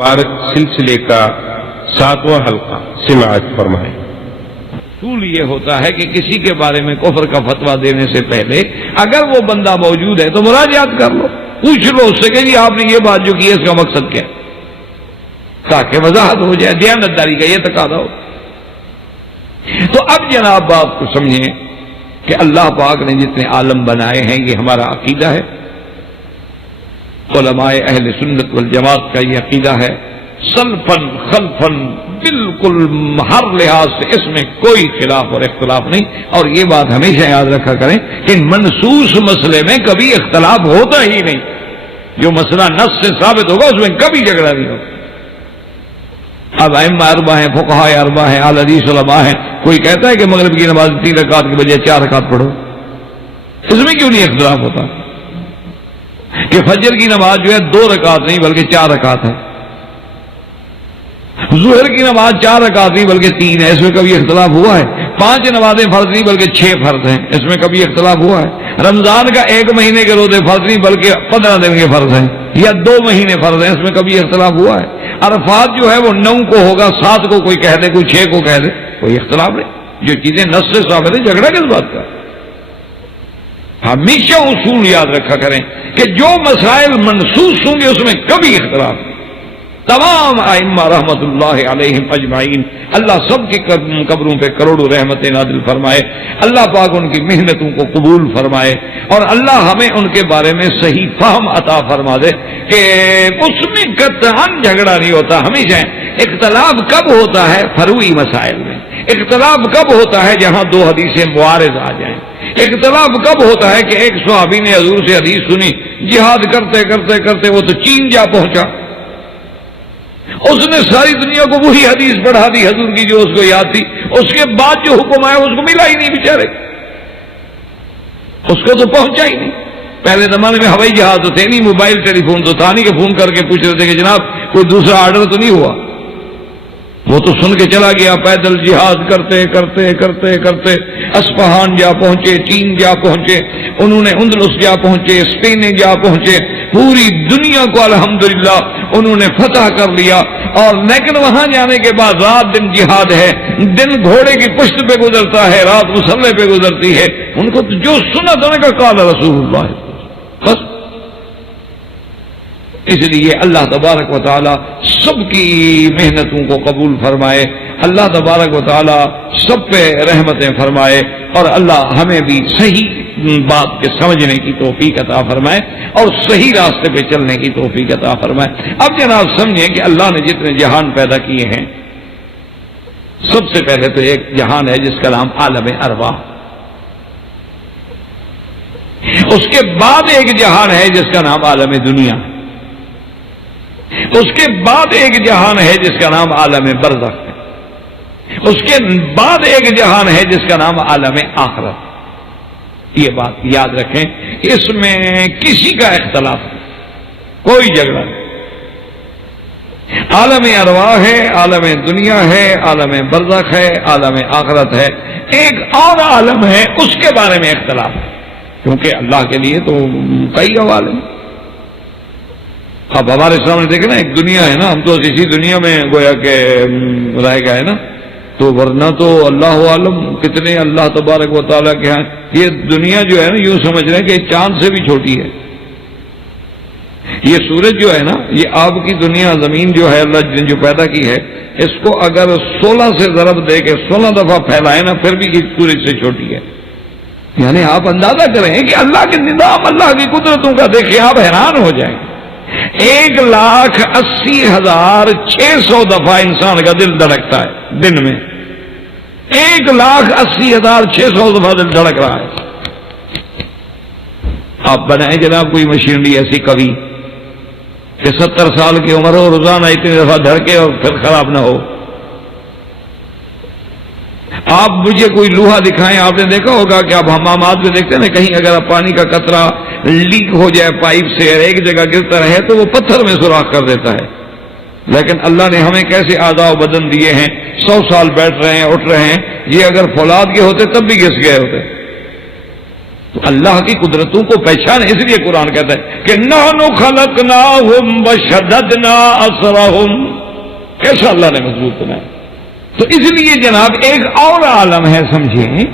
مبارک سلسلے کا 7واں حلقہ سماعت فرمائیں۔ اصول یہ ہوتا ہے کہ کسی کے بارے میں کفر کا فتویٰ دینے سے پہلے اگر وہ بندہ موجود ہے تو مراجعات کر لو، پوچھ لو اس سے کہ جی آپ نے یہ بات جو کی ہے اس کا مقصد کیا، تاکہ وضاحت ہو جائے، دیانتداری کا یہ تقاضا ہو۔ تو اب جناب بات کو سمجھیں کہ اللہ پاک نے جتنے عالم بنائے ہیں یہ ہمارا عقیدہ ہے، علماء اہل سنت والجماعت کا یہ عقیدہ ہے، سلفن خلفن بالکل ہر لحاظ سے اس میں کوئی خلاف اور اختلاف نہیں۔ اور یہ بات ہمیشہ یاد رکھا کریں کہ منصوص مسئلے میں کبھی اختلاف ہوتا ہی نہیں، جو مسئلہ نص سے ثابت ہوگا اس میں کبھی جھگڑا نہیں ہوگا۔ اب ائمہ اربعہ ہیں، فقہاء اربعہ ہیں، اہل حدیث علماء ہیں، کوئی کہتا ہے کہ مغرب کی نماز 3 رکعت کے بجائے 4 رکعت پڑھو، اس میں کیوں نہیں اختلاف ہوتا؟ کہ فجر کی نماز جو ہے 2 رکعت نہیں بلکہ 4 رکعت ہے، ظہر کی نماز 4 رکعت نہیں بلکہ 3 ہے، اس میں کبھی اختلاف ہوا ہے؟ 5 نمازیں فرض نہیں بلکہ 6 فرض ہیں، اس میں کبھی اختلاف ہوا ہے؟ رمضان کا 1 مہینے کے روزے فرض نہیں بلکہ 15 دن کے فرض ہیں، یا 2 مہینے فرض ہیں، اس میں کبھی اختلاف ہوا ہے؟ عرفات جو ہے وہ 9 کو ہوگا، 7 کو کوئی کہہ دے، کوئی 6 کو کہہ دے، کوئی اختلاف نہیں۔ جو چیزیں نص سے ثابت ہیں، جھگڑا کس بات کا؟ ہمیشہ اصول یاد رکھا کریں کہ جو مسائل منصوص ہوں گے اس میں کبھی اختلاف نہیں۔ تمام ائمہ رحمت اللہ علیہم اجمعین، اللہ سب کی قبروں پہ کروڑوں رحمتیں نازل فرمائے، اللہ پاک ان کی محنتوں کو قبول فرمائے، اور اللہ ہمیں ان کے بارے میں صحیح فہم عطا فرما دے کہ اس میں قطعاً جھگڑا نہیں ہوتا۔ ہمیشہ اختلاف کب ہوتا ہے؟ فروعی مسائل میں۔ اختلاف کب ہوتا ہے؟ جہاں 2 حدیثیں معارض آ جائیں۔ اختلاف کب ہوتا ہے کہ ایک صحابی نے حضور سے حدیث سنی، جہاد کرتے کرتے کرتے وہ تو چین جا پہنچا، اس نے ساری دنیا کو وہی حدیث پڑھا دی حضور کی جو اس کو یاد تھی، اس کے بعد جو حکم آیا اس کو ملا ہی نہیں بیچارے، اس کو تو پہنچا ہی نہیں۔ پہلے زمانے میں ہوائی جہاز تو تھے نہیں، موبائل ٹیلی فون تو تھا نہیں کہ فون کر کے پوچھ رہے تھے کہ جناب کوئی دوسرا آرڈر تو نہیں ہوا، وہ تو سن کے چلا گیا، پیدل جہاد کرتے کرتے کرتے کرتے اصفہان جا پہنچے، چین جا پہنچے، انہوں نے اندلس جا پہنچے، اسپین جا پہنچے، پوری دنیا کو الحمدللہ انہوں نے فتح کر لیا۔ اور لیکن وہاں جانے کے بعد رات دن جہاد ہے، دن گھوڑے کی پشت پہ گزرتا ہے، رات مسلح پہ گزرتی ہے۔ ان کو جو سنا تھا نے کہا قال رسول اللہ، بس۔ اس لیے اللہ تبارک و تعالی سب کی محنتوں کو قبول فرمائے، اللہ تبارک و تعالی سب پہ رحمتیں فرمائے، اور اللہ ہمیں بھی صحیح بات کے سمجھنے کی توفیق عطا فرمائے اور صحیح راستے پہ چلنے کی توفیق عطا فرمائے۔ اب جناب سمجھیں کہ اللہ نے جتنے جہان پیدا کیے ہیں، سب سے پہلے تو ایک جہان ہے جس کا نام عالم ارواح، اس کے بعد ایک جہان ہے جس کا نام عالم دنیا، اس کے بعد ایک جہان ہے جس کا نام عالم برزخ ہے، اس کے بعد ایک جہان ہے جس کا نام عالم آخرت۔ یہ بات یاد رکھیں، اس میں کسی کا اختلاف نہیں، کوئی جھگڑا نہیں۔ عالم ارواح ہے، عالم دنیا ہے، عالم برزخ ہے، عالم آخرت ہے، ایک اور عالم ہے اس کے بارے میں اختلاف ہے، کیونکہ اللہ کے لیے تو کئی عوالم ہیں۔ اب ہمارے سامنے دیکھیں نا، ایک دنیا ہے نا، ہم تو اسی دنیا میں گویا کہ رہ گئے نا، تو ورنہ تو اللہ عالم کتنے اللہ تبارک و تعالیٰ کے ہاں۔ یہ دنیا جو ہے نا، یوں سمجھ رہے ہیں کہ چاند سے بھی چھوٹی ہے۔ یہ سورج جو ہے نا، یہ آپ کی دنیا زمین جو ہے اللہ نے جو پیدا کی ہے، اس کو اگر 16 سے ضرب دے کے 16 دفعہ پھیلائے نا، پھر بھی یہ سورج سے چھوٹی ہے۔ یعنی آپ اندازہ کریں کہ اللہ کے نظام، اللہ کی قدرتوں کا دیکھیں، آپ حیران ہو جائیں۔ 1,80,600 دفعہ انسان کا دل دھڑکتا ہے دن میں، 1,80,600 دفعہ دل دھڑک رہا ہے۔ آپ بنائیں جناب کوئی مشینری ایسی کبھی کہ 70 سال کی عمر ہو، روزانہ اتنی دفعہ دھڑکے اور پھر خراب نہ ہو۔ آپ مجھے کوئی لوہا دکھائیں، آپ نے دیکھا ہوگا کہ آپ حمامات میں دیکھتے ہیں نا، کہیں اگر پانی کا قطرہ لیک ہو جائے پائپ سے اور ایک جگہ گرتا رہے تو وہ پتھر میں سوراخ کر دیتا ہے، لیکن اللہ نے ہمیں کیسے اعضاء و بدن دیے ہیں، 100 سال بیٹھ رہے ہیں، اٹھ رہے ہیں، یہ اگر فولاد کے ہوتے تب بھی گھس گئے ہوتے۔ تو اللہ کی قدرتوں کو پہچانے، اس لیے قرآن کہتا ہے کہ نحن خلقناہم وشددنا اسرہم. کیسا اللہ نے مضبوط بنایا. تو اس لیے جناب ایک اور عالم ہے، سمجھیں.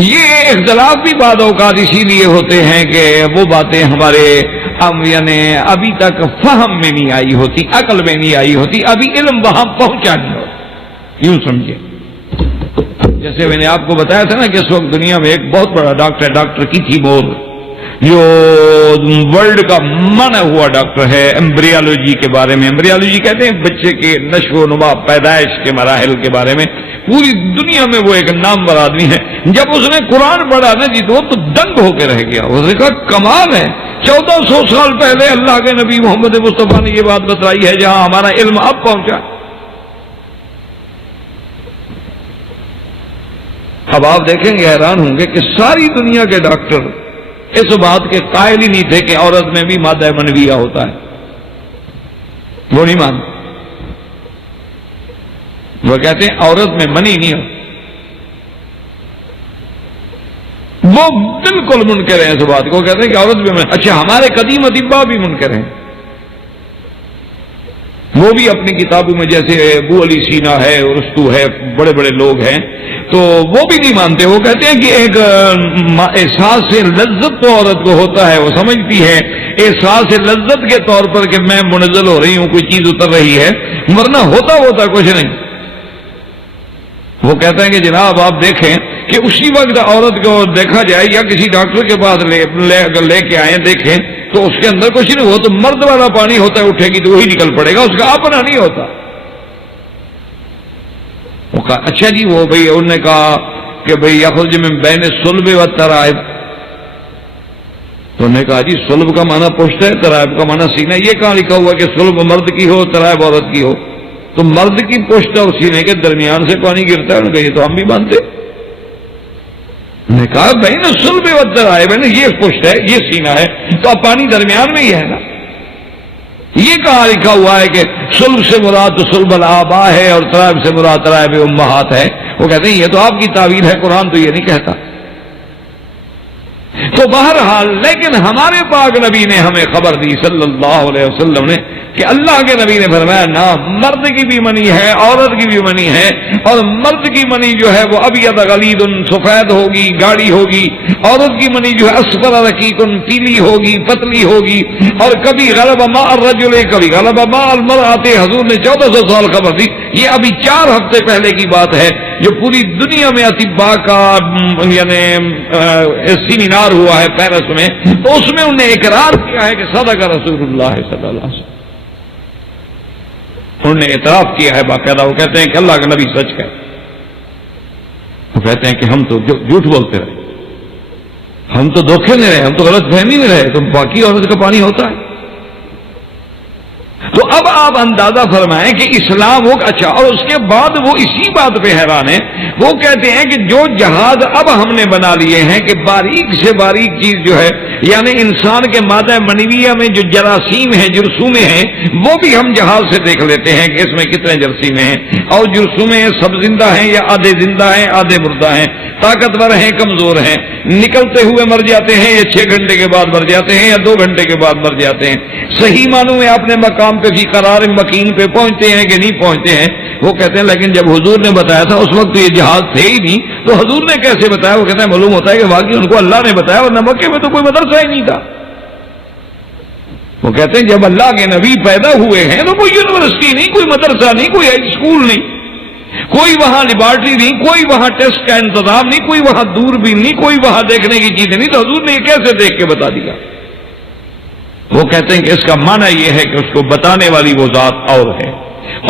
یہ اختلاف بھی بعض اوقات اسی لیے ہوتے ہیں کہ وہ باتیں ہمارے یعنی ابھی تک فہم میں نہیں آئی ہوتی، عقل میں نہیں آئی ہوتی، ابھی علم وہاں پہنچا نہیں ہوتا. یوں سمجھے، جیسے میں نے آپ کو بتایا تھا نا کہ اس وقت دنیا میں ایک بہت بڑا ڈاکٹر ہے، ڈاکٹر کیتھی مور، جو ورلڈ کا مانا ہوا ڈاکٹر ہے ایمبریالوجی کے بارے میں. ایمبریالوجی کہتے ہیں بچے کے نشو و نما، پیدائش کے مراحل کے بارے میں. پوری دنیا میں وہ ایک نامور آدمی ہے. جب اس نے قرآن پڑھا نا جی، تو وہ تو دنگ ہو کے رہ گیا. اس نے کہا کمال ہے، 1400 سال پہلے اللہ کے نبی محمد مصطفیٰ نے یہ بات بتائی ہے جہاں ہمارا علم اب پہنچا. اب آپ دیکھیں گے، حیران ہوں گے کہ ساری دنیا کے ڈاکٹر اس بات کے قائل ہی نہیں تھے کہ عورت میں بھی مادہ منویہ ہوتا ہے. وہ نہیں مانتے. وہ کہتے ہیں عورت میں منی نہیں ہو. وہ بالکل منکر ہیں اس بات کو. کہتے ہیں کہ عورت میں منی. اچھا، ہمارے قدیم ادیبا بھی منکر ہیں. وہ بھی اپنی کتابوں میں، جیسے ابو علی سینا ہے، ارسطو ہے، بڑے بڑے لوگ ہیں، تو وہ بھی نہیں مانتے. وہ کہتے ہیں کہ ایک احساس لذت تو عورت کو ہوتا ہے، وہ سمجھتی ہے احساس لذت کے طور پر کہ میں منزل ہو رہی ہوں، کوئی چیز اتر رہی ہے، ورنہ ہوتا کچھ نہیں. وہ کہتے ہیں کہ جناب آپ دیکھیں کہ اسی وقت عورت کو دیکھا جائے یا کسی ڈاکٹر کے پاس اگر لے کے آئیں دیکھیں تو اس کے اندر کچھ نہیں ہو. تو مرد والا پانی ہوتا ہے، اٹھے گی تو وہی نکل پڑے گا، اس کا اپنا نہیں ہوتا. وہ کہا اچھا جی، وہ بھائی انہوں نے کہا کہ بھائی یخرج من بین الصلب والترائب. تو انہوں نے کہا جی صلب کا معنی پشت ہے، ترائب کا معنی سینہ. یہ کہاں لکھا ہوا کہ صلب مرد کی ہو، ترائب عورت کی ہو؟ تو مرد کی پشت اور سینے کے درمیان سے پانی گرتا ہے. انہوں نے کہا یہ تو ہم بھی مانتے. نے کہا بھائی نا صلب والترائب ہے نا، یہ پشت ہے، یہ سینہ ہے، تو اب پانی درمیان میں ہی ہے نا. یہ کہاں لکھا ہوا ہے کہ صلب سے مراد تو صلب الآباء ہے اور ترائب سے مراد ترائب امہات ہے؟ وہ کہتے ہیں یہ تو آپ کی تعویل ہے، قرآن تو یہ نہیں کہتا. تو بہرحال لیکن ہمارے پاک نبی نے ہمیں خبر دی صلی اللہ علیہ وسلم نے کہ اللہ کے نبی نے فرمایا نہ، مرد کی بھی منی ہے، عورت کی بھی منی ہے. اور مرد کی منی جو ہے وہ ابیض غلیظ، سفید ہوگی، گاڑی ہوگی. عورت کی منی جو ہے اصفر رقیق، پیلی ہوگی، پتلی ہوگی. اور کبھی غلب ماء الرجل، کبھی غلب ماء المرأة. حضور نے 1400 سال خبر دی. یہ ابھی 4 ہفتے پہلے کی بات ہے، جو پوری دنیا میں اطباء کا یعنی سیمینار ہوا ہے پیرس میں، تو اس میں انہوں نے اقرار کیا ہے کہ صدق رسول اللہ صلی اللہ علیہ وسلم. انہوں نے اعتراف کیا ہے باقاعدہ. وہ کہتے ہیں کہ اللہ کا نبی سچ ہے. وہ کہتے ہیں کہ ہم تو جھوٹ بولتے رہے، ہم تو دھوکے میں رہے، ہم تو غلط فہمی میں رہے، تو باقی عورت کا پانی ہوتا ہے. تو اب آپ اندازہ فرمائیں کہ اسلام وہ اچھا. اور اس کے بعد وہ اسی بات پہ حیران ہیں. وہ کہتے ہیں کہ جو جہاز اب ہم نے بنا لیے ہیں کہ باریک سے باریک چیز جو ہے، یعنی انسان کے مادہ منویہ میں جو جراثیم ہیں، جرثومے ہیں، وہ بھی ہم جہاز سے دیکھ لیتے ہیں کہ اس میں کتنے جرثیمے ہیں. اور جرثومے سب زندہ ہیں یا آدھے زندہ ہیں، آدھے مردہ ہیں، طاقتور ہیں، کمزور ہیں، نکلتے ہوئے مر جاتے ہیں یا 6 گھنٹے کے بعد مر جاتے ہیں یا 2 گھنٹے کے بعد مر جاتے ہیں. صحیح معنوں میں اپنے مقام پہ بھی قرار مکین پہ پہنچتے ہیں کہ نہیں پہنچتے ہیں. وہ کہتے ہیں لیکن جب حضور نے بتایا تھا اس وقت تو یہ جہاز تھے ہی نہیں، تو حضور نے کیسے بتایا؟ وہ کہتے ہیں معلوم ہوتا ہے کہ واقعی ان کو اللہ نے بتایا، اور مکے میں تو کوئی مدرسہ ہی نہیں تھا. وہ کہتے ہیں جب اللہ کے نبی پیدا ہوئے ہیں تو کوئی یونیورسٹی نہیں، کوئی مدرسہ نہیں، کوئی ہائی اسکول نہیں، کوئی وہاں لیبارٹری نہیں، کوئی وہاں ٹیسٹ کا انتظام نہیں، کوئی وہاں دوربین نہیں، کوئی وہاں دیکھنے کی چیزیں نہیں. تو حضور نے یہ کیسے دیکھ کے بتا دیا؟ وہ کہتے ہیں کہ اس کا معنی یہ ہے کہ اس کو بتانے والی وہ ذات اور ہے.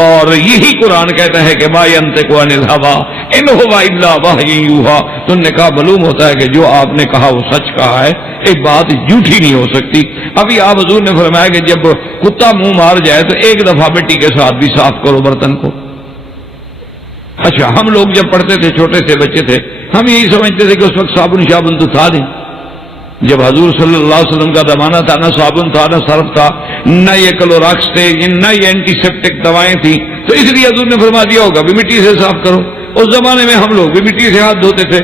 اور یہی قرآن کہتا ہے کہ ما ينطق عن الهوى ان هو الا وحی یوحی. تو نے کہا معلوم ہوتا ہے کہ جو آپ نے کہا وہ سچ کہا ہے، ایک بات جھوٹی نہیں ہو سکتی. ابھی آپ حضور نے فرمایا کہ جب کتا منہ مار جائے تو ایک دفعہ مٹی کے ساتھ بھی صاف کرو برتن کو. اچھا، ہم لوگ جب پڑھتے تھے، چھوٹے سے بچے تھے، ہم یہی سمجھتے تھے کہ اس وقت صابن تو تھا نہیں. جب حضور صلی اللہ علیہ وسلم کا زمانہ تھا، نہ صابن تھا، نہ صرف تھا، نہ یہ کلوراکس تھے، نہ یہ اینٹی سیپٹک دوائیں تھیں. تو اس لیے حضور نے فرما دیا ہوگا بھی مٹی سے صاف کرو. اس زمانے میں ہم لوگ بھی مٹی سے ہاتھ دھوتے تھے.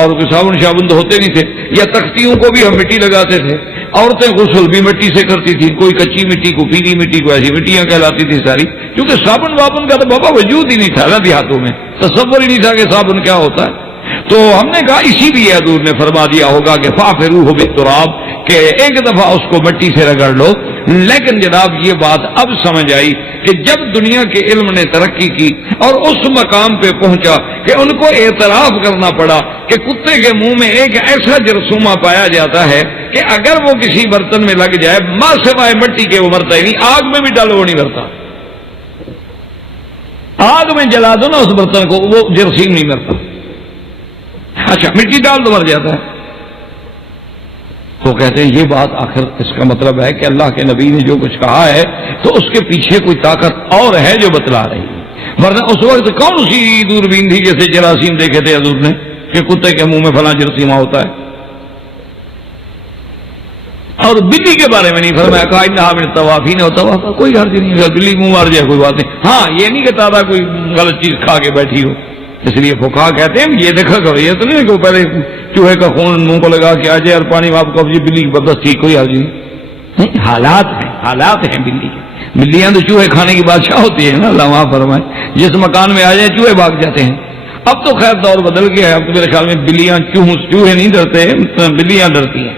اور کوئی صابن تو ہوتے نہیں تھے، یا تختیوں کو بھی ہم مٹی لگاتے تھے، عورتیں غسل بھی مٹی سے کرتی تھی، کوئی کچی مٹی کو پیلی مٹی کو ایسی مٹیاں کہلاتی تھی ساری، کیونکہ صابن وابن کا تو بابا وجود ہی نہیں تھا نا دیہاتوں میں، تصور ہی نہیں تھا کہ صابن کیا ہوتا ہے۔ تو ہم نے کہا اسی لیے حضور نے فرما دیا ہوگا کہ فافروہ بالتراب، کہ ایک دفعہ اس کو مٹی سے رگڑ لو۔ لیکن جناب یہ بات اب سمجھ آئی کہ جب دنیا کے علم نے ترقی کی اور اس مقام پہ پہنچا کہ ان کو اعتراف کرنا پڑا کہ کتے کے منہ میں ایک ایسا جرثومہ پایا جاتا ہے کہ اگر وہ کسی برتن میں لگ جائے ماں سوائے مٹی کے وہ مرتا ہی نہیں، آگ میں بھی ڈالو وہ نہیں مرتا، آگ میں جلا دو نا اس برتن کو وہ جراثیم نہیں مرتا، اچھا مٹی ڈال دو مر جاتا ہے۔ تو کہتے ہیں یہ بات آخر اس کا مطلب ہے کہ اللہ کے نبی نے جو کچھ کہا ہے تو اس کے پیچھے کوئی طاقت اور ہے جو بتلا رہی ہے، ورنہ اس وقت کون سی دوربین تھی جیسے جراثیم دیکھے تھے حضور نے کہ کتے کے منہ میں فلاں جراثیمہ ہوتا ہے، اور بلی کے بارے میں نہیں فرمایا کہا انہا من الطوافین، اور طواف کا کوئی حرج نہیں، اگر بلی منہ مار جائے کوئی بات نہیں، ہاں یہ نہیں کہ تارا کوئی غلط چیز کھا کے بیٹھی ہو، اس لیے فقہا کہتے ہیں یہ دیکھا کرو، یہ تو نہیں کہ پہلے چوہے کا خون منہ کو لگا کے آ جائے اور پانی آپ کو بلی بس ٹھیک کوئی حرج نہیں، حالات ہیں بلی کے، بلیاں تو چوہے کھانے کی بادشاہ ہوتی ہے نا، اللہ وہاں فرمائے جس مکان میں آ جائے چوہے بھاگ جاتے ہیں۔ اب تو خیر دور بدل گیا ہے، اب تو میرے خیال میں بلیاں چوہے نہیں ڈرتے، بلیاں ڈرتی ہیں،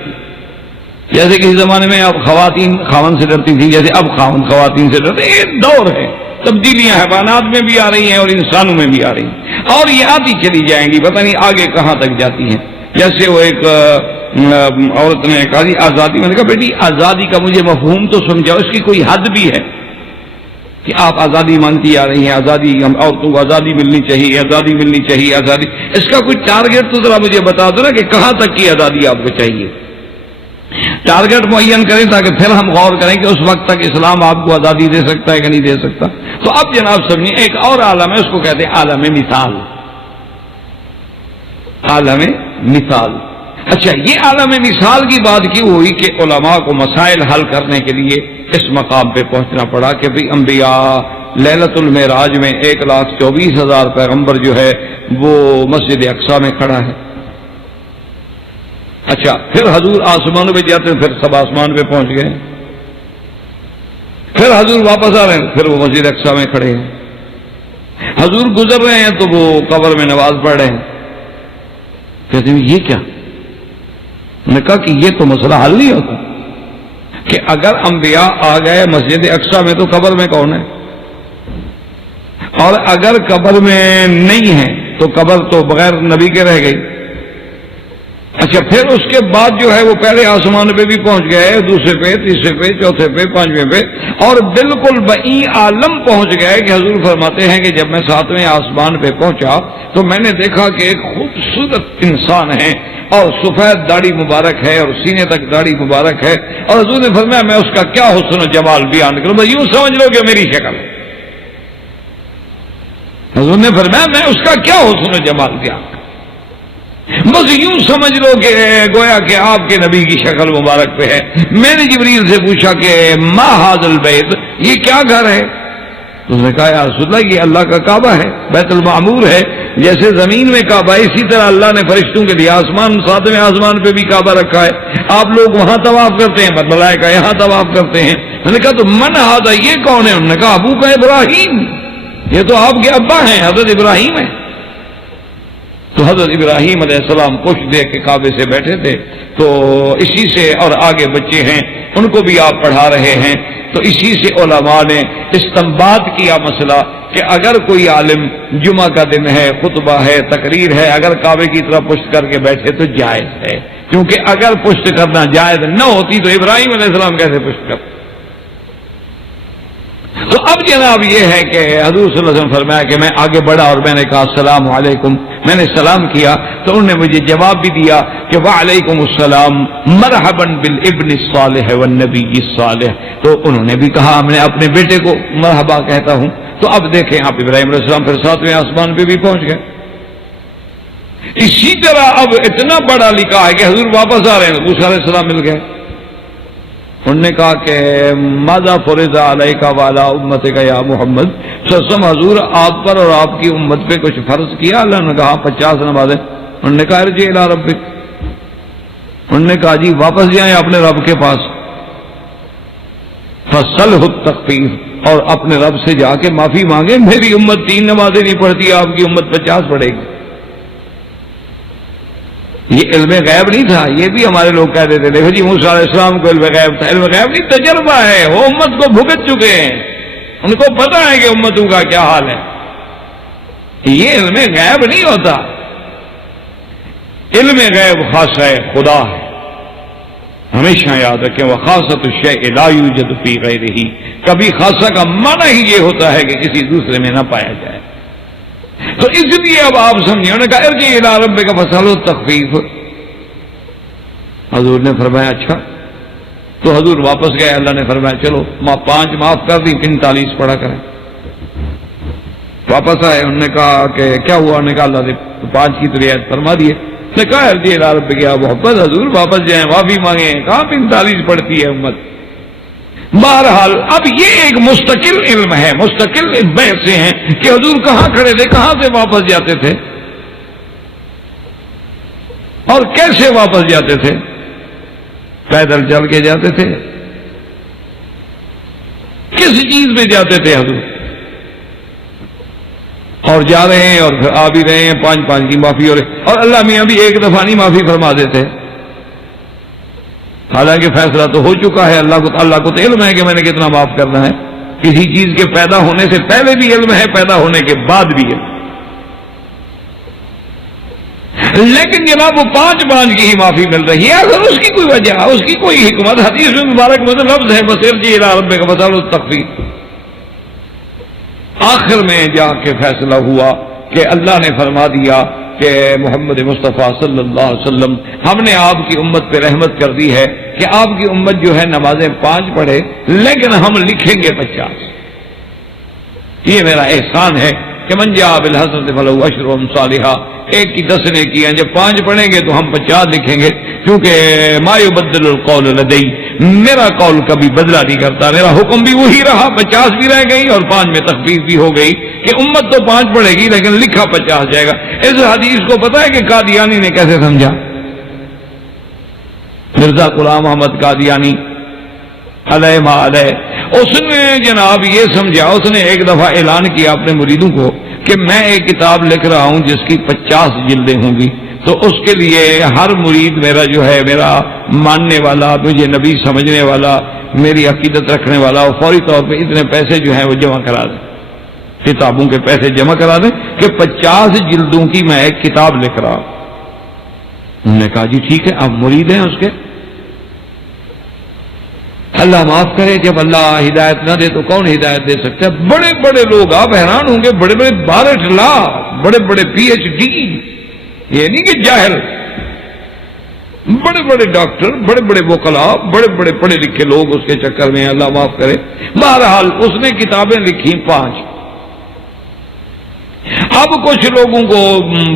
جیسے کسی زمانے میں اب خواتین خاون سے ڈرتی تھی، جیسے اب خاون خواتین سے ڈرتے، یہ دور ہے، تبدیلیاں حیوانات میں بھی آ رہی ہیں اور انسانوں میں بھی آ رہی ہیں، اور یہ آتی چلی جائیں گی، پتہ نہیں آگے کہاں تک جاتی ہیں۔ جیسے وہ ایک عورت نے کہا جی آزادی، میں نے کہا بیٹی آزادی کا مجھے مفہوم تو سمجھاؤ، اس کی کوئی حد بھی ہے کہ آپ آزادی مانگتی آ رہی ہیں، آزادی، ہم عورتوں کو آزادی ملنی چاہیے، آزادی ملنی چاہیے، آزادی، اس کا کوئی ٹارگیٹ تو ذرا مجھے بتا دو نا کہ کہاں تک کی آزادی آپ کو چاہیے، ٹارگیٹ معین کریں تاکہ پھر ہم غور کریں کہ اس وقت تک اسلام آپ کو آزادی دے سکتا ہے کہ نہیں دے سکتا۔ تو اب جناب سمجھیں ایک اور عالم ہے، اس کو کہتے ہیں عالم مثال، عالم مثال۔ اچھا یہ عالم مثال کی بات کیوں ہوئی کہ علماء کو مسائل حل کرنے کے لیے اس مقام پہ پہنچنا پڑا کہ بھی انبیاء لیلۃ المعراج میں 1,24,000 پیغمبر جو ہے وہ مسجد اقصی میں کھڑا ہے۔ اچھا پھر حضور آسمانوں پہ جاتے ہیں، پھر سب آسمان پہ پہنچ گئے، پھر حضور واپس آ رہے ہیں، پھر وہ مسجد اقصی میں کھڑے ہیں، حضور گزر رہے ہیں تو وہ قبر میں نماز پڑھ رہے ہیں۔ کہتے ہیں یہ کیا؟ میں نے کہا کہ یہ تو مسئلہ حل نہیں ہوتا کہ اگر انبیاء آ گئے مسجد اقصی میں تو قبر میں کون ہے، اور اگر قبر میں نہیں ہے تو قبر تو بغیر نبی کے رہ گئی۔ اچھا پھر اس کے بعد جو ہے وہ پہلے آسمان پہ بھی پہنچ گئے، دوسرے پہ، تیسرے پہ، چوتھے پہ، پانچویں پہ، اور بالکل بئی عالم پہنچ گئے کہ حضور فرماتے ہیں کہ جب میں 7ویں آسمان پہ پہنچا تو میں نے دیکھا کہ ایک خوبصورت انسان ہے اور سفید داڑھی مبارک ہے اور سینے تک داڑھی مبارک ہے، اور حضور نے فرمایا میں اس کا کیا حسن و جمال بیان کروں، بس یوں سمجھ لو کہ میری شکل ہے۔ حضور نے فرمایا میں اس کا کیا حسن و جمال بیان کروں، بس یوں سمجھ لو کہ گویا کہ آپ کے نبی کی شکل مبارک پہ ہے۔ میں نے جبریل سے پوچھا کہ ما ھذا البیت، یہ کیا گھر ہے؟ تو اس نے کہا یا رسول اللہ یہ اللہ کا کعبہ ہے، بیت المعمور ہے، جیسے زمین میں کعبہ ہے اسی طرح اللہ نے فرشتوں کے لیے آسمان 7ویں آسمان پہ بھی کعبہ رکھا ہے، آپ لوگ وہاں طواف کرتے ہیں، ملائکہ یہاں طواف کرتے ہیں۔ میں نے کہا تو من ھذا، یہ کون ہے؟ انہوں نے کہا ابو کا ابراہیم، یہ تو آپ کے ابا ہیں، حضرت ابراہیم ہیں۔ تو حضرت ابراہیم علیہ السلام پشت دے کے کعبے سے بیٹھے تھے، تو اسی سے، اور آگے بچے ہیں ان کو بھی آپ پڑھا رہے ہیں، تو اسی سے علماء نے استنباط کیا مسئلہ کہ اگر کوئی عالم جمعہ کا دن ہے، خطبہ ہے، تقریر ہے، اگر کعبے کی طرف پشت کر کے بیٹھے تو جائز ہے، کیونکہ اگر پشت کرنا جائز نہ ہوتی تو ابراہیم علیہ السلام کیسے پشت کرتے؟ تو اب جناب یہ ہے کہ حضور صلی اللہ علیہ وسلم فرمایا کہ میں آگے بڑھا اور میں نے کہا السلام علیکم، میں نے سلام کیا تو انہوں نے مجھے جواب بھی دیا کہ وعلیکم السلام مرحبا بالابن الصالح والنبی الصالح، تو انہوں نے بھی کہا میں اپنے بیٹے کو مرحبا کہتا ہوں۔ تو اب دیکھیں آپ ابراہیم علیہ السلام پھر 7ویں آسمان پہ بھی پہنچ گئے۔ اسی طرح اب اتنا بڑا لکھا ہے کہ حضور واپس آ رہے ہیں، موسیٰ علیہ السلام مل گئے، انہوں نے کہا کہ ماذا فرض علیک وعلی امتک یا محمد صلی اللہ علیہ وسلم، حضور آپ پر اور آپ کی امت پہ کچھ فرض کیا؟ اللہ نے کہا 50 نمازیں۔ انہوں نے کہا ارجع الی ربک، انہوں نے کہا جی واپس جائیں اپنے رب کے پاس، فسلہ التخفیف، اور اپنے رب سے جا کے معافی مانگے، میری امت 3 نمازیں نہیں پڑھتی، آپ کی امت 50 پڑھے گی۔ یہ علم غیب نہیں تھا، یہ بھی ہمارے لوگ کہہ دیتے دیکھو جی موسیٰ علیہ السلام کو علم غیب تھا، علم غیب نہیں تجربہ ہے، وہ امت کو بھگت چکے ہیں، ان کو پتہ ہے کہ امتوں کا کیا حال ہے۔ یہ علم غیب نہیں ہوتا، علم غیب خاصہ خدا ہے، ہمیشہ یاد رکھیں وخاصۃ الشیء لا یوجد فی غیرہ، کبھی خاصہ کا معنی ہی یہ ہوتا ہے کہ کسی دوسرے میں نہ پایا جائے۔ تو اس لیے اب آپ سمجھیں، انہوں نے کہا ارجع الی ربک فاسألہ التخفیف، حضور نے فرمایا اچھا، تو حضور واپس گئے، اللہ نے فرمایا چلو 5 معاف کر دی، 45 پڑھا کریں۔ واپس آئے، انہوں نے کہا کہ کیا ہوا، انہوں نے کہا اللہ نے 5 کی تو رعایت فرما دیے۔ نے کہا ارجع الی ربک یا محبت، حضور واپس جائیں معافی مانگیں، کہاں 45 پڑھتی ہے امت۔ بہرحال اب یہ ایک مستقل علم ہے، مستقل بحث سے ہیں کہ حضور کہاں کھڑے تھے، کہاں سے واپس جاتے تھے اور کیسے واپس جاتے تھے، پیدل چل کے جاتے تھے، کس چیز میں جاتے تھے حضور، اور جا رہے ہیں اور پھر آ بھی رہے ہیں، 5 کی معافی ہو رہی، اور اللہ میاں بھی ایک دفعہ نہیں معافی فرما دیتے، حالانکہ فیصلہ تو ہو چکا ہے، اللہ کو تو علم ہے کہ میں نے کتنا معاف کرنا ہے، کسی چیز کے پیدا ہونے سے پہلے بھی علم ہے، پیدا ہونے کے بعد بھی علم، لیکن جناب وہ 5 کی ہی معافی مل رہی ہے، اگر اس کی کوئی وجہ، اس کی کوئی حکمت، حدیث میں مبارک میں لفظ ہے بس ارجع الی ربک فاسألہ التخفیف۔ آخر میں جا کے فیصلہ ہوا کہ اللہ نے فرما دیا کہ محمد مصطفیٰ صلی اللہ علیہ وسلم، ہم نے آپ کی امت پہ رحمت کر دی ہے کہ آپ کی امت جو ہے نمازیں 5 پڑھے، لیکن ہم لکھیں گے 50۔ یہ میرا احسان ہے کہ من جاء بالحسنۃ فلہ عشر امثالھا، ایک کی 10 نیکیاں، جب 5 پڑھیں گے تو ہم 50 لکھیں گے، کیونکہ ما یبدل القول لدی، میرا قول کبھی بدلا نہیں کرتا، میرا حکم بھی وہی رہا، 50 بھی رہ گئی اور 5 میں تخفیف بھی ہو گئی کہ امت تو 5 پڑھے گی لیکن لکھا 50 جائے گا۔ اس حدیث کو پتہ ہے کہ قادیانی نے کیسے سمجھا؟ مرزا غلام احمد قادیانی علیہ ما علیہ، اس نے جناب یہ سمجھا، اس نے ایک دفعہ اعلان کیا اپنے مریدوں کو کہ میں ایک کتاب لکھ رہا ہوں جس کی 50 جلدیں ہوں گی، تو اس کے لیے ہر مرید میرا جو ہے، میرا ماننے والا، مجھے نبی سمجھنے والا، میری عقیدت رکھنے والا، وہ فوری طور پہ اتنے پیسے جو ہیں وہ جمع کرا دیں، کتابوں کے پیسے جمع کرا دیں کہ 50 جلدوں کی میں ایک کتاب لکھ رہا ہوں۔ انہوں نے کہا جی ٹھیک ہے، آپ مرید ہیں اس کے، اللہ معاف کرے، جب اللہ ہدایت نہ دے تو کون ہدایت دے سکتا ہے؟ بڑے بڑے لوگ، آپ حیران ہوں گے، بڑے بڑے 12 لا، بڑے بڑے PhD، یہ نہیں کہ جاہل، بڑے بڑے ڈاکٹر، بڑے بڑے وکلاء، بڑے بڑے پڑھے لکھے لوگ اس کے چکر میں، اللہ معاف کرے۔ بہرحال اس نے کتابیں لکھی 5۔ اب کچھ لوگوں کو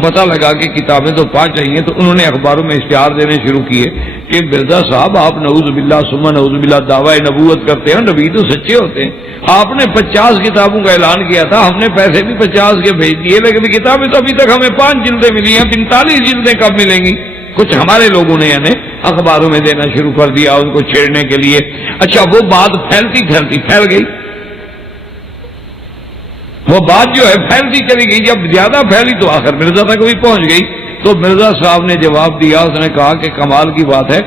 پتہ لگا کہ کتابیں تو 5 چاہیے، تو انہوں نے اخباروں میں اشتہار دینے شروع کیے کہ مرزا صاحب آپ نعوذ باللہ ثم نعوذ باللہ دعوی نبوت کرتے ہیں، نبی تو سچے ہوتے ہیں، آپ نے 50 کتابوں کا اعلان کیا تھا، ہم نے پیسے بھی 50 کے بھیج دیے، لیکن کتابیں تو ابھی تک ہمیں 5 جلدیں ملی ہیں، 45 جلدیں کب ملیں گی؟ کچھ ہمارے لوگوں نے یعنی اخباروں میں دینا شروع کر دیا ان کو چھیڑنے کے لیے۔ اچھا وہ بات پھیلتی پھیلتی پھیل گئی، وہ بات جو ہے پھیلتی چلی گئی، جب زیادہ پھیلی تو آخر مرزا تک بھی پہنچ گئی۔ تو مرزا صاحب نے جواب دیا، اس نے کہا کہ کمال کی بات ہے،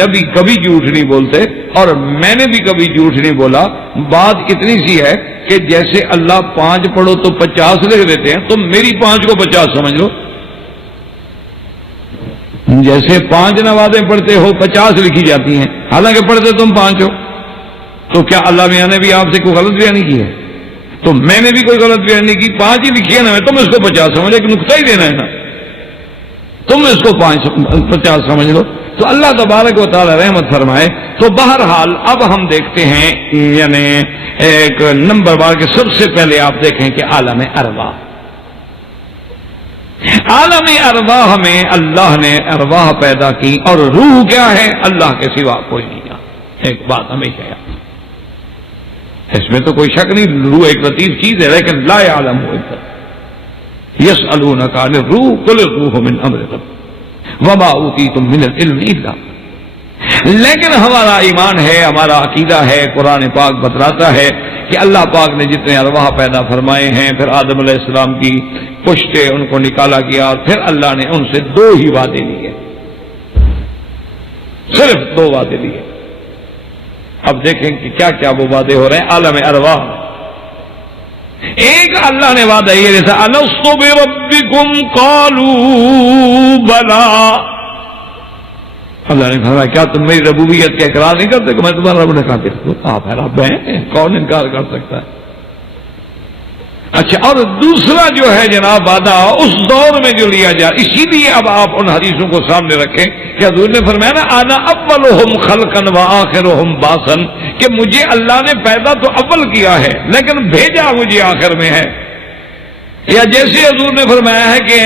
نبی کبھی جھوٹ نہیں بولتے اور میں نے بھی کبھی جھوٹ نہیں بولا، بات اتنی سی ہے کہ جیسے اللہ 5 پڑھو تو 50 لکھ دیتے ہیں، تم میری 5 کو 50 سمجھ لو، جیسے 5 نمازیں پڑھتے ہو 50 لکھی جاتی ہیں، حالانکہ پڑھتے تم 5 ہو، تو کیا اللہ میاں نے بھی آپ سے کوئی غلط بیانی کی ہے؟ تو میں نے بھی کوئی غلط بیان نہیں کی، 5 ہی لکھی ہے نا، تم اس کو 50 سمجھو، ایک نقطہ ہی دینا ہے نا، تم اس کو 50 سمجھ لو۔ تو اللہ تبارک و تعالی رحمت فرمائے۔ تو بہرحال اب ہم دیکھتے ہیں، یعنی ایک نمبر بار کے سب سے پہلے آپ دیکھیں کہ عالم ارواح، عالم ارواح میں اللہ نے ارواح پیدا کی، اور روح کیا ہے؟ اللہ کے سوا کوئی نہیں جانتا۔ ایک بات ہمیشہ یاد، اس میں تو کوئی شک نہیں، روح ایک لطیف چیز ہے، لیکن لا یعلم، یسألونک عن الروح قل الروح من امر ربی وما اوتیتم من العلم الا، لیکن ہمارا ایمان ہے، ہمارا عقیدہ ہے، قرآن پاک بتلاتا ہے کہ اللہ پاک نے جتنے ارواح پیدا فرمائے ہیں، پھر آدم علیہ السلام کی پشتے ان کو نکالا گیا، اور پھر اللہ نے ان سے 2 ہی وعدے لیے، صرف 2 وعدے لیے۔ اب دیکھیں کہ کیا کیا وہ وعدے ہو رہے ہیں عالم ارواح۔ ایک اللہ نے وعدہ یہ جیسا الست بربکم قالوا بلا، اللہ نے فرمایا کیا تم میری ربوبیت کا اقرار نہیں کرتے کہ میں تمہارا رب؟ نے کہا دیکھو آپ رب ہیں، کون انکار کر سکتا ہے؟ اچھا، اور دوسرا جو ہے جناب وعدہ اس دور میں جو لیا جائے، اسی لیے اب آپ ان حدیثوں کو سامنے رکھیں کہ حضور نے فرمایا نا انا اولہم خلقا وآخرہم بعثا، کہ مجھے اللہ نے پیدا تو اول کیا ہے لیکن بھیجا مجھے آخر میں ہے۔ یا جیسے حضور نے فرمایا ہے کہ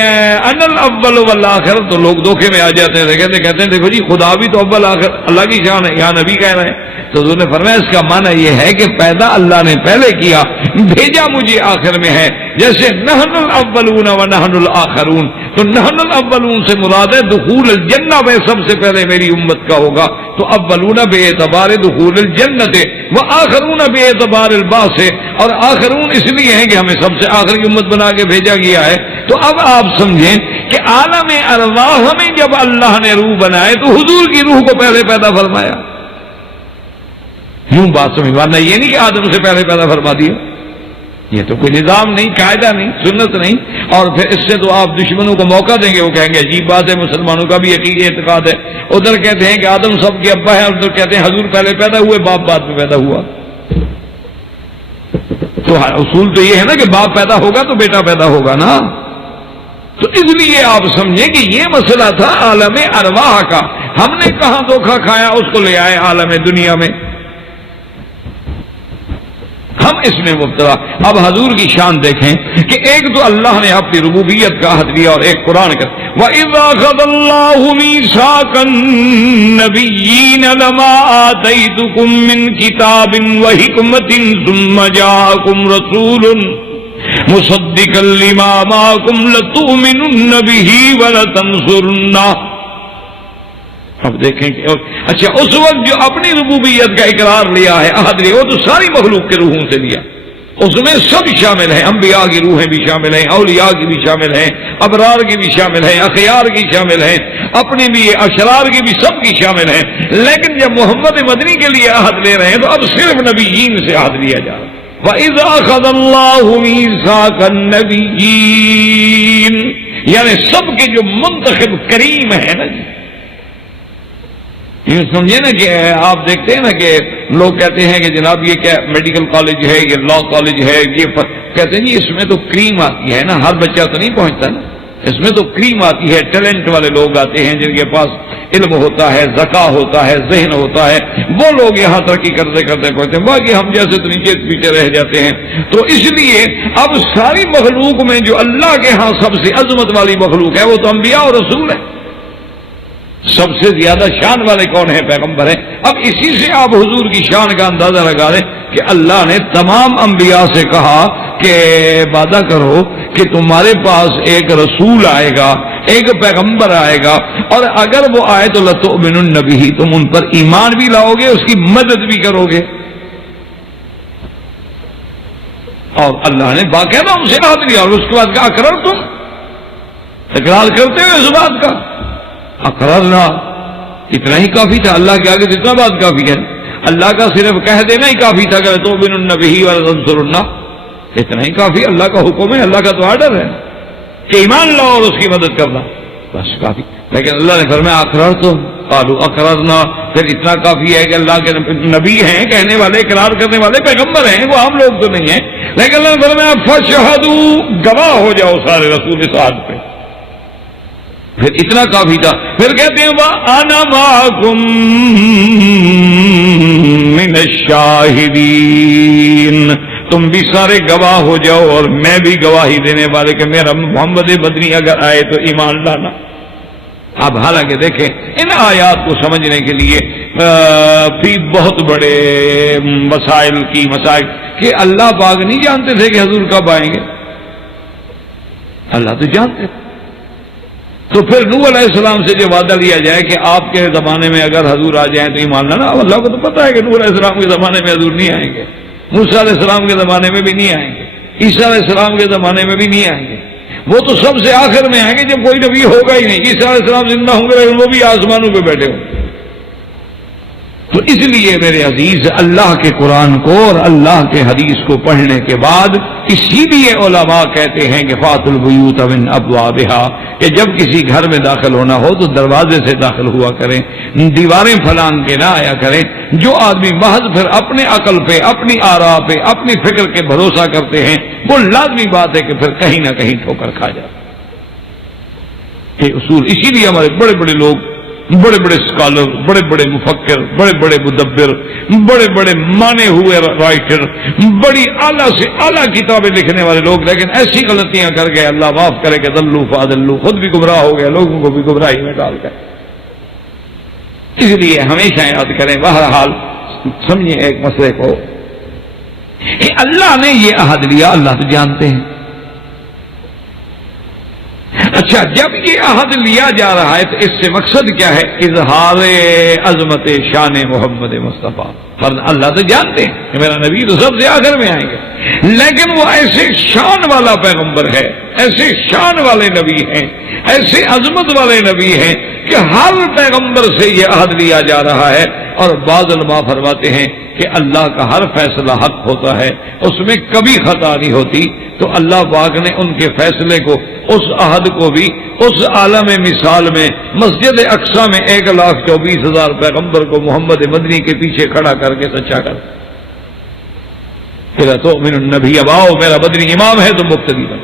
انا الاول والآخر، تو لوگ دھوکے میں آ جاتے ہیں، کہتے ہیں دیکھو جی خدا بھی تو اول آخر، اللہ کی شان ہے، یہاں نبی کہہ رہے ہیں۔ تو حضور نے فرمایا اس کا معنی یہ ہے کہ پیدا اللہ نے پہلے کیا، بھیجا مجھے آخر میں ہے۔ جیسے نحن الاولون ونحن الاخرون، تو نحن الاولون سے مراد ہے دخول الجنہ میں سب سے پہلے میری امت کا ہوگا، تو اولون بے اعتبار دخول الجنت وآخرون بے اعتبار البعث، اور آخرون اس لیے ہیں کہ ہمیں سب سے آخری امت بنا کے بھیجا گیا ہے۔ تو اب آپ سمجھیں کہ عالم ارواح میں جب اللہ نے روح بنائے تو حضور کی روح کو پہلے پیدا فرمایا۔ یوں بات سمجھ، ورنہ یہ نہیں کہ آدم سے پہلے پیدا فرما دیا، یہ تو کوئی نظام نہیں، قاعدہ نہیں، سنت نہیں۔ اور پھر اس سے تو آپ دشمنوں کو موقع دیں گے، وہ کہیں گے عجیب بات ہے، مسلمانوں کا بھی عقیدہ اعتقاد ہے، ادھر کہتے ہیں کہ آدم سب کے ابا ہے، ادھر کہتے ہیں حضور پہلے پیدا ہوئے، باپ بعد میں پیدا ہوا۔ تو اصول تو یہ ہے نا کہ باپ پیدا ہوگا تو بیٹا پیدا ہوگا نا۔ تو اس لیے آپ سمجھیں کہ یہ مسئلہ تھا عالم ارواح کا، ہم نے کہاں دھوکہ کھایا، اس کو لے آئے عالم دنیا میں، ہم اس میں مبتلا۔ اب حضور کی شان دیکھیں کہ ایک تو اللہ نے اپنی ربوبیت کا عہد دیا، اور ایک قرآن کا وَإِذْ أَخَذَ اللَّهُ مِيثَاقَ النَّبِيِّينَ لَمَا آتَيْتُكُم مِّن كِتَابٍ وَحِكْمَةٍ ثُمَّ جَاءَكُمْ رَسُولٌ مُصَدِّقًا لِّمَا مَعَكُمْ لَتُؤْمِنُنَّ بِهِ وَلَتَنصُرُنَّهُ۔ اب دیکھیں کہ اچھا اس وقت جو اپنی ربوبیت کا اقرار لیا ہے، عہد لیا، وہ تو ساری مخلوق کے روحوں سے لیا، اس میں سب شامل ہیں، انبیاء کی روحیں بھی شامل ہیں، اولیاء کی بھی شامل ہیں، ابرار کی بھی شامل ہیں، اخیار کی شامل ہیں، اپنی بھی، اشرار کی بھی، سب کی شامل ہیں۔ لیکن جب محمد مدنی کے لیے عہد لے رہے ہیں تو اب صرف نبیین سے عہد لیا جا رہا ہے۔ وَإِذْ أَخَذَ اللَّهُ مِيثَاقَ النَّبِيِّينَ، یعنی سب کے جو منتخب کریم ہیں نا جی، یہ سمجھے نا کہ آپ دیکھتے ہیں نا کہ لوگ کہتے ہیں کہ جناب یہ کیا میڈیکل کالج ہے، یہ لا کالج ہے، یہ کہتے ہیں جی اس میں تو کریم آتی ہے نا، ہر بچہ تو نہیں پہنچتا نا، اس میں تو کریم آتی ہے، ٹیلنٹ والے لوگ آتے ہیں جن کے پاس علم ہوتا ہے، ذکا ہوتا ہے، ذہن ہوتا ہے، وہ لوگ یہاں ترقی کرتے کرتے پہنچتے ہیں، باقی ہم جیسے تو نیچے پیچھے رہ جاتے ہیں۔ تو اس لیے اب ساری مخلوق میں جو اللہ کے ہاں سب سے عظمت والی مخلوق ہے وہ تو انبیاء اور رسول ہے، سب سے زیادہ شان والے کون ہیں؟ پیغمبر ہیں۔ اب اسی سے آپ حضور کی شان کا اندازہ لگا لیں کہ اللہ نے تمام انبیاء سے کہا کہ وعدہ کرو کہ تمہارے پاس ایک رسول آئے گا، ایک پیغمبر آئے گا، اور اگر وہ آئے تو لتؤمنن بہ، تم ان پر ایمان بھی لاؤ گے، اس کی مدد بھی کرو گے۔ اور اللہ نے باقاعدہ ان سے عہد لیا، اور اس کے بعد کہا اقررتم، اقرار کرتے ہوئے اس بات کا، اقررنا، اتنا ہی کافی تھا، اللہ کے آگے اتنا بات کافی ہے، اللہ کا صرف کہہ دینا ہی کافی تھا کہ تؤمنن بہ ولتنصرنہ، اتنا ہی کافی، اللہ کا حکم ہے، اللہ کا تو آرڈر ہے کہ ایمان لاؤ اور اس کی مدد کرنا، بس کافی۔ لیکن اللہ نے فرمایا اقررتم قالوا اقررنا، پھر اتنا کافی ہے کہ اللہ کے نبی ہیں، کہنے والے، اقرار کرنے والے پیغمبر ہیں، وہ عام لوگ تو نہیں ہیں، لیکن اللہ نے فرمایا فشہدوا، گواہ ہو جاؤ سارے رسول اس عہد پہ، پھر اتنا کافی تھا۔ پھر کہتے ہیں وَأَنَا مَعَكُمْ مِنَ الشَّاهِدِينَ، تم بھی سارے گواہ ہو جاؤ اور میں بھی گواہی دینے والے کہ میرا محمد مدنی اگر آئے تو ایمان لانا۔ اب حالانکہ دیکھیں ان آیات کو سمجھنے کے لیے بھی بہت بڑے مسائل کہ اللہ پاک نہیں جانتے تھے کہ حضور کب آئیں گے، اللہ تو جانتے. تو پھر نوح علیہ السلام سے جو وعدہ لیا جائے کہ آپ کے زمانے میں اگر حضور آ جائیں تو ایمان لانا، اللہ کو تو پتا ہے کہ نوح علیہ السلام کے زمانے میں حضور نہیں آئیں گے، موسیٰ علیہ السلام کے زمانے میں بھی نہیں آئیں گے، عیسیٰ علیہ السلام کے زمانے میں بھی نہیں آئیں گے. وہ تو سب سے آخر میں آئیں گے جب کوئی نبی ہوگا ہی نہیں. عیسیٰ علیہ السلام زندہ ہوں گے لیکن وہ بھی آسمانوں پہ بیٹھے ہوں گے. تو اس لیے میرے عزیز اللہ کے قرآن کو اور اللہ کے حدیث کو پڑھنے کے بعد اسی لیے علماء کہتے ہیں کہ فات البیوت من ابوابہا، کہ جب کسی گھر میں داخل ہونا ہو تو دروازے سے داخل ہوا کریں، دیواریں پھلانگ کے نہ آیا کریں. جو آدمی محض پھر اپنے عقل پہ، اپنی آراء پہ، اپنی فکر کے بھروسہ کرتے ہیں، وہ لازمی بات ہے کہ پھر کہیں نہ کہیں ٹھوکر کھا جائے. یہ اصول اسی لیے ہمارے بڑے بڑے لوگ، بڑے بڑے اسکالر، بڑے بڑے مفکر، بڑے بڑے مدبر، بڑے بڑے مانے ہوئے رائٹر، بڑی اعلیٰ سے اعلیٰ کتابیں لکھنے والے لوگ، لیکن ایسی غلطیاں کر گئے، اللہ معاف کرے کہ دلو فاضلو، خود بھی گمراہ ہو گئے، لوگوں کو بھی گمراہی میں ڈال گئے. اس لیے ہمیشہ یاد کریں، بہرحال سمجھیں ایک مسئلے کو کہ اللہ نے یہ عہد لیا، اللہ تو جانتے ہیں. اچھا، جب یہ عہد لیا جا رہا ہے تو اس سے مقصد کیا ہے؟ اظہار عظمت شان محمد مصطفیٰ. ورنہ اللہ تو جانتے ہیں کہ میرا نبی تو سب سے آخر میں آئیں گے، لیکن وہ ایسے شان والا پیغمبر ہے، ایسے شان والے نبی ہیں، ایسے عظمت والے نبی ہیں کہ ہر پیغمبر سے یہ عہد لیا جا رہا ہے. اور بعض علماء فرماتے ہیں کہ اللہ کا ہر فیصلہ حق ہوتا ہے، اس میں کبھی خطا نہیں ہوتی. تو اللہ پاک نے ان کے فیصلے کو، اس عہد کو بھی اس عالم مثال میں مسجد اقصی میں 1,24,000 پیغمبر کو محمد مدنی کے پیچھے کھڑا کر کے سچا کر پھر تو من النبی اب آؤ، میرا مدنی امام ہے تو مقتدی بن.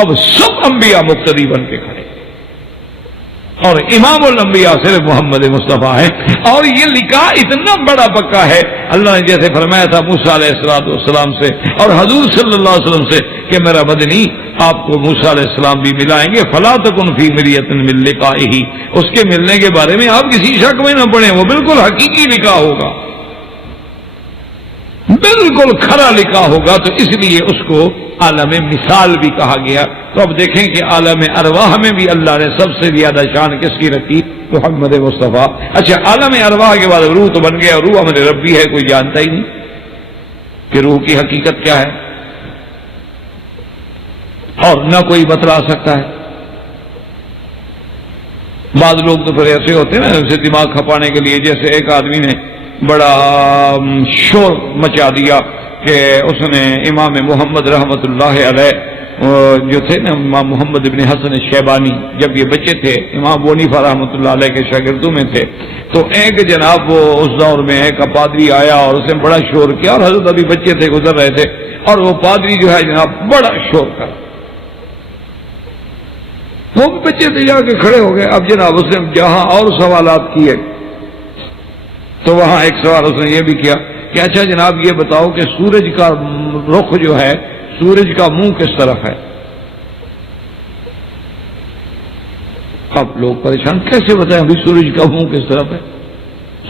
اب سب انبیاء مقتدی بن کے کھڑے، اور امام الانبیاء صرف محمد مصطفیٰ ہے. اور یہ لکھا اتنا بڑا پکا ہے، اللہ نے جیسے فرمایا تھا موسیٰ علیہ السلام سے اور حضور صلی اللہ علیہ وسلم سے کہ میرا مدنی آپ کو موسیٰ علیہ السلام بھی ملائیں گے، فلا تکن فی مریۃ من لقائہ، اس کے ملنے کے بارے میں آپ کسی شک میں نہ پڑیں، وہ بالکل حقیقی لکھا ہوگا، بالکل کھرا لکھا ہوگا. تو اس لیے اس کو عالم مثال بھی کہا گیا. تو اب دیکھیں کہ عالم ارواح میں بھی اللہ نے سب سے زیادہ شان کس کی رکھی؟ محمد مصطفیٰ. اچھا، عالم ارواح کے بعد روح تو بن گیا، روح امر ربی ہے، کوئی جانتا ہی نہیں کہ روح کی حقیقت کیا ہے، اور نہ کوئی بتلا سکتا ہے. بعض لوگ تو پھر ایسے ہوتے ہیں نا، اسے دماغ کھپانے کے لیے، جیسے ایک آدمی نے بڑا شور مچا دیا کہ اس نے امام محمد رحمت اللہ علیہ جو تھے نا، امام محمد ابن حسن شیبانی، جب یہ بچے تھے امام ابو حنیفہ رحمت اللہ علیہ کے شاگردوں میں تھے، تو ایک جناب وہ اس دور میں ایک پادری آیا اور اس نے بڑا شور کیا، اور حضرت ابھی بچے تھے گزر رہے تھے، اور وہ پادری جو ہے جناب بڑا شور کر، وہ بھی بچے تھے جا کے کھڑے ہو گئے. اب جناب اس نے جہاں اور سوالات کیے تو وہاں ایک سوال اس نے یہ بھی کیا کہ اچھا جناب یہ بتاؤ کہ سورج کا رخ جو ہے، سورج کا منہ کس طرف ہے؟ اب لوگ پریشان، کیسے بتائیں ابھی سورج کا منہ کس طرف ہے،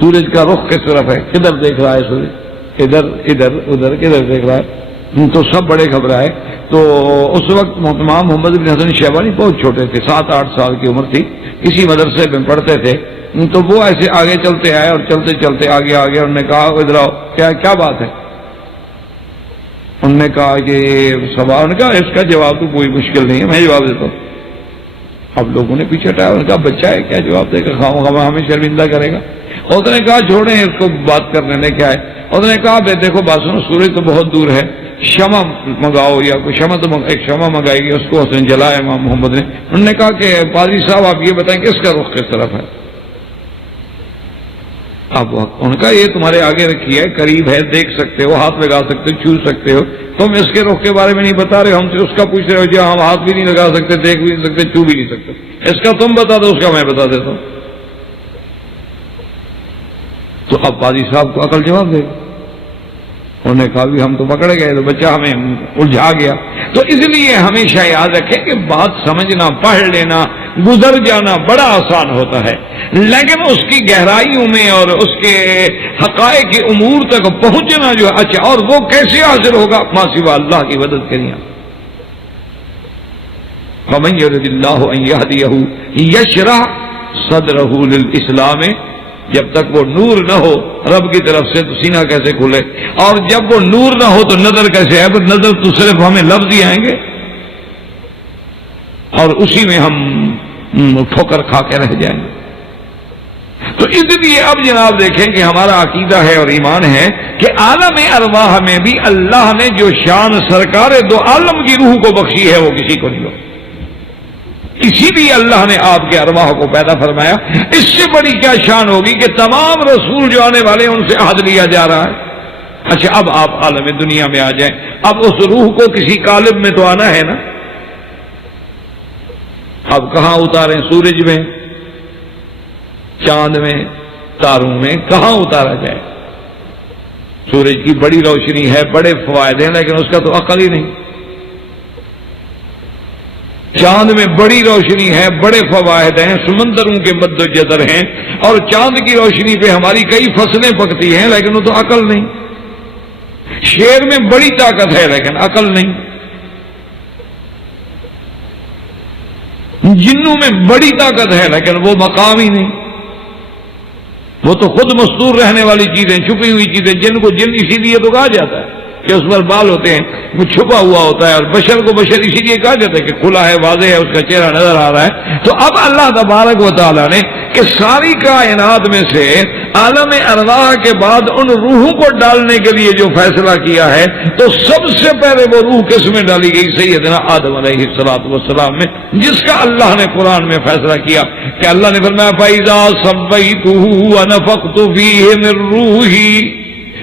سورج کا رخ کس طرف ہے، کدھر دیکھ رہا ہے سورج، ادھر ادھر ادھر کدھر دیکھ رہا ہے؟ تو سب بڑے گھبرائے. تو اس وقت امام محمد بن حسن شیبانی بہت چھوٹے تھے، 7-8 سال کی عمر تھی، کسی مدرسے میں پڑھتے تھے. تو وہ ایسے آگے چلتے آئے اور چلتے چلتے آگے انہوں نے کہا ادھر آؤ، کیا بات ہے؟ انہوں نے کہا کہ سوال، نے کہا اس کا جواب تو کوئی مشکل نہیں ہے، میں جواب دیتا ہوں. اب لوگوں نے پیچھے ہٹایا، انہوں نے کہا بچہ ہے کیا جواب دے گا، ہمیں شرمندہ کرے گا. اس نے کہا چھوڑیں اس کو، بات کرنے نے کیا ہے. اس نے کہا دیکھو بات سنو، سورج تو بہت دور ہے، شمع منگاؤ، یا کوئی شمع تو ایک شمع منگائے گی، اس کو اس نے جلایا امام محمد نے. انہوں نے کہا کہ پادری صاحب آپ یہ بتائیں کہ اس کا رخ کس طرف ہے؟ اب ان کا یہ تمہارے آگے رکھی ہے، قریب ہے، دیکھ سکتے ہو، ہاتھ لگا سکتے ہو، چھو سکتے ہو، تم اس کے رخ کے بارے میں نہیں بتا رہے، ہم سے اس کا پوچھ رہے ہو جو ہم ہاتھ بھی نہیں لگا سکتے، دیکھ بھی نہیں سکتے، چھو بھی نہیں سکتے. اس کا تم بتا دو، اس کا میں بتا دیتا ہوں. تو اب قاضی صاحب کو عقل جواب دے گا. انہوں نے کہا بھی ہم تو پکڑ گئے، تو بچہ ہمیں الجھا گیا. تو اس لیے ہمیشہ یاد رکھیں کہ بات سمجھنا، پڑھ لینا، گزر جانا بڑا آسان ہوتا ہے، لیکن اس کی گہرائیوں میں اور اس کے حقائق کے امور تک پہنچنا جو ہے، اچھا اور وہ کیسے حاصل ہوگا؟ ماں سوا اللہ کی مدد کریے. فمن یرد اللہ ان یہدیہ یشرح صدرہ للاسلام، جب تک وہ نور نہ ہو رب کی طرف سے تو سینہ کیسے کھلے، اور جب وہ نور نہ ہو تو نظر کیسے ہے؟ نظر تو صرف ہمیں لفظ ہی آئیں گے اور اسی میں ہم ٹھوکر کھا کے رہ جائیں گے۔ تو اس لیے اب جناب دیکھیں کہ ہمارا عقیدہ ہے اور ایمان ہے کہ عالم ارواح میں بھی اللہ نے جو شان سرکار دو عالم کی روح کو بخشی ہے وہ کسی کو نہیں ہو، اسی لیے اللہ نے آپ کے ارواح کو پیدا فرمایا۔ اس سے بڑی کیا شان ہوگی کہ تمام رسول جو آنے والے ہیں ان سے عہد لیا جا رہا ہے۔ اچھا اب آپ عالم دنیا میں آ جائیں، اب اس روح کو کسی قالب میں تو آنا ہے نا، اب کہاں اتاریں؟ سورج میں، چاند میں، تاروں میں، کہاں اتارا جائے؟ سورج کی بڑی روشنی ہے، بڑے فوائد ہیں، لیکن اس کا تو عقل ہی نہیں۔ چاند میں بڑی روشنی ہے، بڑے فوائد ہیں، سمندروں کے مد و جزر ہیں، اور چاند کی روشنی پہ ہماری کئی فصلیں پکتی ہیں، لیکن وہ تو عقل نہیں۔ شیر میں بڑی طاقت ہے لیکن عقل نہیں۔ جنوں میں بڑی طاقت ہے لیکن وہ مقام ہی نہیں، وہ تو خود مستور رہنے والی چیزیں، چھپی ہوئی چیزیں، جن کو جن اسی لیے تو کہا جاتا ہے کہ اس پر بال ہوتے ہیں، وہ چھپا ہوا ہوتا ہے، اور بشر کو بشر اسی لیے کہا جاتا ہے کہ کھلا ہے، واضح ہے، اس کا چہرہ نظر آ رہا ہے۔ تو اب اللہ تبارک و تعالیٰ نے کہ ساری کائنات میں سے عالم ارواح کے بعد ان روحوں کو ڈالنے کے لیے جو فیصلہ کیا ہے، تو سب سے پہلے وہ روح کس میں ڈالی گئی؟ سیدنا آدم علیہ السلام میں، جس کا اللہ نے قرآن میں فیصلہ کیا کہ اللہ نے فرمایا فَإِذَا سَوَّيْتُهُ وَنَفَخْتُ فِيهِ مِن رُّوحِي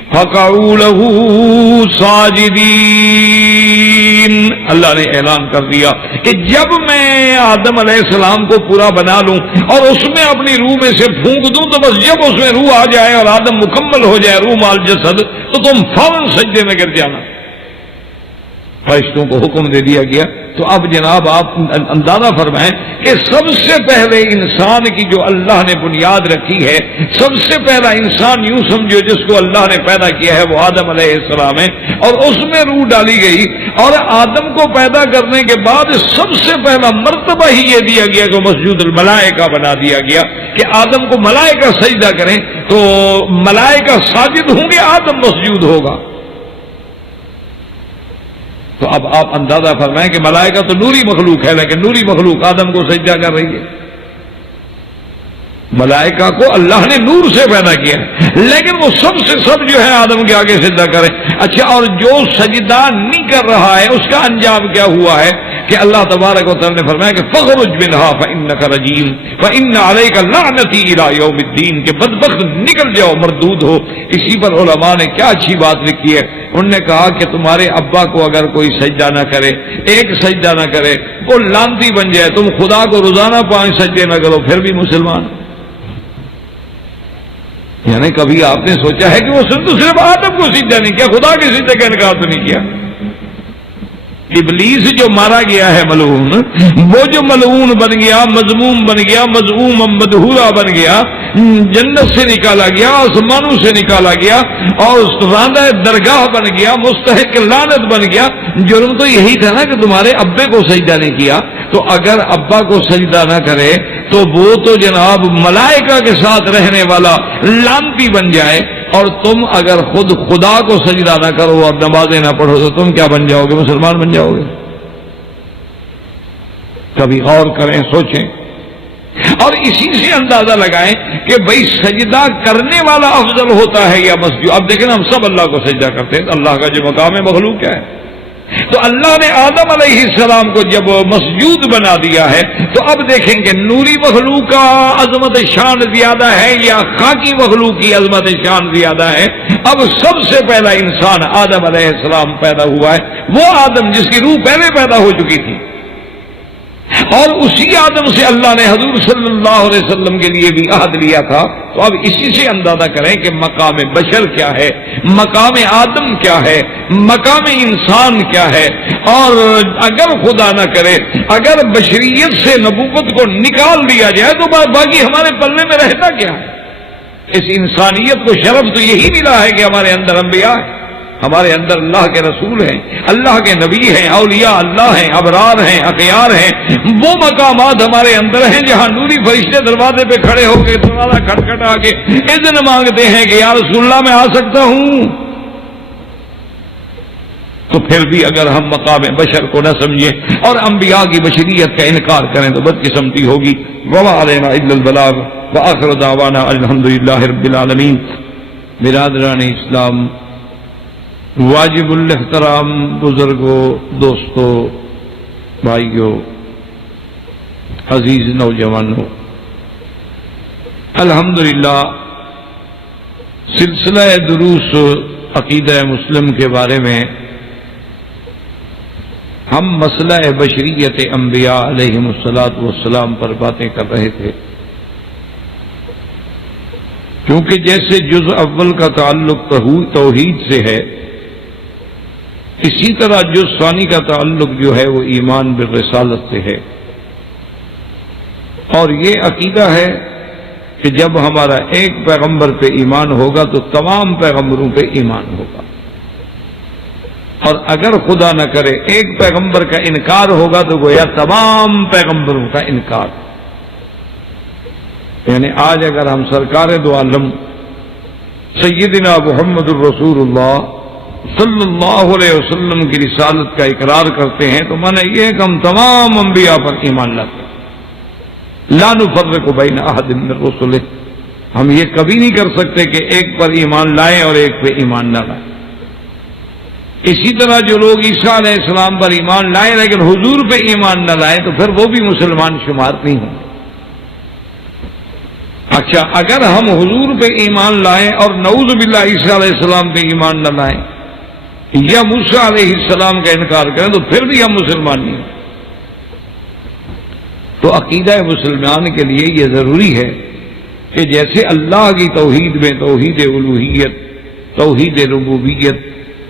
فَقَعُوا لَهُ سَاجِدِينَ۔ اللہ نے اعلان کر دیا کہ جب میں آدم علیہ السلام کو پورا بنا لوں اور اس میں اپنی روح میں سے پھونک دوں، تو بس جب اس میں روح آ جائے اور آدم مکمل ہو جائے، روح مال جسد، تو تم فوراً سجدے میں گر جانا۔ فرشتوں کو حکم دے دیا گیا۔ تو اب جناب آپ اندازہ فرمائیں کہ سب سے پہلے انسان کی جو اللہ نے بنیاد رکھی ہے، سب سے پہلا انسان یوں سمجھو جس کو اللہ نے پیدا کیا ہے وہ آدم علیہ السلام ہے، اور اس میں روح ڈالی گئی، اور آدم کو پیدا کرنے کے بعد سب سے پہلا مرتبہ ہی یہ دیا گیا کہ مسجود الملائکہ بنا دیا گیا کہ آدم کو ملائکہ سجدہ کریں، تو ملائکہ ساجد ہوں گے، آدم مسجود ہوگا۔ تو اب آپ اندازہ فرمائیں کہ ملائکہ تو نوری مخلوق ہے، لیکن نوری مخلوق آدم کو سجدہ کر رہی ہے۔ ملائکہ کو اللہ نے نور سے پیدا کیا ہے، لیکن وہ سب سے سب جو ہے آدم کے آگے سجدہ کریں۔ اچھا، اور جو سجدہ نہیں کر رہا ہے اس کا انجام کیا ہوا ہے کہ اللہ تبارک و تعالی نے فرمایا کہ فَخْرُجْ مِنْهَا فَإِنَّكَ رَجِيمٌ وَإِنَّ عَلَيْكَ لَعْنَتِي إِلَىٰ يَوْمِ الدِّينِ، کہ بدبخت نکل جاؤ، مردود ہو۔ اسی پر علماء نے کیا اچھی بات لکھی ہے، انہوں نے کہا کہ تمہارے ابا کو اگر کوئی سجدہ نہ کرے، ایک سجدہ نہ کرے، وہ لعنتی بن جائے، تم خدا کو روزانہ 5 سجدے نہ کرو، پھر بھی مسلمان۔ یعنی کبھی آپ نے سوچا ہے کہ وہ صرف آدم کو سجدہ نہیں کیا، خدا کے سجدے کا انکار تو نہیں کیا؟ ابلیس جو مارا گیا ہے ملعون، وہ جو ملعون بن گیا، مذموم بن گیا، مذموم مدحورا بن گیا، جنت سے نکالا گیا، آسمانوں سے نکالا گیا، اور راندہ درگاہ بن گیا، مستحق لعنت بن گیا۔ جرم تو یہی تھا نا کہ تمہارے ابے کو سجدہ نہیں کیا۔ تو اگر ابا کو سجدہ نہ کرے تو وہ تو جناب ملائکہ کے ساتھ رہنے والا لعنتی بن جائے، اور تم اگر خود خدا کو سجدہ نہ کرو اور نمازیں نہ پڑھو تو تم کیا بن جاؤ گے؟ مسلمان بن جاؤ گے؟ کبھی غور کریں، سوچیں، اور اسی سے اندازہ لگائیں کہ بھئی سجدہ کرنے والا افضل ہوتا ہے یا مسجود؟ اب دیکھیں ہم سب اللہ کو سجدہ کرتے ہیں، اللہ کا جو مقام ہے مخلوق کیا ہے؟ تو اللہ نے آدم علیہ السلام کو جب مسجود بنا دیا ہے، تو اب دیکھیں کہ نوری مخلوق کا عظمت شان زیادہ ہے یا خاکی مخلوق کی عظمت شان زیادہ ہے؟ اب سب سے پہلا انسان آدم علیہ السلام پیدا ہوا ہے، وہ آدم جس کی روح پہلے پیدا ہو چکی تھی، اور اسی آدم سے اللہ نے حضور صلی اللہ علیہ وسلم کے لیے بھی عہد لیا تھا۔ تو اب اسی سے اندازہ کریں کہ مقام بشر کیا ہے، مقام آدم کیا ہے، مقام انسان کیا ہے، اور اگر خدا نہ کرے، اگر بشریت سے نبوت کو نکال دیا جائے تو باقی ہمارے پلے میں رہتا کیا ہے؟ اس انسانیت کو شرف تو یہی ملا ہے کہ ہمارے اندر انبیاء ہے، ہمارے اندر اللہ کے رسول ہیں، اللہ کے نبی ہیں، اولیاء اللہ ہیں، ابرار ہیں، اخیار ہیں، وہ مقامات ہمارے اندر ہیں جہاں نوری فرشتے دروازے پہ کھڑے ہو کے دروازہ کھٹکھٹا کے اذن مانگتے ہیں کہ یا رسول اللہ میں آ سکتا ہوں. تو پھر بھی اگر ہم مقام بشر کو نہ سمجھیں اور انبیاء کی بشریت کا انکار کریں تو بدقسمتی ہوگی. وما علینا الا البلاغ وآخر دعوانا الحمدللہ رب العالمین. برادران اسلام، واجب الاحترام بزرگوں، دوستوں، بھائیوں، عزیز نوجوانوں، الحمدللہ سلسلہ دروس عقیدہ مسلم کے بارے میں ہم مسئلہ بشریت انبیاء علیہم الصلاۃ والسلام پر باتیں کر رہے تھے. کیونکہ جیسے جز اول کا تعلق توحید سے ہے، اسی طرح جز ثانی کا تعلق جو ہے وہ ایمان بالرسالت سے ہے. اور یہ عقیدہ ہے کہ جب ہمارا ایک پیغمبر پہ ایمان ہوگا تو تمام پیغمبروں پہ ایمان ہوگا، اور اگر خدا نہ کرے ایک پیغمبر کا انکار ہوگا تو گویا تمام پیغمبروں کا انکار. یعنی آج اگر ہم سرکار دو عالم سیدنا محمد الرسول اللہ صلی اللہ علیہ وسلم کی رسالت کا اقرار کرتے ہیں تو معنی یہ ہے کہ ہم تمام انبیاء پر ایمان لاتے ہیں. لا نفرق بین احد من الرسل. ہم یہ کبھی نہیں کر سکتے کہ ایک پر ایمان لائیں اور ایک پہ ایمان نہ لائیں. اسی طرح جو لوگ عیسیٰ علیہ السلام پر ایمان لائیں لیکن حضور پہ ایمان نہ لائیں تو پھر وہ بھی مسلمان شمار نہیں ہوں. اچھا، اگر ہم حضور پہ ایمان لائیں اور نعوذ باللہ عیسیٰ علیہ السلام پہ ایمان نہ لائیں یا موسیٰ علیہ السلام کا انکار کریں تو پھر بھی ہم مسلمان نہیں ہیں. تو عقیدہ مسلمان کے لیے یہ ضروری ہے کہ جیسے اللہ کی توحید میں توحید الوہیت، توحید ربوبیت،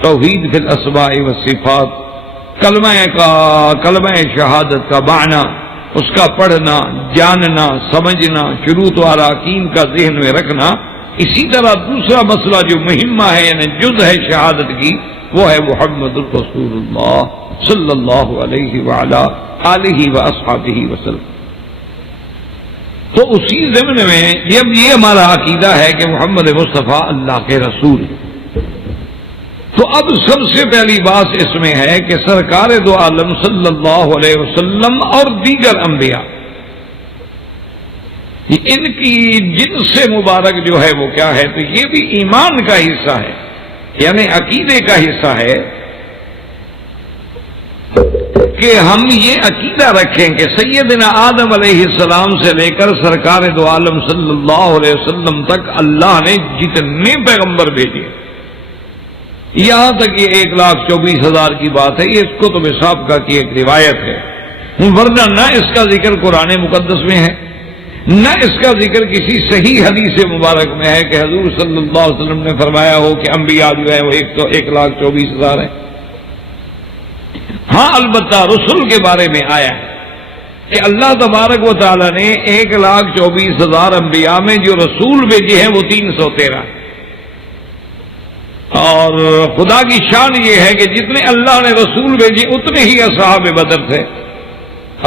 توحید فی الاسماء والصفات، کلمہ شہادت کا معنی، اس کا پڑھنا، جاننا، سمجھنا، شروط و اراکین کا ذہن میں رکھنا، اسی طرح دوسرا مسئلہ جو مہمہ ہے یعنی جز ہے شہادت کی، وہ ہے محمد الرسول اللہ صلی اللہ علیہ وعلا آلہ واصحابہ وسلم. تو اسی ضمن میں یہ ہمارا عقیدہ ہے کہ محمد مصطفیٰ اللہ کے رسول ہیں. تو اب سب سے پہلی بات اس میں ہے کہ سرکار دو عالم صلی اللہ علیہ وسلم اور دیگر انبیاء، ان کی جنس مبارک جو ہے وہ کیا ہے؟ تو یہ بھی ایمان کا حصہ ہے، یعنی عقیدے کا حصہ ہے کہ ہم یہ عقیدہ رکھیں کہ سیدنا آدم علیہ السلام سے لے کر سرکار دو عالم صلی اللہ علیہ وسلم تک اللہ نے جتنے پیغمبر بھیجے، یہاں تک یہ 1,24,000 کی بات ہے، یہ اس کتب سابقہ کی ایک روایت ہے، ورنہ نہ اس کا ذکر قرآن مقدس میں ہے نہ اس کا ذکر کسی صحیح حدیث مبارک میں ہے کہ حضور صلی اللہ علیہ وسلم نے فرمایا ہو کہ انبیاء جو ہے وہ 1,24,000 ہیں. ہاں البتہ رسول کے بارے میں آیا ہے کہ اللہ تبارک و تعالی نے 1,24,000 انبیاء میں جو رسول بھیجے ہیں وہ 313 ہیں. اور خدا کی شان یہ ہے کہ جتنے اللہ نے رسول بھیجے اتنے ہی اصحاب بدر تھے.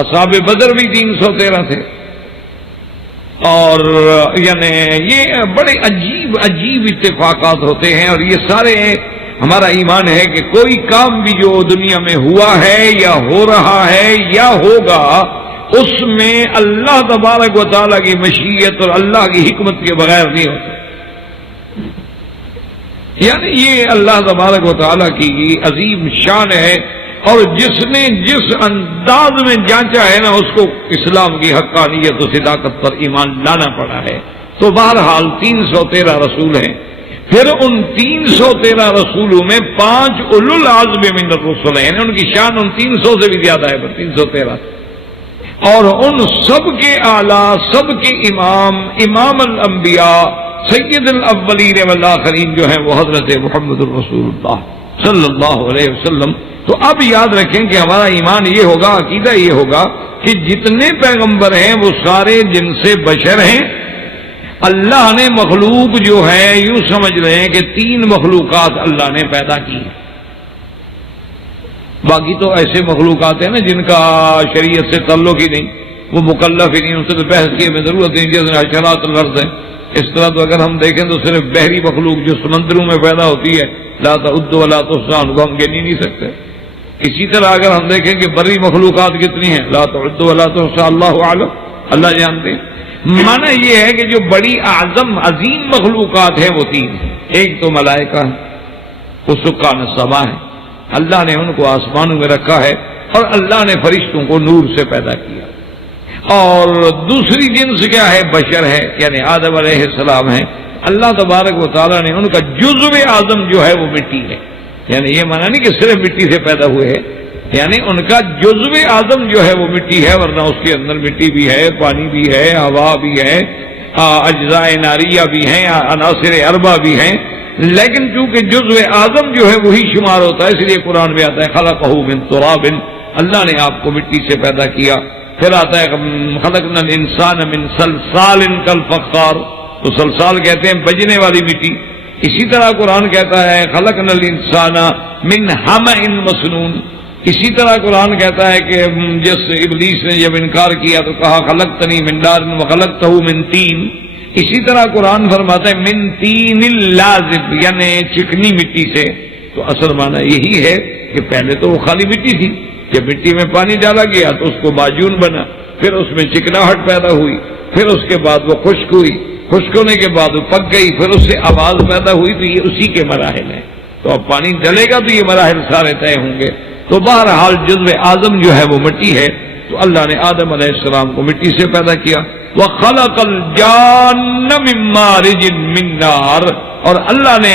اصحاب بدر بھی 313 تھے. اور یعنی یہ بڑے عجیب اتفاقات ہوتے ہیں، اور یہ سارے ہمارا ایمان ہے کہ کوئی کام بھی جو دنیا میں ہوا ہے یا ہو رہا ہے یا ہوگا اس میں اللہ تبارک و تعالیٰ کی مشیت اور اللہ کی حکمت کے بغیر نہیں ہوتا. یعنی یہ اللہ تبارک و تعالیٰ کی عظیم شان ہے، اور جس نے جس انداز میں جانچا ہے نا اس کو اسلام کی حقانیت و صداقت پر ایمان لانا پڑا ہے. تو بہرحال 313 رسول ہیں. پھر ان 313 رسولوں میں 5 اولو العزم من الرسل ہیں، یعنی ان کی شان ان 300 سے بھی زیادہ ہے، پر 313. اور ان سب کے اعلیٰ، سب کے امام الانبیاء سید الاولین والآخرین جو ہیں وہ حضرت محمد الرسول اللہ صلی اللہ علیہ وسلم. تو اب یاد رکھیں کہ ہمارا ایمان یہ ہوگا، عقیدہ یہ ہوگا کہ جتنے پیغمبر ہیں وہ سارے جن سے بشر ہیں، اللہ نے مخلوق جو ہے یوں سمجھ رہے ہیں کہ 3 مخلوقات اللہ نے پیدا کی. باقی تو ایسے مخلوقات ہیں نا جن کا شریعت سے تعلق ہی نہیں، وہ مکلف ہی نہیں، ان سے تو بحث کیے میں ضرورت نہیں، جیسے حشرات الارض ہے. اس طرح تو اگر ہم دیکھیں تو صرف بحری مخلوق جو سمندروں میں پیدا ہوتی ہے، لا تعد ولا تحصى، ان کو ہم گن ہی نہیں سکتے. اسی طرح اگر ہم دیکھیں کہ بری مخلوقات کتنی ہیں، لا تعد ولا تحصى، اللہ عالم، اللہ جانتے ہیں. معنی یہ ہے کہ جو بڑی اعظم عظیم مخلوقات ہیں وہ 3 ہیں. ایک تو ملائکہ ہے، وہ سکان السماء ہے، اللہ نے ان کو آسمانوں میں رکھا ہے، اور اللہ نے فرشتوں کو نور سے پیدا کیا. اور دوسری جنس کیا ہے؟ بشر ہے، یعنی آدم علیہ السلام ہے. اللہ تبارک و تعالیٰ نے ان کا جزو اعظم جو ہے وہ مٹی ہے. یعنی یہ معنی نہیں کہ صرف مٹی سے پیدا ہوئے ہیں، یعنی ان کا جزو اعظم جو ہے وہ مٹی ہے، ورنہ اس کے اندر مٹی بھی ہے، پانی بھی ہے، ہوا بھی ہے، اجزاء ناریہ بھی ہیں، عناصر اربع بھی ہیں. لیکن چونکہ جزو اعظم جو ہے وہی شمار ہوتا ہے، اس لیے قرآن میں آتا ہے خلقہ من تراب، اللہ نے آپ کو مٹی سے پیدا کیا. پھر آتا ہے خلقنا الانسان من صلصال کالفخار، تو صلصال کہتے ہیں بجنے والی مٹی. اسی طرح قرآن کہتا ہے خلقنا الانسان من حمأ مسنون. اسی طرح قرآن کہتا ہے کہ جس ابلیس نے جب انکار کیا تو کہا خلقتنی من نار وخلقتہ من طین. اسی طرح قرآن فرماتا ہے من طین لازب، یعنی چکنی مٹی سے. تو اصل معنی یہی ہے کہ پہلے تو وہ خالی مٹی تھی، جب مٹی میں پانی ڈالا گیا تو اس کو معجون بنا، پھر اس میں چکناہٹ پیدا ہوئی، پھر اس کے بعد وہ خشک ہوئی، خشک ہونے کے بعد وہ پک گئی، پھر اس سے آواز پیدا ہوئی. تو یہ اسی کے مراحل ہیں. تو اب پانی ڈلے گا تو یہ مراحل سارے طے ہوں گے. تو بہرحال جزو اعظم جو ہے وہ مٹی ہے. تو اللہ نے آدم علیہ السلام کو مٹی سے پیدا کیا. وَخَلَقَ الْجَانَّ مِن مَّارِجٍ مِّن نَّارٍ، اور اللہ نے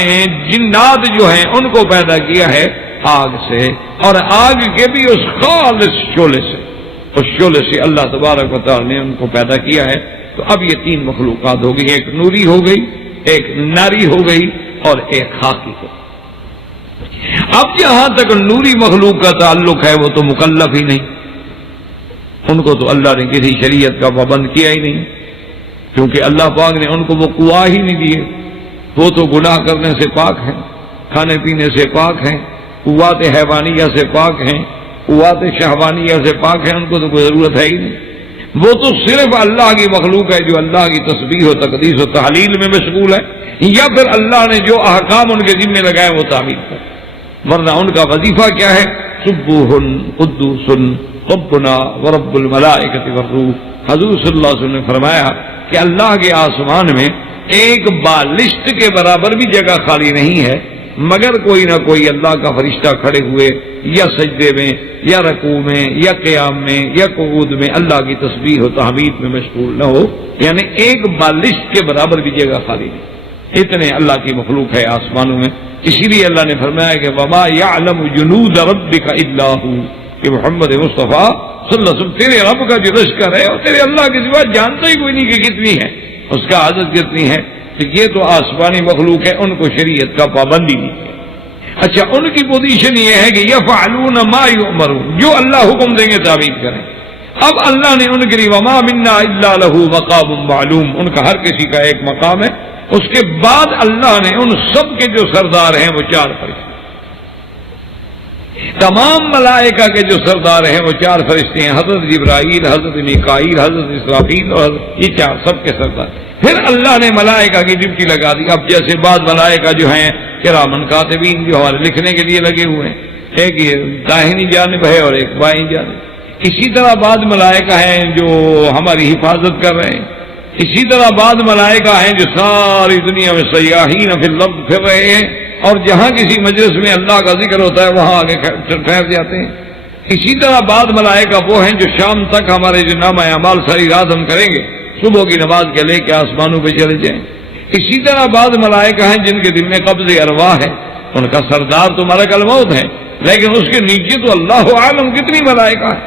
جنات جو ہیں ان کو پیدا کیا ہے آگ سے، اور آگ کے بھی اس خالص شعلے سے. اس شعلے سے اللہ تبارک و تعالی نے ان کو پیدا کیا ہے. تو اب یہ 3 مخلوقات ہو گئی، ایک نوری ہو گئی، ایک ناری ہو گئی، اور ایک خاکی ہو گئی. اب جہاں تک نوری مخلوق کا تعلق ہے وہ تو مکلف ہی نہیں، ان کو تو اللہ نے کسی شریعت کا پابند کیا ہی نہیں، کیونکہ اللہ پاک نے ان کو وہ قوا ہی نہیں دیے. وہ تو گناہ کرنے سے پاک ہیں، کھانے پینے سے پاک ہیں، قوات حیوانیہ سے پاک ہیں، قوات شہوانیہ سے پاک ہیں، ان کو تو کوئی ضرورت ہے ہی نہیں. وہ تو صرف اللہ کی مخلوق ہے جو اللہ کی تسبیح و تقدیس و تحلیل میں مشغول ہے، یا پھر اللہ نے جو احکام ان کے ذمہ لگائے وہ تعمیل کر. ورنہ ان کا وظیفہ کیا ہے؟ سبوح قدوس ربنا ورب الملائکۃ والروح. حضور صلی اللہ علیہ وسلم نے فرمایا کہ اللہ کے آسمان میں ایک بالشت کے برابر بھی جگہ خالی نہیں ہے مگر کوئی نہ کوئی اللہ کا فرشتہ کھڑے ہوئے یا سجدے میں یا رکوع میں یا قیام میں یا قعود میں اللہ کی تسبیح و تحمید میں مشغول نہ ہو. یعنی ایک بالشت کے برابر بھی جگہ خالی نہیں. اتنے اللہ کی مخلوق ہے آسمانوں میں. اسی لیے اللہ نے فرمایا کہ وما يعلم جنود ربك الا هو، کہ محمد مصطفیٰ صلی اللہ علیہ وسلم تیرے رب کا جو لشکر ہے اور تیرے اللہ کے سوا جانتا ہی کوئی نہیں کہ کتنی ہے، اس کا عدد کتنی ہے. تو یہ تو آسمانی مخلوق ہے، ان کو شریعت کا پابندی نہیں ہے. اچھا، ان کی پوزیشن یہ ہے کہ یفعلون ما یؤمرون، جو اللہ حکم دیں گے تعمیل کریں. اب اللہ نے ان کے لیے وما منا الا له مقام معلوم، ان کا ہر کسی کا ایک مقام ہے. اس کے بعد اللہ نے ان سب کے جو سردار ہیں وہ 4 فرشتے، تمام ملائکہ کے جو سردار ہیں وہ 4 فرشتے ہیں، حضرت جبرائیل، حضرت میکائیل، حضرت اسرافیل، اور یہ 4 سب کے سردار. پھر اللہ نے ملائکہ کی ڈیوٹی لگا دی. اب جیسے بعض ملائکہ جو ہیں کرامن کاتبین جو ہمارے لکھنے کے لیے لگے ہوئے ہیں، ایک یہ داہنی جانب ہے اور ایک بائیں جانب. اسی طرح بعض ملائکہ ہیں جو ہماری حفاظت کر رہے ہیں. اسی طرح بعض ملائکہ ہیں جو ساری دنیا میں سیاحین فی الارض پھر رہے ہیں، اور جہاں کسی مجلس میں اللہ کا ذکر ہوتا ہے وہاں آگے ٹھہر جاتے ہیں. اسی طرح بعض ملائکہ وہ ہیں جو شام تک ہمارے جو نامہ اعمال ساری رات ہم کریں گے، صبح کی نماز کے لے کے آسمانوں پہ چلے جائیں. اسی طرح بعض ملائکہ ہیں جن کے دل میں قبض ارواح ہے، ان کا سردار تو ملک الموت ہے، لیکن اس کے نیچے تو اللہ عالم کتنی ملائکہ ہے،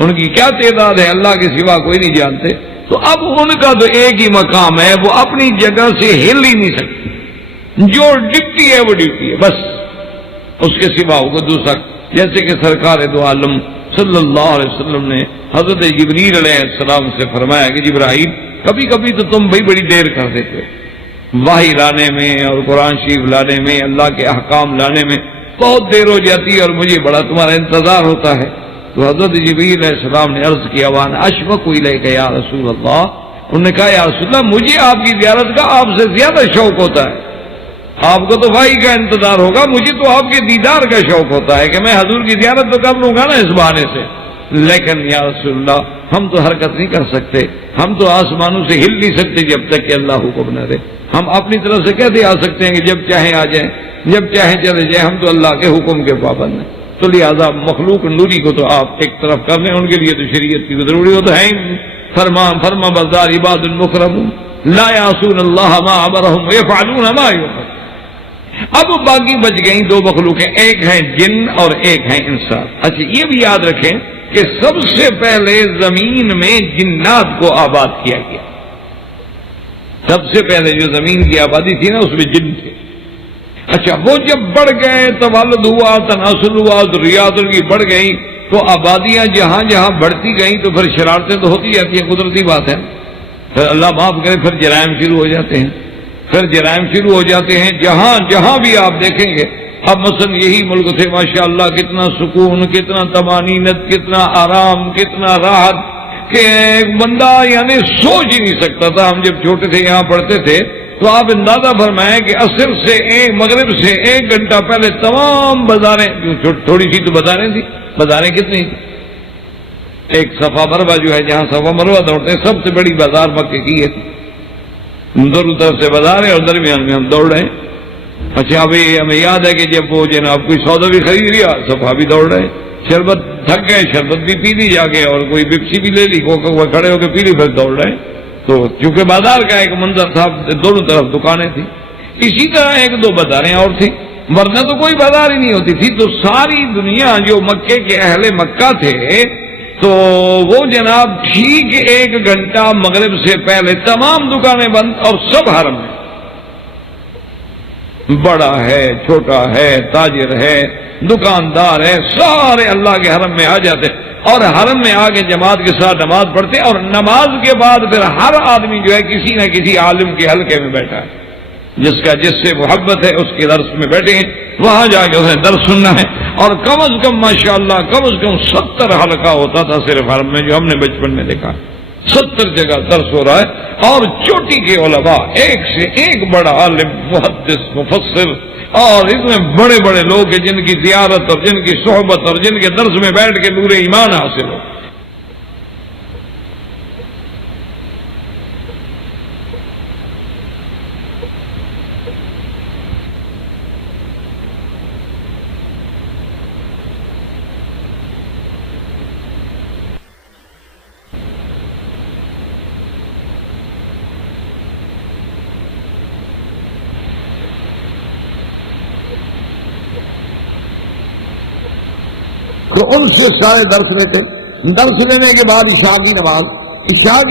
ان کی کیا تعداد ہے اللہ کے سوا کوئی نہیں جانتے. تو اب ان کا تو ایک ہی مقام ہے، وہ اپنی جگہ سے ہل ہی نہیں سکتے. جو ڈپٹی ہے وہ ڈپٹی ہے، بس اس کے سوا ہوگا دوسرا. جیسے کہ سرکار دو عالم صلی اللہ علیہ وسلم نے حضرت جبریل علیہ السلام سے فرمایا کہ جبرائیل کبھی کبھی تو تم بھائی بڑی دیر کر دیتے وحی لانے میں اور قرآن شریف لانے میں، اللہ کے احکام لانے میں بہت دیر ہو جاتی ہے، اور مجھے بڑا تمہارا انتظار ہوتا ہے۔ تو حضرت جبریل علیہ السلام نے عرض کیا وانا اشفق الیک یا رسول اللہ، انہوں نے کہا یا رسول اللہ مجھے آپ کی زیارت کا آپ سے زیادہ شوق ہوتا ہے، آپ کو تو وحی کا انتظار ہوگا، مجھے تو آپ کے دیدار کا شوق ہوتا ہے کہ میں حضور کی زیارت تو کر لوں گا نا اس بہانے سے، لیکن یا رسول اللہ ہم تو حرکت نہیں کر سکتے، ہم تو آسمانوں سے ہل نہیں سکتے جب تک کہ اللہ حکم نہ دے، ہم اپنی طرف سے کہتے آ سکتے ہیں کہ جب چاہیں آ جائیں، جب چاہیں چلے جائیں، ہم تو اللہ کے حکم کے پابند ہیں۔ تو لہٰذا مخلوق نوری کو تو آپ ایک طرف کر لیں، ان کے لیے تو شریعت کی ضروری ہوتا ہے، فرما بردار عباد المکرمون لا یعصون اللہ ما امرهم ویفعلون ما یؤمرون۔ اب باقی بچ گئیں دو مخلوقیں، ایک ہیں جن اور ایک ہیں انسان۔ اچھا یہ بھی یاد رکھیں کہ سب سے پہلے زمین میں جنات کو آباد کیا گیا، سب سے پہلے جو زمین کی آبادی تھی نا اس میں جن تھے۔ اچھا وہ جب بڑھ گئے، تولد ہوا، تناسل ہوا، ذریات ان کی بڑھ گئی، تو آبادیاں جہاں جہاں بڑھتی گئیں تو پھر شرارتیں تو ہوتی جاتی ہیں، قدرتی بات ہے، پھر اللہ معاف کرے پھر جرائم شروع ہو جاتے ہیں، پھر جرائم شروع ہو جاتے ہیں جہاں جہاں بھی آپ دیکھیں گے۔ اب مثلا یہی ملک تھے ماشاءاللہ، کتنا سکون، کتنا طمانینت، کتنا آرام، کتنا راحت کہ ایک بندہ یعنی سوچ ہی نہیں سکتا تھا۔ ہم جب چھوٹے تھے یہاں پڑھتے تھے تو آپ اندازہ فرمائیں کہ عصر سے مغرب سے 1 گھنٹہ پہلے تمام بازاریں، تھوڑی سی تو بازاریں تھی، بازاریں کتنی تھی؟ ایک صفا مروہ جو ہے جہاں صفا مروہ دوڑتے ہیں، سب سے بڑی بازار مکے کی ہے، دونوں طرف سے بازار ہے اور درمیان میں ہم دوڑ رہے ہیں۔ اچھا ابھی ہمیں یاد ہے کہ جب وہ جناب کوئی سودا بھی خرید لیا، صفا بھی دوڑ رہے ہیں، شربت تھک گئے، شربت بھی پی لی جا کے، اور کوئی پیپسی بھی لے لی، کھڑے ہو کے پی لی، پھر دوڑ رہے ہیں۔ تو چونکہ بازار کا ایک منظر تھا، دونوں طرف دکانیں تھیں، اسی طرح 1-2 بازاریں اور تھیں، ورنہ تو کوئی بازار ہی نہیں ہوتی تھی۔ تو ساری دنیا جو مکے کے اہل مکہ تھے تو وہ جناب ٹھیک 1 گھنٹہ مغرب سے پہلے تمام دکانیں بند، اور سب حرم میں، بڑا ہے چھوٹا ہے تاجر ہے دکاندار ہے، سارے اللہ کے حرم میں آ جاتے، اور حرم میں آ کے جماعت کے ساتھ نماز پڑھتے، اور نماز کے بعد پھر ہر آدمی جو ہے کسی نہ کسی عالم کے حلقے میں بیٹھا ہے، جس سے محبت ہے اس کے درس میں بیٹھے ہیں، وہاں جا کے اسے درس سننا ہے۔ اور کم از کم ماشاءاللہ کم از کم 70 حلقہ ہوتا تھا صرف حرم میں، جو ہم نے بچپن میں دیکھا، 70 جگہ درس ہو رہا ہے، اور چوٹی کے علماء ایک سے ایک بڑا عالم، محدث، مفسر، اور اتنے بڑے بڑے لوگ ہیں جن کی زیارت اور جن کی صحبت اور جن کے درس میں بیٹھ کے نور ایمان حاصل ہو۔ تو ان سے سارے درس لیتے، درس لینے کے بعد عشاء کی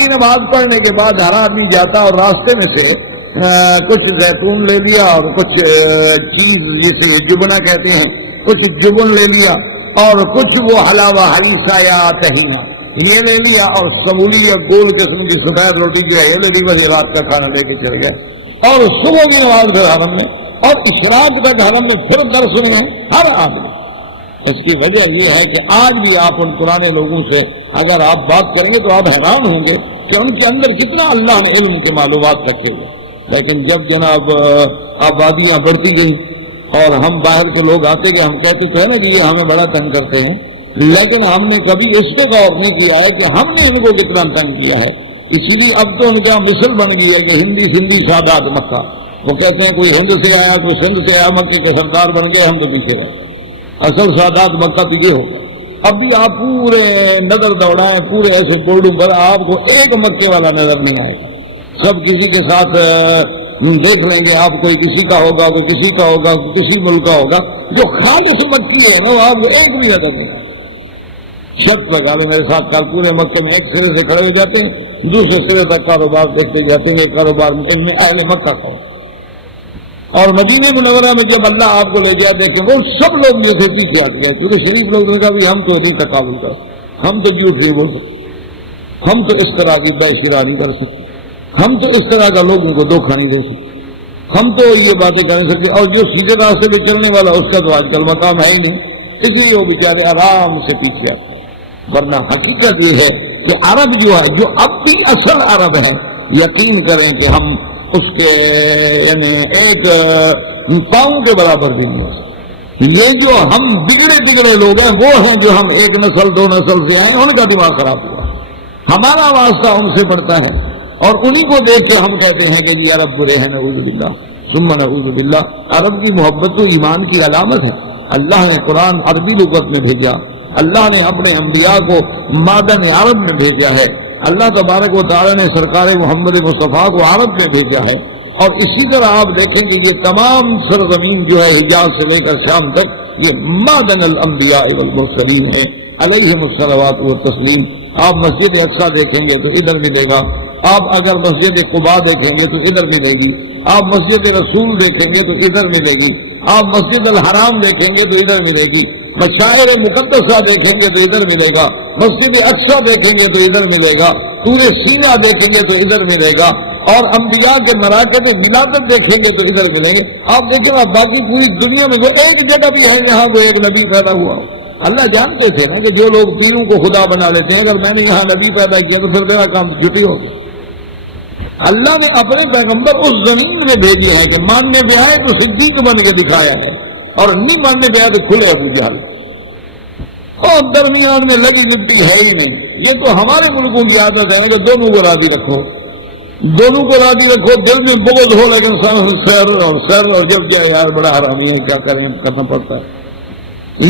نماز پڑھنے کے بعد ہر آدمی جاتا اور راستے میں سے کچھ زیتون لے لیا اور کچھ چیز جسے جبنا کہتے ہیں، کچھ جبن لے لیا، اور کچھ وہ حلاوہ حریصہ یا تہینہ یہ لے لیا، اور سبولی یا گول قسم کی سفید روٹی جو ہے یہ لے لی، بس رات کا کھانا لے کے چل گئے، اور صبح کی نماز پھر حرم میں، اور اشراق تک حرم میں پھر درس میں ہر آدمی۔ اس کی وجہ یہ ہے کہ آج بھی آپ ان پرانے لوگوں سے اگر آپ بات کریں گے تو آپ حیران ہوں گے کہ ان کے اندر کتنا اللہ نے علم کے معلومات رکھے ہوئے، لیکن جب جناب آبادیاں بڑھتی گئی اور ہم باہر کے لوگ آتے گئے، ہم کہتے تھے نا کہ یہ ہمیں بڑا تنگ کرتے ہیں، لیکن ہم نے کبھی اس پہ غور نہیں کیا ہے کہ ہم نے ان کو کتنا تنگ کیا ہے۔ اسی لیے اب تو ان کا مثل بن گئی ہے کہ ہندی سادات مکہ، وہ کہتے ہیں کوئی ہند سے آیا کوئی سندھ سے آیا، مکے کے سردار بن گئے، ہم تو پیچھے رہے، اصل سادات مکہ تو یہ ہوگا۔ اب بھی آپ پورے نظر دوڑائیں پورے ایسے بورڈوں پر، آپ کو ایک مکے والا نظر نہیں آئے گا، سب کسی کے ساتھ دیکھ لیں گے، آپ کوئی کسی کا ہوگا کوئی کسی کا ہوگا کوئی کسی ملک کا ہوگا، جو خالص مکی ہے نا وہ آپ کو ایک بھی نظر نہیں آئے۔ شرط لگا لیں میرے ساتھ کل پورے مکے میں ایک سرے سے کھڑے ہو جاتے ہیں، دوسرے سرے تک کاروبار دیکھتے جاتے ہیں، کاروبار میں اہل مکہ کا، اور مدینہ منورہ میں جب اللہ آپ کو لے جائے دیکھیں وہ سب لوگ جیسے پیچھے ہٹ گئے، کیونکہ شریف لوگ نے کہا بھی ہم تو نہیں تقابل کر، ہم تو جھوٹ نہیں بول سکتے، ہم تو اس طرح کی بے شرا نہیں کر سکتے، ہم تو اس طرح کا لوگوں کو دھوکہ نہیں دے سکتے، ہم تو یہ باتیں کر نہیں سکتے، اور جو سیدھے راستے پہ چلنے والا اس کا تو آج کل مقام ہے ہی نہیں، اس لیے وہ بیچارے آرام سے پیچھے آتے ہیں۔ ورنہ حقیقت یہ ہے کہ عرب جو ہے، جو اب بھی اصل عرب ہے، یقین کریں کہ ہم اس کے یعنی ایک پاؤں کے برابر بھی نہیں ہے۔ یہ جو ہم بگڑے لوگ ہیں وہ ہیں جو ہم ایک نسل دو نسل سے آئے، ان کا دماغ خراب ہوا، ہمارا واسطہ ان سے پڑتا ہے، اور انہی کو دیکھ کے ہم کہتے ہیں کہ یہ عرب برے ہیں، نعوذ باللہ ثم نعوذ باللہ۔ عرب کی محبت تو ایمان کی علامت ہے۔ اللہ نے قرآن عربی لغت میں بھیجا، اللہ نے اپنے انبیاء کو مادن عرب میں بھیجا ہے، اللہ تبارک و تعالی نے سرکار محمد مصطفیٰ کو عرب میں بھیجا ہے، اور اسی طرح آپ دیکھیں کہ یہ تمام سرزمین جو ہے حجاز سے لے کر شام تک یہ مادن الانبیاء والمرسلین ہے علیہم الصلوات والتسلیم۔ آپ مسجد اقصی دیکھیں گے تو ادھر ملے گا، آپ اگر مسجد قباء دیکھیں گے تو ادھر ملے گی، آپ مسجد رسول دیکھیں گے تو ادھر ملے گی، آپ مسجد الحرام دیکھیں گے تو ادھر ملے گی، مشاعر مقدسہ دیکھیں گے تو ادھر ملے گا، مسجد اقصی دیکھیں گے تو ادھر ملے گا، طور سینا دیکھیں گے تو ادھر ملے گا، اور انبیاء کے مراکز ولادت دیکھیں گے تو ادھر ملیں گے۔ آپ دیکھیں گا باقی پوری دنیا میں وہ ایک جگہ بھی ہے جہاں وہ ایک نبی پیدا ہوا ہو۔ اللہ جانتے تھے نا کہ جو لوگ پیروں کو خدا بنا لیتے ہیں، اگر میں نے یہاں نبی پیدا کیا تو پھر میرا کام جھوٹی ہوگا۔ اللہ نے اپنے پیغمبر اس زمین میں بھیجے ہیں کہ ماننے پہ آئے تو صدیق بن کے دکھایا ہے، اور نہیں ماننے پہ آئے تو کھلے ابو جہل، اور درمیان میں لگی لپٹی ہے ہی نہیں۔ یہ تو ہمارے ملکوں کی عادت ہے کہ دونوں کو راضی رکھو، دونوں کو راضی رکھو، دل میں بغض ہو لیکن سر اور جب جائے یار بڑا حرامی ہے، کیا کریں، کرنا پڑتا ہے۔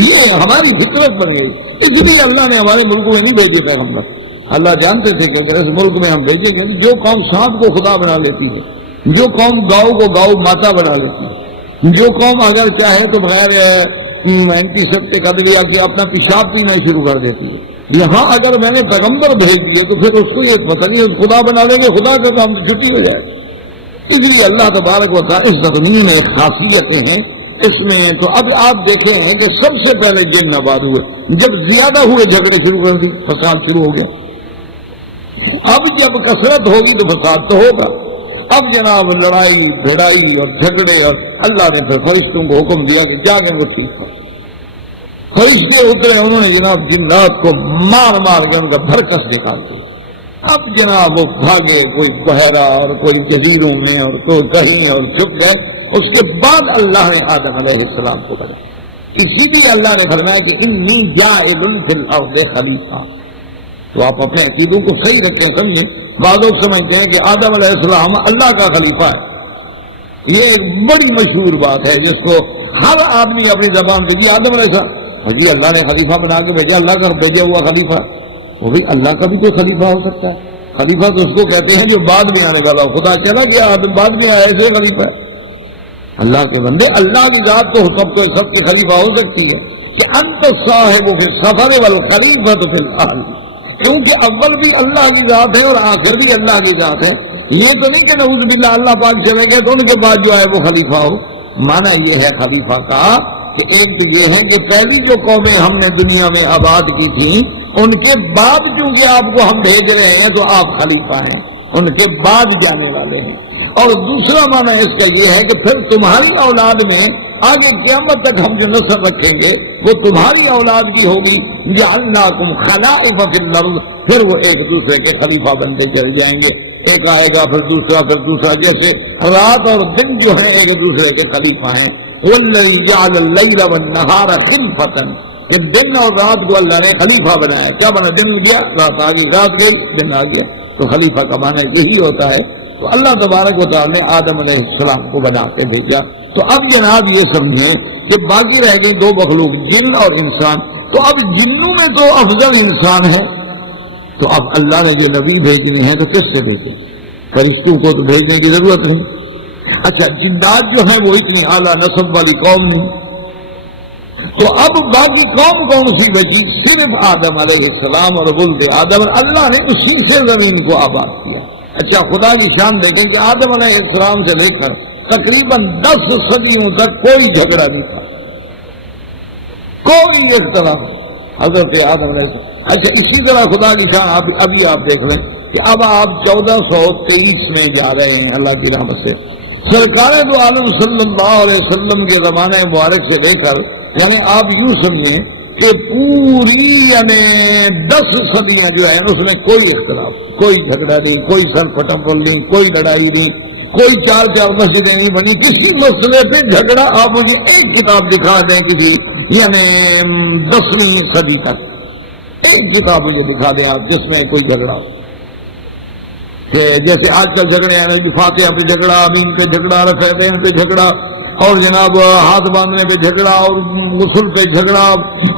یہ ہماری فطرت بن گئی، اس لیے اللہ نے ہمارے ملکوں میں نہیں بھیجے پیغمبر۔ اللہ جانتے تھے کہ اگر اس ملک میں ہم بھیجیں گے، جو قوم سانپ کو خدا بنا لیتی ہے، جو قوم گاؤں کو گاؤں ماتا بنا لیتی ہے، جو قوم اگر چاہے تو بغیر اینٹی سیپٹک ادویہ کے اپنا پیشاب پینا شروع کر دیتی ہے، یہاں اگر میں نے پیغمبر بھیج دیے تو پھر اس کو یہ پتہ نہیں خدا بنا لیں گے، خدا سے تو ہم چھٹی ہو جائے۔ اس لیے اللہ تبارک و تعالی اس زمین میں خاصیتیں ہیں اس میں۔ تو اب آپ دیکھیں ہیں کہ سب سے پہلے جن آباد ہوئے، جب زیادہ ہوئے جھگڑے شروع کر دی، فساد شروع ہو گیا۔ اب جب کثرت ہوگی تو فساد تو ہوگا۔ اب جناب لڑائی بھڑائی اور جھگڑے، اور اللہ نے پھر فرشتوں کو حکم دیا کہ جاگیں وہ ٹھیک ہو۔ فرشتے اترے، انہوں نے جناب جنات کو مار مار کر ان کا بھرکس نکال دیا۔ اب جناب وہ بھاگے، کوئی بحیرہ اور کوئی جزیروں میں اور کوئی کہیں اور چھپ گئے۔ اس کے بعد اللہ نے آدم علیہ السلام کو بنایا، اسی لیے اللہ نے فرمایا کہ انی جاعل فی الارض خلیفہ۔ تو آپ اپنے عقیدوں کو صحیح رکھیں، سمجھیں۔ بعض لوگ سمجھتے ہیں کہ آدم علیہ السلام اللہ کا خلیفہ ہے، یہ ایک بڑی مشہور بات ہے جس کو ہر آدمی اپنی زبان سے، جی آدم علیہ السلام، جی اللہ نے خلیفہ بنا کے بھیجا، اللہ کا بھیجا ہوا خلیفہ۔ وہ بھی اللہ کا بھی کوئی خلیفہ ہو سکتا ہے؟ خلیفہ تو اس کو کہتے ہیں جو بعد میں آنے والا ہو، خدا چلا گیا آدم بعد میں آیا، ایسے خلیفہ ہے۔ اللہ کے بندے، اللہ کی ذات تو سب کے خلیفہ ہو سکتی ہے کہ انت صاحب فی السفر والخلیفۃ فی الارض، کیونکہ اول بھی اللہ کی ذات ہے اور آخر بھی اللہ کی ذات ہے۔ یہ تو نہیں کہ نعوذ باللہ اللہ پاک چلے گئے تو ان کے بعد جو ہے وہ خلیفہ ہو۔ معنی یہ ہے خلیفہ کا کہ ایک تو یہ ہے کہ پہلی جو قومیں ہم نے دنیا میں آباد کی تھی، ان کے بعد کیونکہ آپ کو ہم بھیج رہے ہیں تو آپ خلیفہ ہیں، ان کے بعد جانے والے ہیں۔ اور دوسرا معنی اس کا یہ ہے کہ پھر تمہاری اولاد میں آگے قیامت تک ہم جو نسل رکھیں گے وہ تمہاری اولاد کی ہوگی، جعلناکم خلائف فی الارض، پھر وہ ایک دوسرے کے خلیفہ بنتے چل جائیں گے، ایک آئے گا پھر دوسرا، جیسے رات اور دن جو ہے ایک دوسرے کے خلیفہ ہیں۔ والذی جعل اللیل والنہار خلفۃ، کہ دن اور رات کو اللہ نے خلیفہ بنایا۔ کیا بنا؟ دن گیا رات آ گئی، رات گئی دن آ گیا، تو خلیفہ کا معنی یہی ہوتا ہے۔ تو اللہ تبارک و تعالی نے آدم علیہ السلام کو بنا کے بھیجا۔ تو اب جناب یہ سمجھیں کہ باقی رہ گئی دو مخلوق، جن اور انسان۔ تو اب جنوں میں تو افضل انسان ہے، تو اب اللہ نے جو نبی بھیجنے ہیں تو کس سے بھیجے؟ فرشتوں کو تو بھیجنے کی ضرورت نہیں۔ اچھا جنات جو ہیں وہ اتنی اعلیٰ نسب والی قوم نہیں، تو اب باقی قوم کون سی بچی؟ صرف آدم علیہ السلام اور ولد آدم، اللہ نے اسی سے زمین کو آباد کیا۔ اچھا خدا کی شان دیکھیں کہ آدم علیہ السلام سے لے کر تقریباً 10 صدیوں تک کوئی جھگڑا نہیں تھا، کوئی اختلاف حضرت آدم علیہ السلام۔ اچھا اسی طرح خدا کی شان ابھی آپ دیکھ لیں کہ اب آپ 1423 میں جا رہے ہیں اللہ کی رحمت سے. سرکار دو عالم صلی اللہ علیہ وسلم کے زمانے مبارک سے لے کر یعنی آپ یوں سمجھیں کہ پوری یعنی 10 صدیاں جو ہیں اس میں کوئی اختلاف، کوئی جھگڑا نہیں، کوئی سر پٹمپل نہیں، کوئی لڑائی نہیں، کوئی 4 مسجدیں نہیں بنی. کسی مسئلے پہ جھگڑا آپ مجھے ایک کتاب دکھا دیں کسی یعنی 10ویں صدی تک ایک کتاب مجھے دکھا دیں آپ جس میں کوئی جھگڑا ہو. کہ جیسے آج کل جھگڑے ہیں، فاتحہ پہ جھگڑا، امین پہ جھگڑا، رفعتین پہ جھگڑا، اور جناب ہاتھ باندھنے پہ جھگڑا، اور غسل پہ جھگڑا،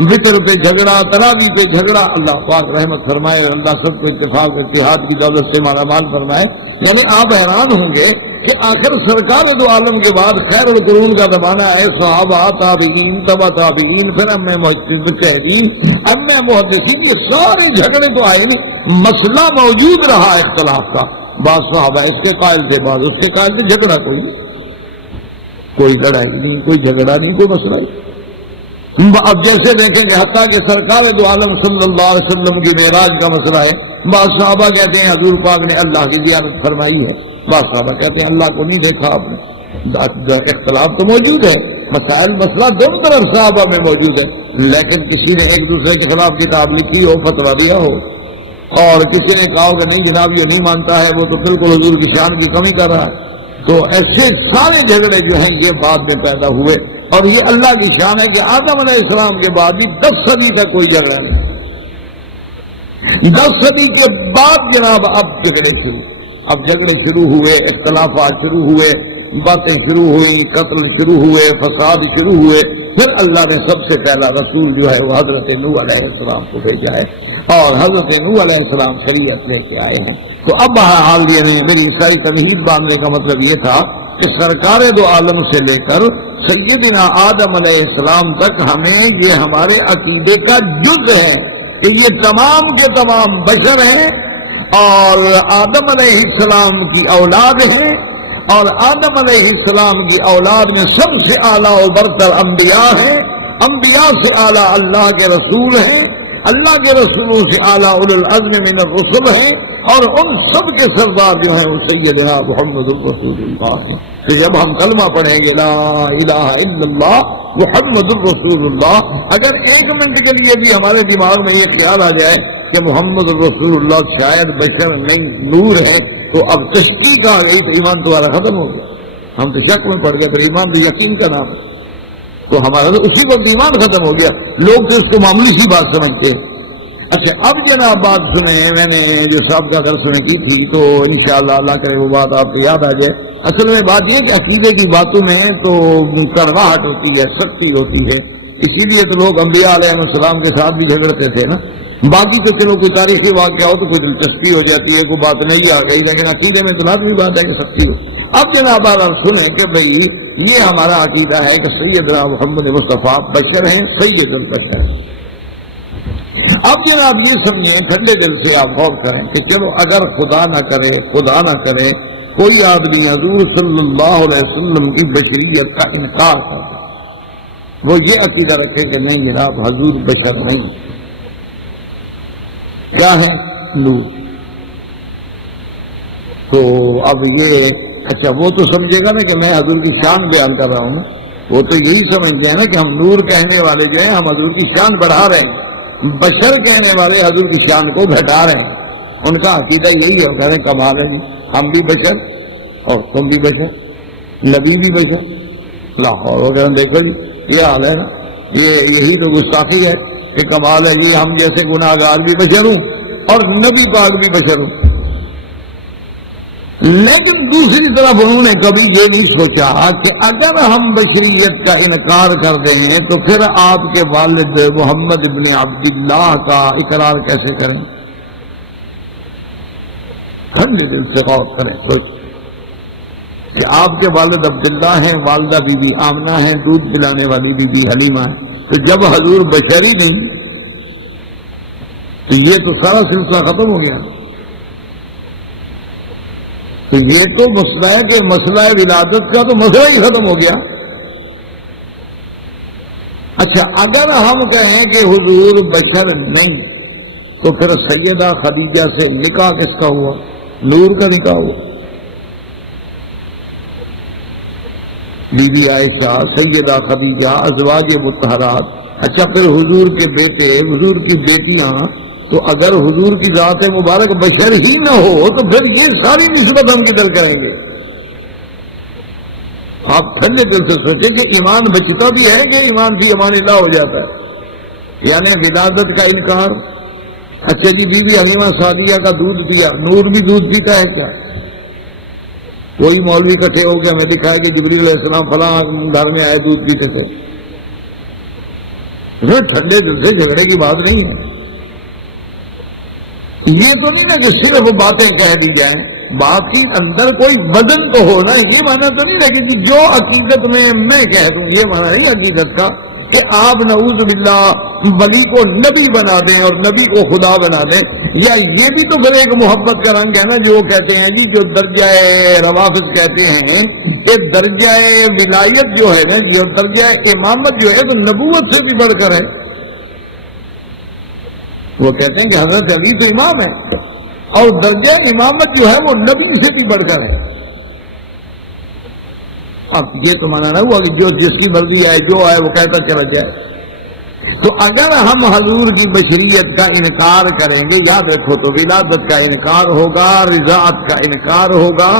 وطر پہ جھگڑا، تراویح پہ جھگڑا. اللہ پاک رحمت فرمائے، اللہ سب کو اتفاق اتحاد کی دولت سے مالا مال فرمائے. یعنی آپ حیران ہوں گے کہ آخر سرکار دو عالم کے بعد خیر القرون کا زمانہ ہے، صحابہ، تابعین، تبع تابعین، پھر مجتہدین، محدثین، یہ سارے جھگڑے تو آئے نہیں، مسئلہ موجود رہا اختلاف کا. بعض صحابہ اس کے قائل تھے، بعض اس کے قائل تھے، جھگڑا کوئی لڑائی نہیں، کوئی جھگڑا نہیں، کوئی مسئلہ نہیں. اب جیسے دیکھیں کہ حتیٰ کہ سرکار دو عالم صلی اللہ علیہ وسلم کی معراج کا مسئلہ ہے، بعض صحابہ کہتے ہیں حضور پاک نے اللہ کی زیارت فرمائی ہے، بعض صحابہ کہتے ہیں اللہ کو نہیں دیکھا آپ نے. اختلاف تو موجود ہے، مسائل مسئلہ دونوں طرف صحابہ میں موجود ہے، لیکن کسی نے ایک دوسرے کے خلاف کتاب لکھی ہو، فتویٰ دیا ہو، اور کسی نے کہا کہ نہیں جناب یہ نہیں مانتا ہے، وہ تو بالکل حضور کی شان کی کمی کر رہا ہے. تو ایسے سارے جھگڑے جو ہیں یہ بعد میں پیدا ہوئے، اور یہ اللہ کی شان ہے کہ آدم علیہ السلام کے بعد بھی 10 صدی کا کوئی جھگڑا نہیں. 10 صدی کے بعد جناب اب جھگڑے شروع ہوئے، اختلافات شروع ہوئے، باتیں شروع ہوئی، قتل شروع ہوئے، فساد شروع ہوئے. پھر اللہ نے سب سے پہلا رسول جو ہے وہ حضرت نوح علیہ السلام کو بھیجا ہے، اور حضرت نوح علیہ السلام شریعت لے کے آئے ہیں. تو اب بہرحال یہ میری عیسائی تمہید باندھنے کا مطلب یہ تھا کہ سرکار دو عالم سے لے کر سیدنا آدم علیہ السلام تک ہمیں یہ ہمارے عقیدے کا جز ہے کہ یہ تمام کے تمام بشر ہیں، اور آدم علیہ السلام کی اولاد ہیں، اور آدم علیہ السلام کی اولاد میں سب سے اعلیٰ و برتر انبیاء ہیں، انبیاء سے اعلیٰ اللہ کے رسول ہیں، اللہ کے رسولوں سے اعلیٰ اولو العزم من الرسل ہیں، اور ان سب کے سردار جو ہیں وہ سیدنا محمد الرسول اللہ ہیں. کہ جب ہم کلمہ پڑھیں گے لا الہ الا اللہ محمد الرسول اللہ، اگر 1 منٹ کے لیے بھی ہمارے دماغ میں یہ خیال آ جائے کہ محمد الرسول اللہ شاید بشر نہیں نور ہے، تو اب کشتی کا ایمان تمہارا ختم ہو گیا. ہم تو شک میں پڑ گئے، تو ایمان تو یقین کا نام ہے، تو ہمارا تو اسی وقت ایمان ختم ہو گیا. لوگ تو اس کو معمولی سی بات سمجھتے ہیں. اچھا اب جناب بات سنیں، میں نے جو صاحب کا درس میں کی تھی، تو انشاءاللہ اللہ کرے وہ بات آپ کو یاد آ جائے. اصل میں بات یہ کہ عقیدے کی باتوں میں تو کڑواہٹ ہوتی ہے، سختی ہوتی ہے، اسی لیے تو لوگ انبیاء علیہ السلام کے ساتھ بھی جھگڑتے تھے نا. باقی تو چلو کوئی تاریخی واقعہ ہو تو کوئی دلچسپی ہو جاتی ہے، کوئی بات نہیں آ گئی، لیکن عقیدے میں تو لازمی بات ہے کہ سختی ہو. اب جناب آپ سنیں کہ بھئی یہ ہمارا عقیدہ ہے کہ سیدنا محمد مصطفیٰ بشر ہیں، سید البشر ہیں. اب جناب یہ سمجھیں، ٹھنڈے دل سے آپ غور کریں کہ چلو اگر خدا نہ کرے کوئی آدمی حضور صلی اللہ علیہ وسلم کی بشریت کا انکار کرے، وہ یہ عقیدہ رکھے کہ نہیں جناب حضور بشر نہیں، کیا ہے نور. تو اب یہ اچھا وہ تو سمجھے گا نا کہ میں حضور کی شان بیان کر رہا ہوں، وہ تو یہی سمجھ گیا نا کہ ہم نور کہنے والے جو ہیں ہم حضور کی شان بڑھا رہے ہیں، بشر کہنے والے حضور کی شان کو گھٹا رہے ہیں. ان کا عقیدہ یہی ہے، کہہ رہے ہیں کمال ہے جی، ہم بھی بشر اور تم بھی بشر، نبی بھی بشر. لاہور وغیرہ دیکھو جی یہ حال ہے نا، یہی تو گستاخی ہے کہ کمال ہے جی ہم جیسے گناہ گار بھی بشر ہوں اور نبی پاک بھی بشر ہوں. لیکن دوسری طرف انہوں نے کبھی یہ نہیں سوچا کہ اگر ہم بشریت کا انکار کر دیں تو پھر آپ کے والد محمد ابن عبداللہ کا اقرار کیسے کریں. ٹھنڈے دل سے غور کریں، کہ آپ کے والد عبداللہ ہیں، والدہ بی بی آمنہ ہیں، دودھ پلانے والی بی بی حلیمہ ہے، تو جب حضور بشر ہی نہیں تو یہ تو سارا سلسلہ ختم ہو گیا. تو یہ تو مسئلہ ہے کہ مسئلہ ولادت کا تو مسئلہ ہی ختم ہو گیا. اچھا اگر ہم کہیں کہ حضور بشر نہیں تو پھر سیدہ خدیجہ سے نکاح کس کا ہوا؟ نور کا نکاح ہوا. بی بی عائشہ، سیدہ خدیجہ، ازواج مطہرات. اچھا پھر حضور کے بیٹے، حضور کی بیٹیاں، تو اگر حضور کی ذات مبارک بشر ہی نہ ہو تو پھر یہ ساری نسبت ہم کدھر کریں گے؟ آپ ٹھنڈے دل سے سوچیں کہ ایمان بچتا بھی ہے کہ ایمان کی امان اللہ ہو جاتا ہے. یعنی ولادت کا انکار. اچھا جی بی بی حلیمہ سعدیہ کا دودھ دیا، نور بھی دودھ پیتا ہے کیا؟ کوئی مولوی اکٹھے ہو گیا، میں دکھایا کہ جبریل علیہ السلام فلاں گھر میں آئے دودھ پیتے تھے. ٹھنڈے دل سے جھگڑے کی بات نہیں ہے. یہ تو نہیں نا کہ صرف باتیں کہہ دی جائیں، بات کے اندر کوئی وزن تو ہونا. یہ مانا تو نہیں لگے کہ جو عقیدت میں کہہ دوں، یہ مانا نہیں عقیدت کا کہ آپ نعوذ باللہ ولی کو نبی بنا دیں اور نبی کو خدا بنا دیں. یا یہ بھی تو پھر ایک محبت کا رنگ ہے نا، جو کہتے ہیں جی جو درجہ روافض کہتے ہیں کہ درجہ ولایت جو ہے نا، جو درجہ امامت جو ہے تو نبوت سے بھی بڑھ کر ہے. وہ کہتے ہیں کہ حضرت علی تو امام ہے اور درجہ امامت جو ہے وہ نبی سے بھی بڑھ کر ہے. اب یہ تو مانا نہ ہوا کہ جو جس کی مرضی آئے جو آئے وہ کہتا چلا جائے. تو اگر ہم حضور کی بشریت کا انکار کریں گے، یاد رکھو، تو ولادت کا انکار ہوگا، رضاعت کا انکار ہوگا،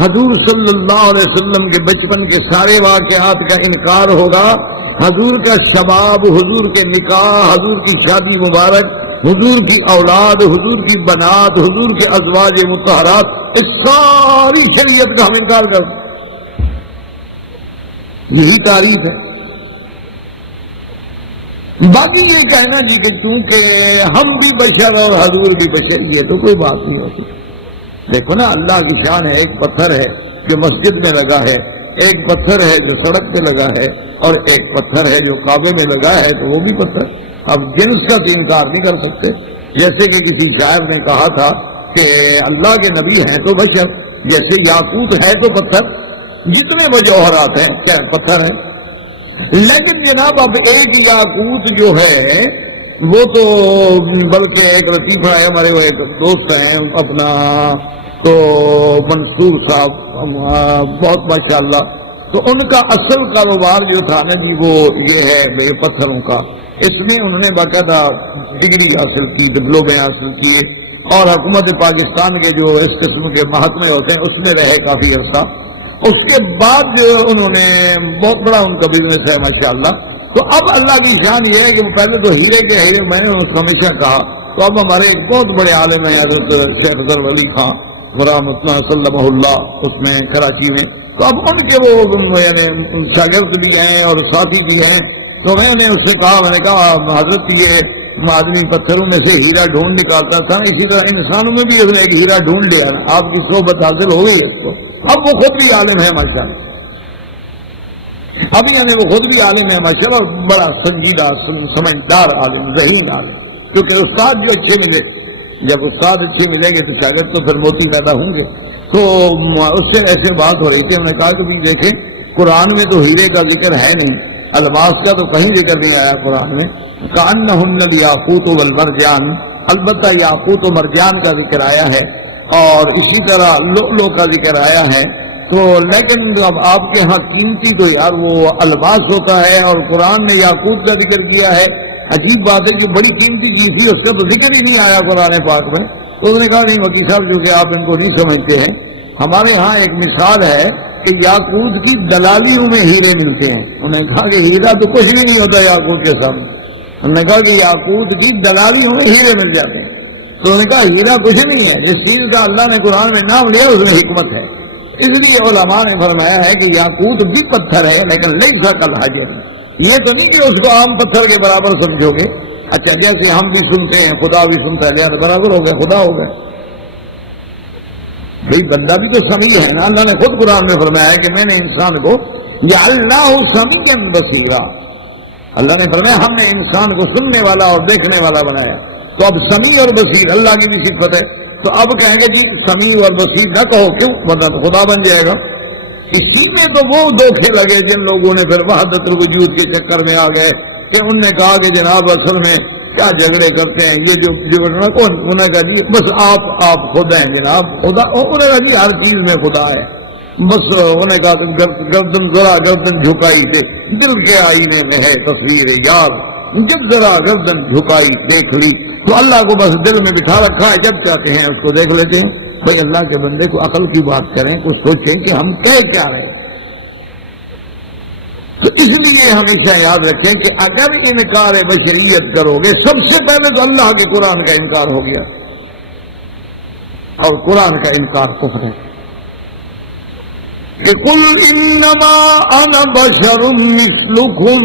حضور صلی اللہ علیہ وسلم کے بچپن کے سارے واقعات کا انکار ہوگا، حضور کا شباب، حضور کے نکاح، حضور کی شادی مبارک، حضور کی اولاد، حضور کی بنات، حضور کے ازواج مطہرات، اس ساری شریعت کا ہم انکار کرتے ہیں. یہی تعریف ہے. باقی یہ کہنا جی کہ چونکہ ہم بھی بشر اور حضور بھی بشر، یہ تو کوئی بات نہیں ہوتی. دیکھو نا اللہ کی شان ہے. ایک پتھر ہے جو مسجد میں لگا ہے، ایک پتھر ہے جو سڑک پہ لگا ہے، اور ایک پتھر ہے جو کعبے میں لگا ہے، تو وہ بھی پتھر. اب جنس کا انکار نہیں کر سکتے. جیسے کہ کسی شاعر نے کہا تھا کہ اللہ کے نبی ہیں تو بشر، جیسے یاقوت ہے تو پتھر، جتنے وہ جوہرات ہیں کیا پتھر ہیں. لیکن جناب اب ایک یاقوت جو ہے وہ تو، بلکہ ایک لطیفہ ہے، ہمارے وہ ایک دوست ہیں اپنا تو منصور صاحب، بہت ماشاءاللہ، تو ان کا اصل کاروبار جو تھا نا جی وہ یہ ہے بے پتھروں کا. اس میں انہوں نے باقاعدہ ڈگری حاصل کی، ڈپلومے حاصل کیے، اور حکومت پاکستان کے جو اس قسم کے محکمے ہوتے ہیں اس میں رہے کافی عرصہ. اس کے بعد انہوں نے بہت بڑا ان کا بزنس ہے ماشاءاللہ. تو اب اللہ کی شان یہ ہے کہ وہ پہلے تو ہیرے کے ہیرے، میں نے اس کو ہمیشہ کہا، تو اب ہمارے ایک بہت بڑے عالم ہیں حضرت شیخ ظفر علی خان رحمۃ اللہ صلی اللہ اس میں کراچی میں، تو اب ان کے وہ یعنی شاگرد بھی ہیں اور ساتھی بھی ہیں. تو میں نے اس سے کہا، میں نے کہا حضرت یہ آدمی پتھروں میں سے ہیرا ڈھونڈ نکالتا تھا، اسی طرح انسانوں میں بھی اس نے ایک ہیرا ڈھونڈ لیا. آپ کی صحبت حاصل ہو گئی اس کو. اب وہ خود بھی عالم ہے ماشاءاللہ. اب یعنی وہ خود بھی عالم ہے ماشاءاللہ، اور بڑا سنجیدہ سمجھدار عالم، ذہین عالم. کیونکہ استاد جو اچھے ملے، جب استاد اچھے ملیں گے تو شاگرد تو پھر موتی پیدا ہوں گے. تو اس سے ایسے بات ہو رہی تھی. ہم نے کہا کہ دیکھیں قرآن میں تو ہیرے کا ذکر ہے نہیں، الماس کا تو کہیں ذکر نہیں آیا قرآن میں. کأنہن الیاقوت والمرجان، البتہ یاقوت و مرجان کا ذکر آیا ہے، اور اسی طرح لؤلؤ کا ذکر آیا ہے. تو لیکن اب آپ کے ہاں قیمتی تو یار وہ الماس ہوتا ہے، اور قرآن نے یاقوت کا ذکر کیا ہے. عجیب بات ہے کہ بڑی قیمتی چیز تھی، اس کا تو ذکر ہی نہیں آیا قرآن پاک میں. تو انہوں نے کہا نہیں وکیل صاحب، جو کہ آپ ان کو نہیں سمجھتے ہیں، ہمارے ہاں ایک مثال ہے کہ یاقوت کی دلالیوں میں ہیرے ملتے ہیں. انہوں نے کہا کہ ہیرا تو کچھ بھی نہیں ہوتا یاقوت کے سامنے. انہوں نے کہا کہ یاقوت کی دلالیوں میں ہیرے مل جاتے ہیں. تو انہوں نے کہا ہیرا کچھ نہیں ہے، جس چیز کا اللہ نے قرآن میں نام لیا اس میں حکمت ہے. اس لیے علماء نے فرمایا ہے کہ یاقوت بھی پتھر ہے لیکن لیسا کالحجر. یہ تو نہیں کہ اس کو عام پتھر کے برابر سمجھو گے. اچھا جیسے ہم بھی سنتے ہیں خدا بھی سنتا ہے، لہٰذا برابر ہو گئے خدا ہو گئے. بھئی بندہ بھی تو سمیع ہے نا. اللہ نے خود قرآن میں فرمایا ہے کہ میں نے انسان کو جعلناہ سمیعا بصیرا. اللہ نے فرمایا ہم نے انسان کو سننے والا اور دیکھنے والا بنایا. تو اب سمیع اور بصیر اللہ کی بھی صفت ہے. تو اب کہیں گے جی سمیع اور بصیر نہ کہو، کیوں؟ مطلب خدا بن جائے گا. اسی میں تو وہ دھوکے لگے جن لوگوں نے پھر وحدت الوجود کے چکر میں آ گئے کہ انہوں نے کہا کہ جناب اصل میں کیا جھگڑے کرتے ہیں یہ جو کون؟ انہوں نے کہا جی بس آپ خود ہیں جناب، خدا انہوں نے کہا جی ہر چیز میں خدا ہے، بس انہوں نے کہا گردن جھکائی تھے، دل کے آئینے میں ہے تصویر یار، جب ذرا گردن جھکائی دیکھ لی تو اللہ کو بس دل میں بٹھا رکھا ہے، جب چاہتے ہیں اس کو دیکھ لیتے ہیں۔ بھائی اللہ کے بندے کو عقل کی بات کریں، کچھ سوچیں کہ ہم کہہ کیا رہے ہیں۔ تو اس لیے ہمیشہ یاد رکھیں کہ اگر انکار بشریت کرو گے، سب سے پہلے تو اللہ کے قرآن کا انکار ہو گیا، اور قرآن کا انکار کفر ہے کہ قل انما انا بشر مثلکم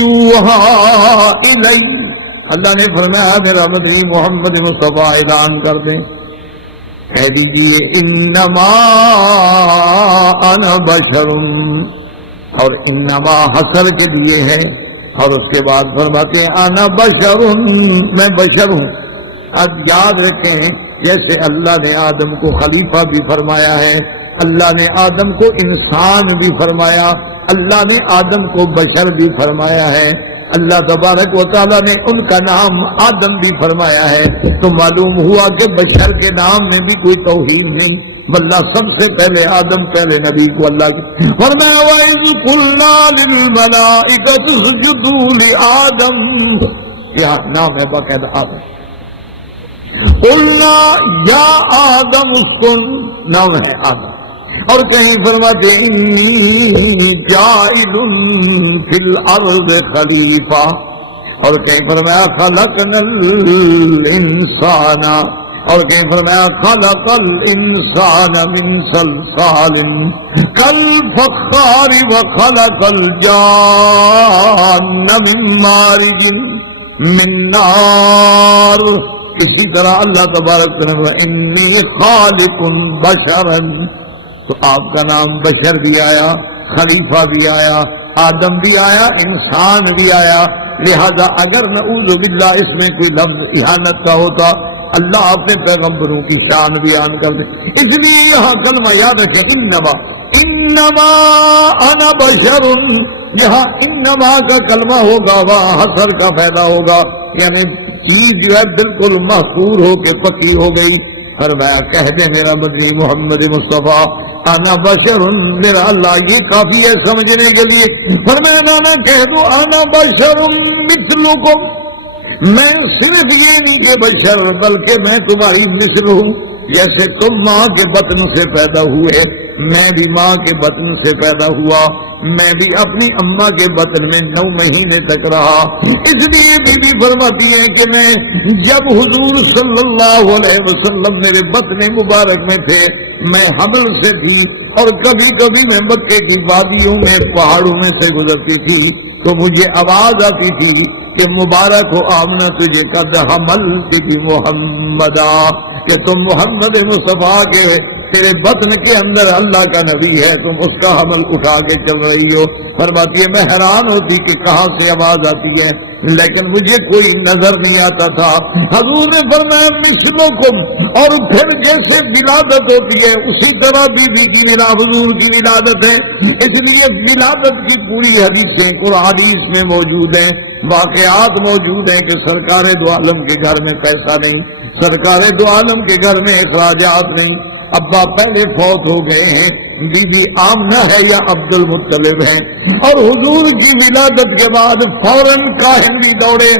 یوحی الی، اللہ نے فرمایا میرا مدنی محمد مصطفیٰ اعلان کر دیں، کہہ دیجیے انما انا بشر، اور انما حسر کے لیے ہے، اور اس کے بعد فرماتے ہیں انا بشر، میں بشر ہوں۔ اب یاد رکھیں جیسے اللہ نے آدم کو خلیفہ بھی فرمایا ہے، اللہ نے آدم کو انسان بھی فرمایا، اللہ نے آدم کو بشر بھی فرمایا ہے، اللہ تبارک و تعالیٰ نے ان کا نام آدم بھی فرمایا ہے، تو معلوم ہوا کہ بشر کے نام میں بھی کوئی توہین نہیں، بلّہ سب سے پہلے آدم، پہلے نبی کو اللہ فرمایا وَإِذْ قُلْنَا لِلْمَلَائِكَةِ اسْجُدُوا لِآدَمَ، یہاں نام ہے باقاعدہ آدم، قُلْنَا یا آدم اسکن، نام ہے آدم، اور کہیں فرماتے انی جاعل فی الارض خلیفہ، اور کہیں فرمایا خلقنا الانسان، اور کہیں فرمایا خلق الانسان من صلصال کالفخار وخلق الجان من مارج من نار۔ اسی طرح اللہ تبارک و تعالی انی خالق بشرا، تو آپ کا نام بشر بھی آیا، خلیفہ بھی آیا، آدم بھی آیا، انسان بھی آیا، لہذا اگر نعوذ باللہ اس میں کوئی لفظ اہانت کا ہوتا اللہ اپنے پیغمبروں کی شان بیان کر دے، اس لیے یہاں کلمہ یاد رکھیں انما انا بشر، یہاں انما کا کلمہ ہوگا وہاں حسر کا فائدہ ہوگا، یعنی چیز جو ہے بالکل محفور ہو کے پکی ہو گئی۔ فرمایا کہہ دے میرا مدنی محمد مصطفیٰ انا بشر، میرا اللہ یہ کافی ہے سمجھنے کے لیے، فرمایا نانا کہہ دو انا بشر مثلکم، میں صرف یہ نہیں کہ بشر بلکہ میں تمہاری مثل ہوں، جیسے تم ماں کے بطن سے پیدا ہوئے میں بھی ماں کے بطن سے پیدا ہوا، میں بھی اپنی اماں کے بطن میں 9 مہینے تک رہا، اس لیے بی بی فرماتی ہے کہ میں جب حضور صلی اللہ علیہ وسلم میرے بطن مبارک میں تھے میں حمل سے تھی، اور کبھی کبھی میں مکے کی وادیوں میں پہاڑوں میں سے گزرتی تھی تو مجھے آواز آتی تھی کہ مبارک ہو آمنہ تجھے قد حملت بمحمدا، کہ تم محمد مصطفیٰ کے تیرے بطن کے اندر اللہ کا نبی ہے، تم اس کا حمل اٹھا کے چل رہی ہو۔ فرماتی ہے میں حیران ہوتی کہ کہاں سے آواز آتی ہے، لیکن مجھے کوئی نظر نہیں آتا تھا۔ حضور نے فرمایا مثلکم، اور پھر جیسے ولادت ہوتی ہے اسی طرح بی بی کی حضور کی ولادت ہے، اس لیے ولادت کی پوری حدیثیں قرآن میں موجود ہیں، واقعات موجود ہیں کہ سرکار دو عالم کے گھر میں پیسہ نہیں، سرکار دو عالم کے گھر میں اخراجات نہیں، ابا پہلے فوت ہو گئے ہیں، بی بی آمنہ ہے یا عبد المطلب ہے، اور حضور کی ولادت کے بعد فوراً کاہن بھی دوڑے،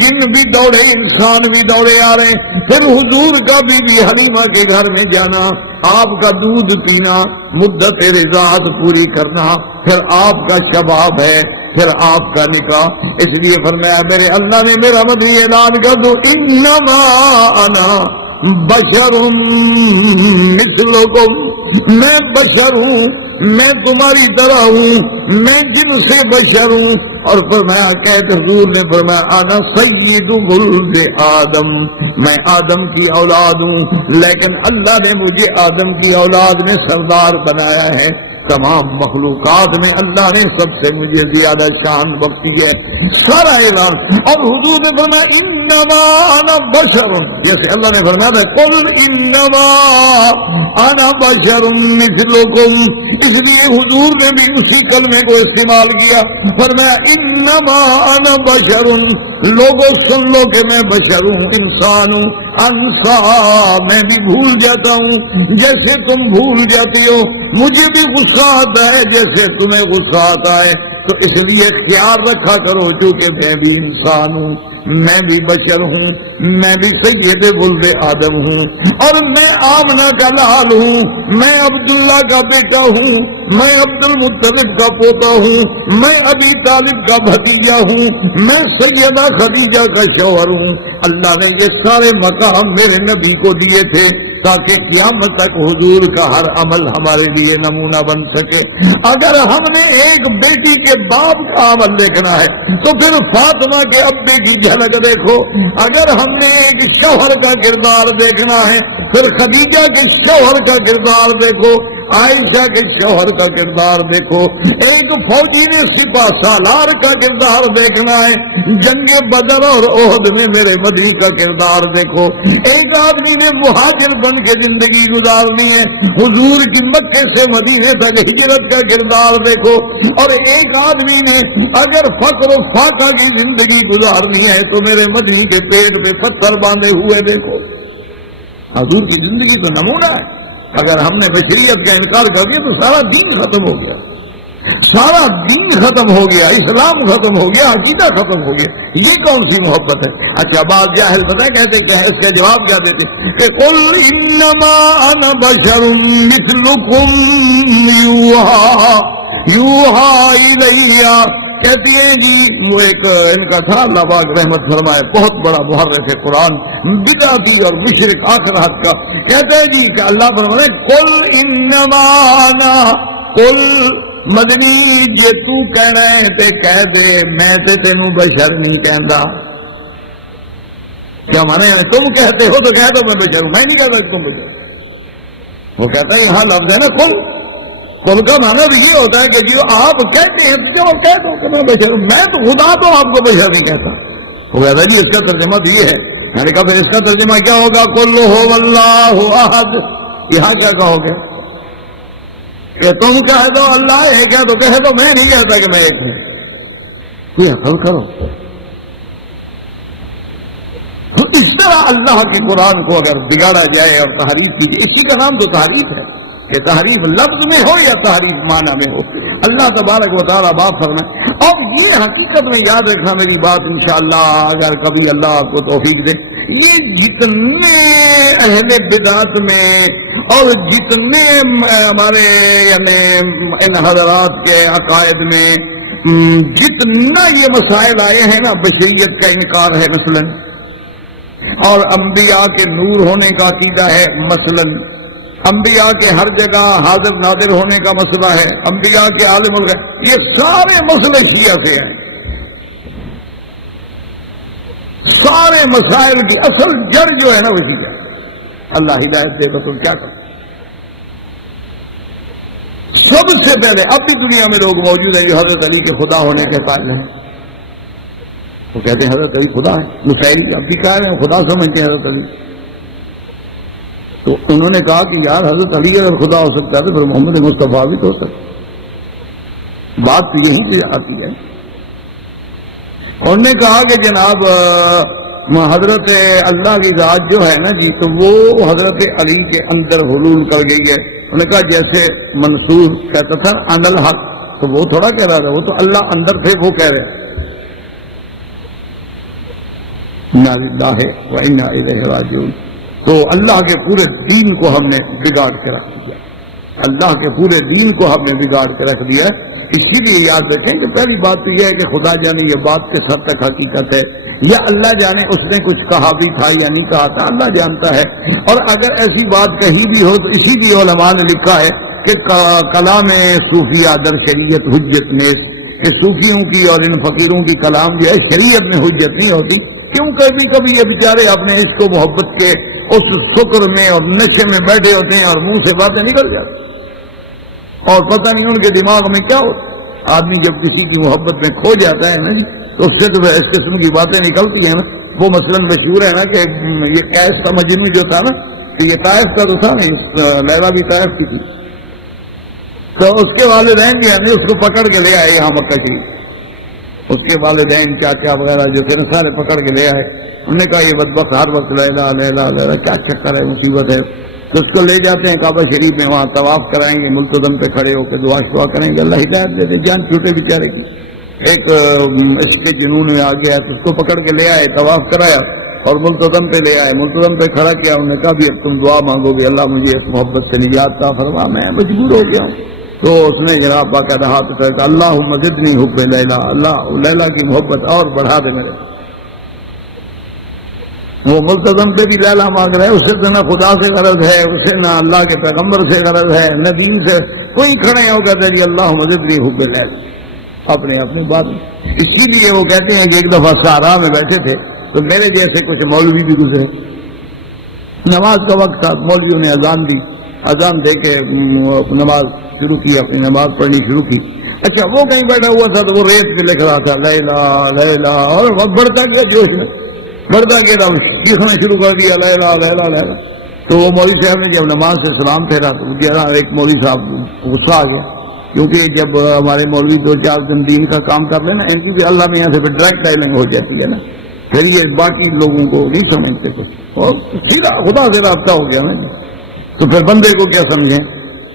جن بھی دوڑے، انسان بھی دوڑے آ رہے ہیں، پھر حضور کا بی بی حلیمہ کے گھر میں جانا، آپ کا دودھ پینا، مدت رضاعت پوری کرنا، پھر آپ کا شباب ہے، پھر آپ کا نکاح، اس لیے فرمایا میرے اللہ نے میرا مدنی اعلان کر دو انما انا بشر مثلکم، میں بشر ہوں، میں تمہاری طرح ہوں، میں جن سے بشر ہوں، اور فرمایا کہتے حضور نے فرمایا انا سید ولد آدم، میں آدم کی اولاد ہوں، لیکن اللہ نے مجھے آدم کی اولاد میں سردار بنایا ہے، تمام مخلوقات میں اللہ نے سب سے مجھے زیادہ شان بخشی ہے، سارا اعلان۔ اور حضور نے فرمایا انما انا بشر، جیسے اللہ نے فرمایا قل انما انا بشر مثلکم، اس لیے حضور نے بھی اسی کلمے کو استعمال کیا، فرمایا انما انا بشر، لوگوں سن لو کہ میں بشر ہوں، انسان ہوں، انسا میں بھی بھول جاتا ہوں جیسے تم بھول جاتی ہو، مجھے بھی غصہ آتا ہے جیسے تمہیں غصہ آتا ہے، تو اس لیے خیال رکھا کرو چونکہ میں بھی انسان ہوں، میں بھی بشر ہوں، میں بھی سید ولد آدم ہوں، اور میں آمنہ کا لال ہوں، میں عبداللہ کا بیٹا ہوں، میں عبد المطلب کا پوتا ہوں، میں ابی طالب کا بھتیجا ہوں، میں سیدہ خدیجہ کا شوہر ہوں۔ اللہ نے یہ سارے مقام میرے نبی کو دیے تھے تاکہ قیامت تک حضور کا ہر عمل ہمارے لیے نمونہ بن سکے۔ اگر ہم نے ایک بیٹی کے باپ کا عمل دیکھنا ہے تو پھر فاطمہ کے ابے کی جھلک دیکھو، اگر ہم نے ایک شوہر کا کردار دیکھنا ہے پھر خدیجہ کے شوہر کا کردار دیکھو، عائشہ کے شوہر کا کردار دیکھو، ایک فوجی نے سپاہ سالار کا کردار دیکھنا ہے، جنگ بدر اور احد میں میرے مدی کا کردار دیکھو، ایک آدمی نے مہاجر بن کے زندگی گزارنی ہے، حضور کی مکے سے مدینے تک ہجرت کا کردار دیکھو، اور ایک آدمی نے اگر فقر و فاقہ کی زندگی گزارنی ہے تو میرے مدی کے پیٹ پہ پتھر باندھے ہوئے دیکھو۔ حضور کی زندگی تو نمونہ ہے۔ اگر ہم نے بشریت کا انکار کر دیا تو سارا دین ختم ہو گیا، سارا دین ختم ہو گیا، اسلام ختم ہو گیا، عقیدہ ختم ہو گیا۔ یہ کون سی محبت ہے؟ اچھا بعض جاہل بتائیں کہتے کہ اس کا جواب کیا دیتے کہ قل انما انا بشر مثلکم یوحا الیہ، کہتی ہیں جی وہ ایک ان کا تھا اللہ پاک رحمت فرمائے بہت بڑا محرف قرآن بدعتی اور مشرک آخر حد کا، کہتے ہیں جی کہ اللہ فرمائے قل انما انا، قل مدنی جے تو کہنا ہے تے کہہ دے میں تے تینوں بشر نہیں کہندا۔ کیا مانے تم کہتے ہو تو کہہ دو میں بشر ہوں، میں نہیں کہتا تم بشر۔ وہ کہتا ہے یہاں لفظ ہے نا قل کا معنی بھی یہ ہوتا ہے کہ جو آپ کہتے ہیں جو کہہ دو کہ میں بشر ہوں، میں تو خدا تو آپ کو بشر نہیں کہتا۔ وہ کہتا ہے جی اس کا ترجمہ بھی یہ ہے۔ میں نے کہا پھر اس کا ترجمہ کیا ہوگا؟ قل هو اللہ احد، یہاں کیا کہو گے کہ تم کہہ دو اللہ ایک ہے تو کہہ دو میں نہیں کہتا کہ میں ایک ہوں۔ یہ حل کرو۔ تو اس طرح اللہ کے قرآن کو اگر بگاڑا جائے اور تحریف کی جائے، اسی کا نام تو تحریف ہے کہ تحریف لفظ میں ہو یا تحریف معنی میں ہو۔ اللہ تبارک و تعالیٰ بات فرمائے۔ اور یہ حقیقت میں یاد رکھنا میری بات انشاءاللہ اگر کبھی اللہ آپ کو توفیق دے، یہ جتنے اہل بدعت میں اور جتنے ہمارے یعنی ان حضرات کے عقائد میں جتنا یہ مسائل آئے ہیں نا، بشریت کا انکار ہے مثلا، اور انبیاء کے نور ہونے کا عقیدہ ہے مثلا، انبیاء کے ہر جگہ حاضر ناظر ہونے کا مسئلہ ہے، انبیاء کے عالم الغیب، یہ سارے مسئلے شیعہ سے ہیں۔ سارے مسائل کی اصل جڑ جو ہے نا وہ شیعہ۔ اللہ ہدایت دے تو تم کیا کرو۔ سب سے پہلے اب بھی دنیا میں لوگ موجود ہیں جو حضرت علی کے خدا ہونے کے قائل ہیں، وہ کہتے ہیں حضرت علی خدا ہے، مسائل اب بھی کہہ رہے ہیں خدا سمجھتے ہیں حضرت علی۔ تو انہوں نے کہا کہ یار حضرت علی اگر خدا ہو سکتا ہے تو پھر محمد مصطفیٰ بھی تو ہو سکتا۔ بات تو یہیں سے آتی ہے۔ انہوں نے کہا کہ جناب حضرت اللہ کی ذات جو ہے نا جی تو وہ حضرت علی کے اندر حلول کر گئی ہے۔ انہوں نے کہا جیسے منصور کہتا تھا ان الحق، تو وہ تھوڑا کہہ رہا تھا، وہ تو اللہ اندر تھے، وہ کہہ رہے انا للہ و انا الیہ راجعون۔ تو اللہ کے پورے دین کو ہم نے بگاڑ کے رکھ دیا، اللہ کے پورے دین کو ہم نے بگاڑ کے رکھ دیا۔ اسی لیے یاد رکھیں کہ پہلی بات تو یہ ہے کہ خدا جانے یہ بات کے سب تک حقیقت ہے، یا اللہ جانے اس نے کچھ کہا بھی تھا یا نہیں کہا تھا، اللہ جانتا ہے۔ اور اگر ایسی بات کہی بھی ہو تو اسی لیے علماء نے لکھا ہے کہ کلام صوفیہ در شریعت حجت نیز، کہ صوفیوں کی اور ان فقیروں کی کلام جو ہے شریعت میں حجت نہیں ہوتی، کیوں کبھی کبھی یہ بیچارے اپنے عشق و محبت کے اس شکر میں اور نشے میں بیٹھے ہوتے ہیں اور منہ سے باتیں نکل جاتی اور پتہ نہیں ان کے دماغ میں کیا ہوتا۔ آدمی جب کسی کی محبت میں کھو جاتا ہے نا تو اس سے تو اس قسم کی باتیں نکلتی ہیں نا۔ وہ مثلاً مشہور ہے نا کہ یہ قیس کا مجنو جو تھا نا، تو یہ طائف کا تو تھا نا، لیلا بھی طائف کی تھی، تو اس کے والدین جو ہے اس کو پکڑ کے لے آئے یہاں مکہ شریف، اس کے والدین چاچا وغیرہ جو تھے نا سارے پکڑ کے لے آئے. انہوں نے کہا یہ بدبخت ہر وقت لیلا لیلا لیلا کیا چکر ہے, مصیبت ہے. تو اس کو لے جاتے ہیں کعبہ شریف میں, وہاں طواف کرائیں گے, ملتزم پہ کھڑے ہو کے دعا کریں گے, اللہ ہدایت دے دے. جان چھوٹے بیچارے کی ایک اس کے جنون میں آ گیا تو اس کو پکڑ کے لے آئے, طواف کرایا اور ملتزم پہ لے آئے, ملتزم پہ کھڑا کیا. انہوں نے کہا بھی اب تم دعا مانگو گے اللہ مجھے اس محبت سے نجات عطا فرما, میں مجبور ہو گیا ہوں. تو اس نے جناب باقاعدہ ہاتھ کہا اللہم زدنی حب لیلا, اللہ لیلا کی محبت اور بڑھا دے میرے. وہ ملتزم پہ بھی لیلا مانگ رہے, اسے تو نہ خدا سے غرض ہے, اسے نہ اللہ کے پیغمبر سے غرض ہے, نہ دین سے. کوئی کھڑے ہو کہتے جی اللہم زدنی حب لیلا, اپنے اپنے بات. اسی لیے وہ کہتے ہیں کہ ایک دفعہ سہارا میں بیٹھے تھے تو میرے جیسے کچھ مولوی بھی گزرے. نماز کا وقت تھا, مولویوں نے اذان دی, اذان دے کے نماز شروع کی, اپنی نماز پڑھنی شروع کی. اچھا وہ کہیں بیٹھا ہوا تھا تو وہ ریت پہ لکھ رہا تھا لیلا لیلا, اور وقت بڑھتا گیا جوش میں, بڑھتا گیا, چیخنا شروع کر دیا لیلا لیلا لیلا. تو وہ مولوی صاحب نے جب نماز سے سلام پھیرا تو ایک مولوی صاحب غصہ آ گیا, کیونکہ جب ہمارے مولوی 2-4 دن دین کا کام کر لیں نا, ان کی بھی اللہ میں یہاں سے ڈائریکٹ ڈائلنگ ہو جاتی ہے نا, پھر یہ باقی لوگوں کو نہیں سمجھتے کچھ, اور سیدھا خدا سے رابطہ ہو گیا نا, تو پھر بندے کو کیا سمجھیں.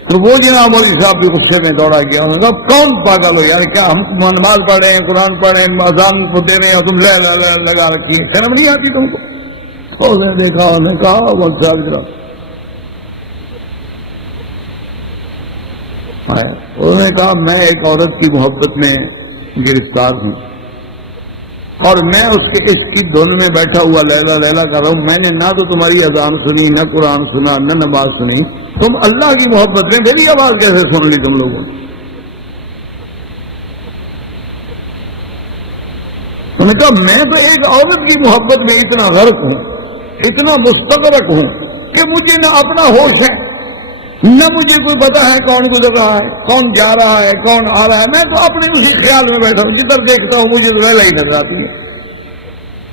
تو وہ جناب مولوی صاحب بھی غصے میں دوڑا گیا, انہوں نے کہا کون پاگل ہو یار, کیا ہم نماز پڑھ رہے ہیں, قرآن پڑھ رہے ہیں, اذان کو دے رہے ہیں, تم لگا رکھی ہے, شرم نہیں آتی تم کو. اور نے دیکھا, انہوں نے کہا مولوی صاحب انہوں نے کہا میں ایک عورت کی محبت میں گرفتار ہوں, اور میں اس کے اس کی دھن میں بیٹھا ہوا لیلا لیلا کر رہا ہوں. میں نے نہ تو تمہاری اذان سنی, نہ قرآن سنا, نہ نماز سنی. تم اللہ کی محبت میں میری آواز کیسے سن لی تم لوگوں نے؟ انہوں نے کہا میں تو ایک عورت کی محبت میں اتنا غرق ہوں, اتنا مستغرق ہوں کہ مجھے نہ اپنا ہوش ہے, نہ مجھے کوئی پتا ہے کون گزر رہا ہے, کون جا رہا ہے, کون آ رہا ہے. میں تو اپنے اسی خیال میں بیٹھا ہوں, جدھر دیکھتا ہوں مجھے لیلا ہی نظر آتی ہے.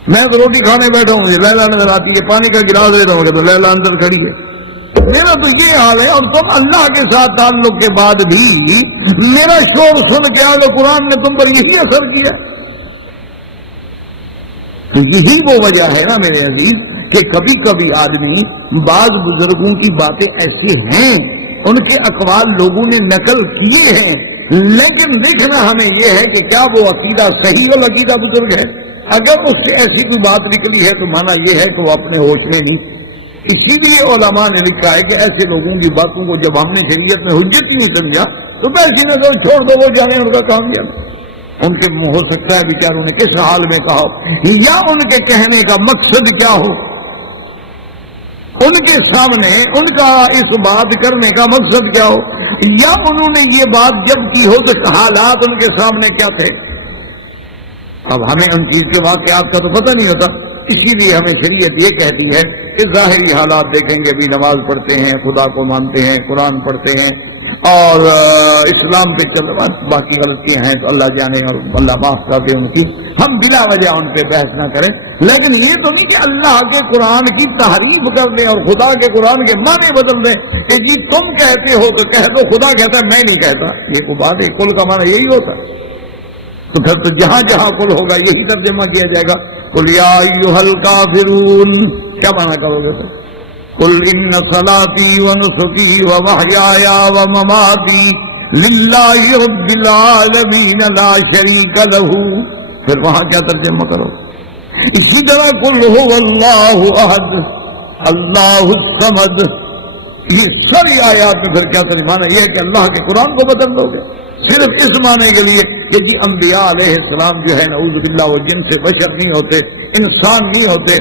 میں تو روٹی کھانے بیٹھا ہوں, مجھے لیلا نظر آتی ہے, پانی کا گلاس لے رہا ہوں تو لیلا اندر کھڑی ہے. میرا تو یہ حال ہے. اور تم اللہ کے ساتھ تعلق کے بعد بھی میرا شور سن کے آ لو, قرآن نے تم پر یہی اثر کیا. یہی وہ وجہ ہے نا میرے عزیز کہ کبھی کبھی آدمی, بعض بزرگوں کی باتیں ایسی ہیں, ان کے اقوال لوگوں نے نقل کیے ہیں, لیکن دیکھنا ہمیں یہ ہے کہ کیا وہ عقیدہ صحیح اور عقیدہ بزرگ ہے. اگر اس سے ایسی کوئی بات نکلی ہے تو مانا یہ ہے کہ وہ اپنے ہوش میں نہیں. اسی لیے علماء نے لکھا ہے کہ ایسے لوگوں کی باتوں کو جب ہم نے شریعت میں حجت نہیں سمجھا تو پیسے نہ چھوڑ دو, وہ جانے ان کا کام کیا. ان کے ہو سکتا ہے بیچاروں نے کس حال میں کہا, یا ان کے کہنے کا مقصد کیا ہو, ان کے سامنے ان کا اس بات کرنے کا مقصد کیا ہو, یا انہوں نے یہ بات جب کی ہو تو حالات ان کے سامنے کیا تھے. اب ہمیں ان چیز کے واقعات کا تو پتہ نہیں ہوتا. اسی لیے ہمیں شریعت یہ کہتی ہے کہ ظاہری حالات دیکھیں گے, بھی نماز پڑھتے ہیں, خدا کو مانتے ہیں, قرآن پڑھتے ہیں, اور اسلام پہ چل رہا, باقی غلطیاں ہیں تو اللہ جانے اور اللہ معاف کر دے ان کی. ہم بلا وجہ ان پہ بحث نہ کریں, لیکن یہ تو نہیں کہ اللہ کے قرآن کی تحریف کر دیں اور خدا کے قرآن کے معنی بدل دیں کہ جی تم کہتے ہو تو کہہ دو, خدا کہتا ہے میں نہیں کہتا. یہ کوئی بات ہے, کل کا معنی یہی ہوتا ہے. تو پھر تو جہاں جہاں کل ہوگا یہی ترجمہ کیا جائے گا, قل یا ایھا الکافرون. کیا معنی کرو گے تو قل ان صلاتی ونسکی ومحیای ومماتی للہ رب العالمین لا شریک لہ. پھر وہاں کیا ترجمہ کرو؟ اسی طرح قل ھو اللہ احد اللہ الصمد. یہ ساری آیات میں پھر کیا ترجمہ یہ ہے کہ اللہ کے قرآن کو بدل دو گے صرف اس معنی کے لیے کہ جی انبیاء علیہ السلام جو ہے نعوذ باللہ وہ جن سے بشر نہیں ہوتے, انسان نہیں ہوتے,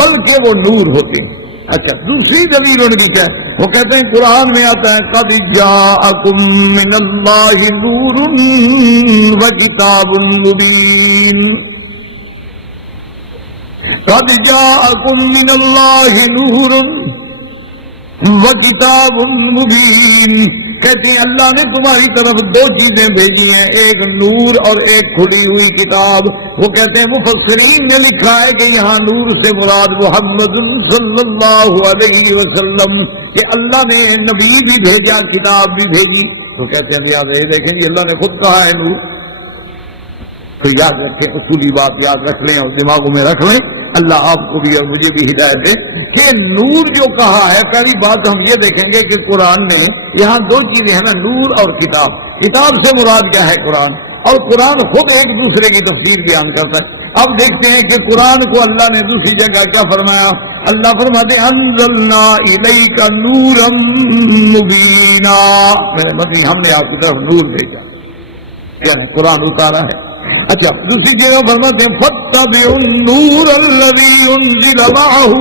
بلکہ وہ نور ہوتے. اچھا دوسری دلیل ان کی کیا ہے؟ وہ کہتے ہیں قرآن میں آتا ہے قد جاءکم من اللہ نور وکتاب مبین. قد جاءکم من اللہ نور وکتاب مبین. کہتے ہیں اللہ نے تمہاری طرف دو چیزیں بھیجی ہیں, ایک نور اور ایک کھلی ہوئی کتاب. وہ کہتے ہیں مفسرین نے لکھا ہے کہ یہاں نور سے مراد محمد صلی اللہ علیہ وسلم کہ اللہ نے نبی بھی بھیجا, کتاب بھی بھیجی. تو کہتے ہیں یاد ہے دیکھیں گے اللہ نے خود کہا ہے نور. تو یاد رکھیں، اصولی بات یاد رکھ لیں اور دماغوں میں رکھ لیں، اللہ آپ کو بھی اور مجھے بھی ہدایت دے کہ نور جو کہا ہے، پہلی بات ہم یہ دیکھیں گے کہ قرآن نے یہاں دو چیزیں ہیں نا، نور اور کتاب۔ کتاب سے مراد کیا ہے؟ قرآن، اور قرآن خود ایک دوسرے کی تفسیر بیان کرتا ہے۔ اب دیکھتے ہیں کہ قرآن کو اللہ نے دوسری جگہ کیا فرمایا۔ اللہ فرماتے ہیں انزلنا الیک نورا مبینا، میرے مدنی ہم نے آپ کی طرف نور بھیجا، یعنی قرآن اتارا ہے۔ اچھا، دوسری جگہ فرماتے ہیں فاتبعوا النور الذی انزل معہ،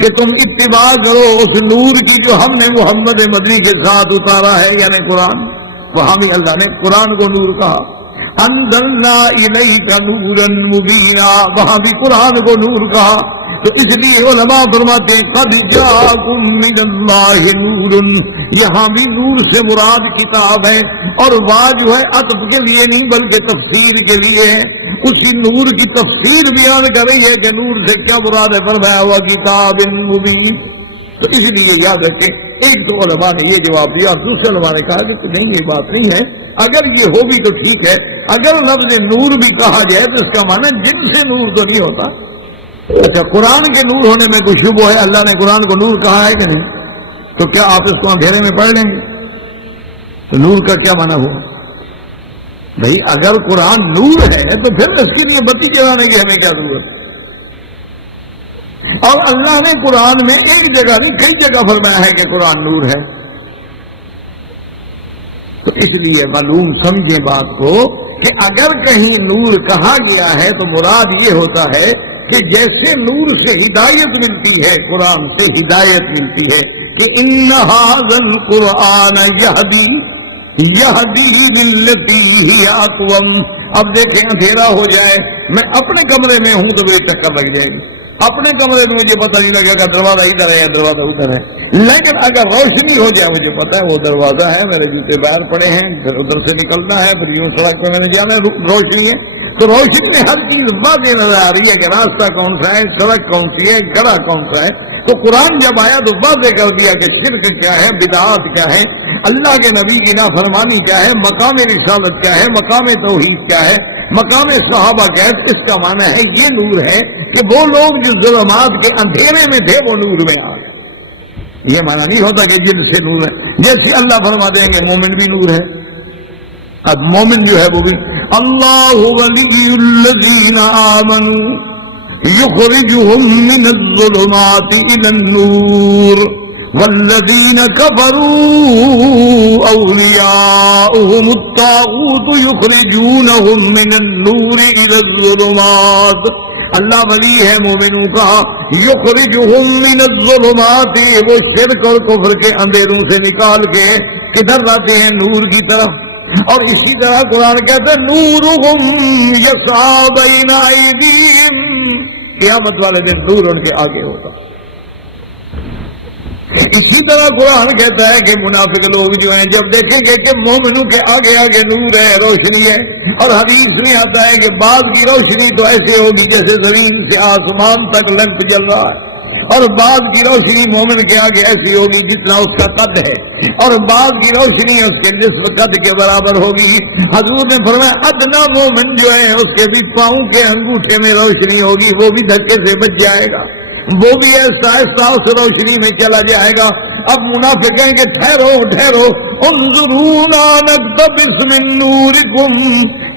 کہ تم اتباع کرو اس نور کی جو ہم نے محمد مدنی کے ساتھ اتارا ہے، یعنی قرآن۔ وہاں بھی اللہ نے قرآن کو نور کہا، انزلنا الیک نورا مبینا، وہاں بھی قرآن کو نور کہا۔ تو اس لیے علماء فرماتے ہیں قد جاءکم من اللہ نور، یہاں بھی نور سے مراد کتاب ہے، اور واہ جو ہے عطف کے لیے نہیں بلکہ تفسیر کے لیے ہے۔ اسی نور کی تفسیر بیان کر رہی ہے کہ نور سے کیا مراد ہے، فرمایا ہوا کتاب مبین۔ تو اس لیے یاد رکھیں، ایک تو علماء نے یہ جواب دیا اور دوسرے علماء نے کہا کہ نہیں، یہ بات نہیں ہے، اگر یہ ہو بھی تو ٹھیک ہے، اگر لفظ نور بھی کہا جائے تو اس کا معنی جن سے نور تو نہیں ہوتا۔ اچھا، قرآن کے نور ہونے میں کوئی شبہ ہے؟ اللہ نے قرآن کو نور کہا ہے کہ نہیں؟ تو کیا آپ اس کو اندھیرے میں پڑھ لیں گے؟ تو نور کا کیا معنی ہوا؟ بھئی اگر قرآن نور ہے تو پھر اس کے لیے بتی جلانے کی ہمیں کیا ضرورت؟ اور اللہ نے قرآن میں ایک جگہ نہیں کئی جگہ فرمایا ہے کہ قرآن نور ہے۔ تو اس لیے معلوم سمجھیں بات کو کہ اگر کہیں نور کہا گیا ہے تو مراد یہ ہوتا ہے کہ جیسے نور سے ہدایت ملتی ہے، قرآن سے ہدایت ملتی ہے کہ ان ھذا القرآن یہدی للتی ہی اقوم۔ اب دیکھیں اندھیرا ہو جائے، میں اپنے کمرے میں ہوں تو میری چکر لگ جائے گی، اپنے کمرے میں مجھے پتہ نہیں لگے گا دروازہ ادھر ہے یا دروازہ ادھر ہے، لیکن اگر روشنی ہو جائے مجھے پتا ہے وہ دروازہ ہے، میرے جوتے باہر پڑے ہیں، پھر ادھر سے نکلنا ہے، پھر یوں سڑک پہ میں نے جانا ہے، روشنی ہے، تو روشنی میں ہر چیز واضح نظر آ رہی ہے کہ راستہ کون سا ہے، سڑک کون سی ہے، گڑھا کون سا ہے۔ تو قرآن جب آیا تو واضح کر دیا کہ شرک کیا ہے، بدعات کیا ہے، اللہ کے نبی کی نافرمانی کیا ہے، مقام رسالت کیا ہے، مقام توحید کیا ہے، مقام صحابہ کیا ہے۔ اس کا معنی ہے یہ نور ہے کہ وہ لوگ جو ظلمات کے اندھیرے میں تھے وہ نور میں آ گئے۔ یہ معنی نہیں ہوتا کہ جن سے نور ہے، جیسے اللہ فرما دیں گے مومن بھی نور ہے۔ اب مومن جو ہے وہ بھی اللہ ولی الذین آمنوا یخرجہم من الظلمات الی النور والذین کفروا اولیاؤہم الطاغوت یخرجونہم من النور الی الظلمات۔ اللہ ولی ہے مومنوں کا، یخرجہم من الظلمات، وہ شرک اور کفر کے اندھیروں سے نکال کے کدھر لاتے ہیں؟ نور کی طرف۔ اور اسی طرح قرآن کہتا ہے نورہم یسعی بین ایدیہم، قیامت والے دن نور ان کے آگے ہوگا۔ اسی طرح قرآن کہتا ہے کہ منافق لوگ جو ہیں جب دیکھیں گے کہ مومنوں کے آگے آگے نور ہے، روشنی ہے، اور حدیث میں آتا ہے کہ بعض کی روشنی تو ایسے ہوگی جیسے زمین سے آسمان تک لمپ جل رہا ہے، اور بعض کی روشنی مومن کے آگے ایسی ہوگی جتنا اس کا قد ہے، اور بعض کی روشنی اس کے نصف قد کے برابر ہوگی۔ حضور نے فرمایا ادنا مومن جو ہے اس کے بھی پاؤں کے انگوٹھے میں روشنی ہوگی، وہ بھی دھکے سے بچ جائے گا، وہ بھی ایسا اس روشنی میں چلا جائے گا۔ اب منافق کہیں کہ ٹھہرو ٹھہرو، انظرونا نقتبس من نورکم،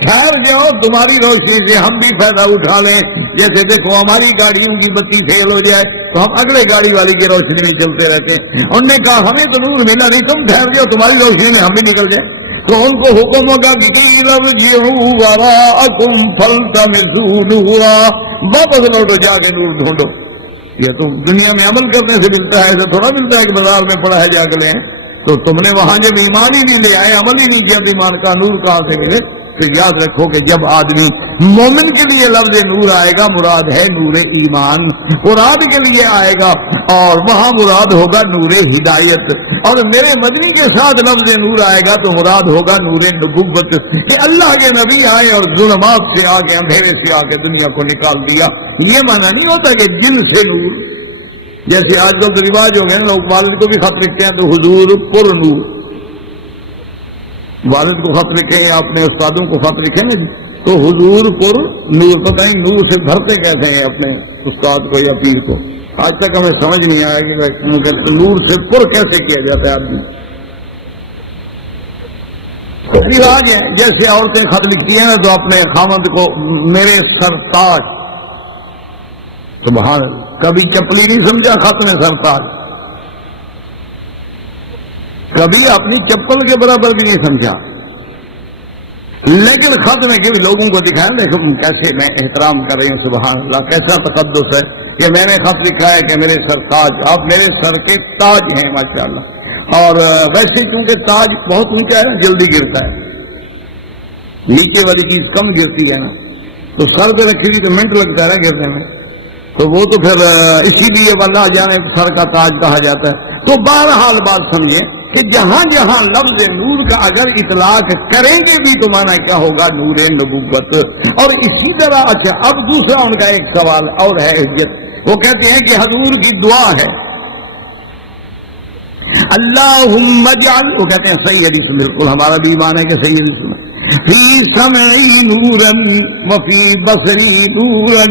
ٹھہر جاؤ تمہاری روشنی سے ہم بھی فائدہ اٹھا لیں۔ جیسے دیکھو ہماری گاڑیوں کی بتی فیل ہو جائے تو ہم اگلے گاڑی والی کی روشنی میں چلتے رہتے ہیں۔ انہوں نے کہا ہمیں تو نور ملا نہیں، تم ٹھہر جاؤ تمہاری روشنی میں ہم بھی نکل جائیں۔ تو ان کو حکم ہوگا کہ ارجعوا وراءکم فالتمسوا نورا، واپس لوٹو جا کے نور ڈھونڈو۔ یہ تو دنیا میں عمل کرنے سے ملتا ہے، ایسا تھوڑا ملتا ہے کہ بازار میں پڑا ہے جا کے لیں۔ تو تم نے وہاں جب ایمان ہی نہیں لے آئے، عمل ہی نہیں کیا، ایمان کا نور کہاں سے ملے؟ تو یاد رکھو کہ جب آدمی مومن کے لیے لفظ نور آئے گا مراد ہے نور ایمان، قرآن کے لیے آئے گا اور وہاں مراد ہوگا نور ہدایت، اور میرے مدنی کے ساتھ لفظ نور آئے گا تو مراد ہوگا نور نبوت، کہ اللہ کے نبی آئے اور ظلمات سے آ کے اندھیرے سے آ کے دنیا کو نکال دیا۔ یہ معنی نہیں ہوتا کہ جن سے نور، جیسے آج کل تو رواج ہو گئے لوگ والد کو بھی خط لکھتے ہیں تو حضور پر نور، والد کو خط لکھیں یا اپنے استادوں کو خط لکھیں نا تو حضور پر نور، پتہ نہیں نور سے بھرتے کیسے ہیں اپنے استاد کو یا پیر کو، آج تک ہمیں سمجھ نہیں آیا کہ نور سے پر کیسے کیا جاتا ہے آدمی. تو پھر آ گیا جیسے عورتیں خط لکھتی ہیں نا تو اپنے خامد کو میرے سرتاج، سبحان اللہ، کبھی چپلی نہیں سمجھا خط میں سرتاج، کبھی اپنی چپل کے برابر بھی نہیں سمجھا، لیکن خط میں کہ لوگوں کو دکھایا دیکھو کیسے میں احترام کر رہی ہوں، سبحان اللہ کیسا تقدس ہے کہ میں نے خط لکھا ہے کہ میرے سرتاج، آپ میرے سر کے تاج ہیں ماشاءاللہ. اور ویسے کیونکہ تاج بہت اونچا ہے نا جلدی گرتا ہے، نیچے والی چیز کم گرتی ہے نا، تو سر پہ رکھی ہوئی تو منٹ لگتا ہے نا گرنے میں، تو وہ تو پھر اسی لیے واللہ جانے سر کا تاج کہا جاتا ہے. تو بہرحال بات سمجھیں کہ جہاں جہاں لفظ نور کا اگر اطلاق کریں گے بھی تو مانا کیا ہوگا، نور نبوت. اور اسی طرح اچھا اب دوسرا ان کا ایک سوال اور ہے حجت، وہ کہتے ہیں کہ حضور کی دعا ہے اللہم اجعل، وہ کہتے ہیں صحیح حدیث، بالکل ہمارا بھی ایمان ہے کہ صحیح حدیث میں، فی سمعی نورا وفی بصری نورا،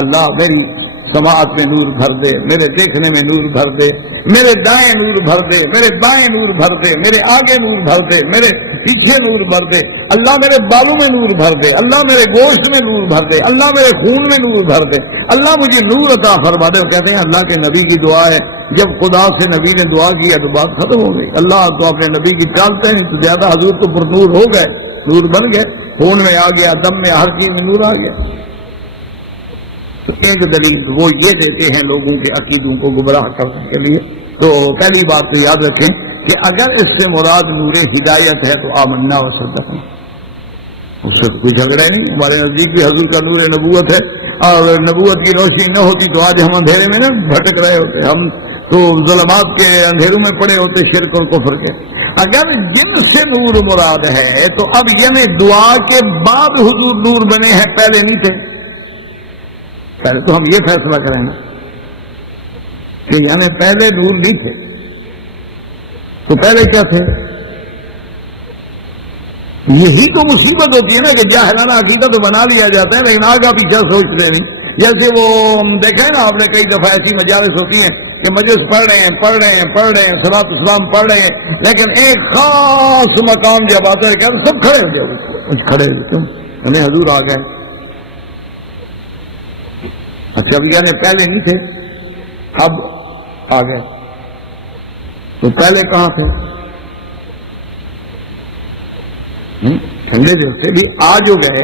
اللہ میری سماعت میں نور بھر دے، میرے دیکھنے میں نور بھر دے، میرے دائیں نور بھر دے، میرے بائیں نور بھر دے، میرے آگے نور بھر دے، میرے پیچھے نور بھر دے، اللہ میرے بالوں میں نور بھر دے، اللہ میرے گوشت میں نور بھر دے، اللہ میرے خون میں نور بھر دے، اللہ مجھے نور عطا فرما دے. وہ کہتے ہیں اللہ کے نبی کی دعا ہے، جب خدا سے نبی نے دعا کیا تو بات ختم ہو گئی. اللہ تو اپنے نبی کی چالتے ہیں تو زیادہ، حضور تو پر نور ہو گئے، نور بن گئے، خون میں آ گیا، دم میں، ہر چیز میں نور آ گیا. تو ایک دلیل وہ یہ دیتے ہیں لوگوں کے عقیدوں کو گمراہ کرنے کے لیے. تو پہلی بات تو یاد رکھیں کہ اگر اس سے مراد نور ہدایت ہے تو آمنا و صدقنا، اس سے کوئی جھگڑا نہیں. ہمارے نزدیک بھی حضور کا نور نبوت ہے، اور نبوت کی روشنی نہ ہوتی تو آج ہم اندھیرے میں نہ بھٹک رہے ہوتے، ہم تو ظلمات کے اندھیروں میں پڑے ہوتے شرک اور کفر کے. اگر جن سے نور مراد ہے تو اب یعنی دعا کے بعد حضور نور بنے ہیں، پہلے نہیں تھے. پہلے تو ہم یہ فیصلہ کریں گے کہ یعنی پہلے نور نہیں تھے، تو پہلے کیا تھے؟ یہی تو مصیبت ہوتی ہے نا کہ جاہلانہ عقیدہ تو بنا لیا جاتا ہے لیکن آگا پیچھا سوچتے نہیں. جیسے وہ دیکھیں نا آپ نے کئی دفعہ ایسی مجالس ہوتی ہیں کہ مجلس پڑھ رہے ہیں صلاۃ اسلام پڑھ رہے ہیں، لیکن ایک خاص مقام جب آتا ہے کہ سب کھڑے ہو جاؤ، کھڑے کیوں؟ ہمیں حضور آ گئے. اچھا اب یعنی پہلے نہیں تھے اب آ گئے، تو پہلے کہاں تھے؟ ٹھنڈے دل سے بھی آج ہو گئے.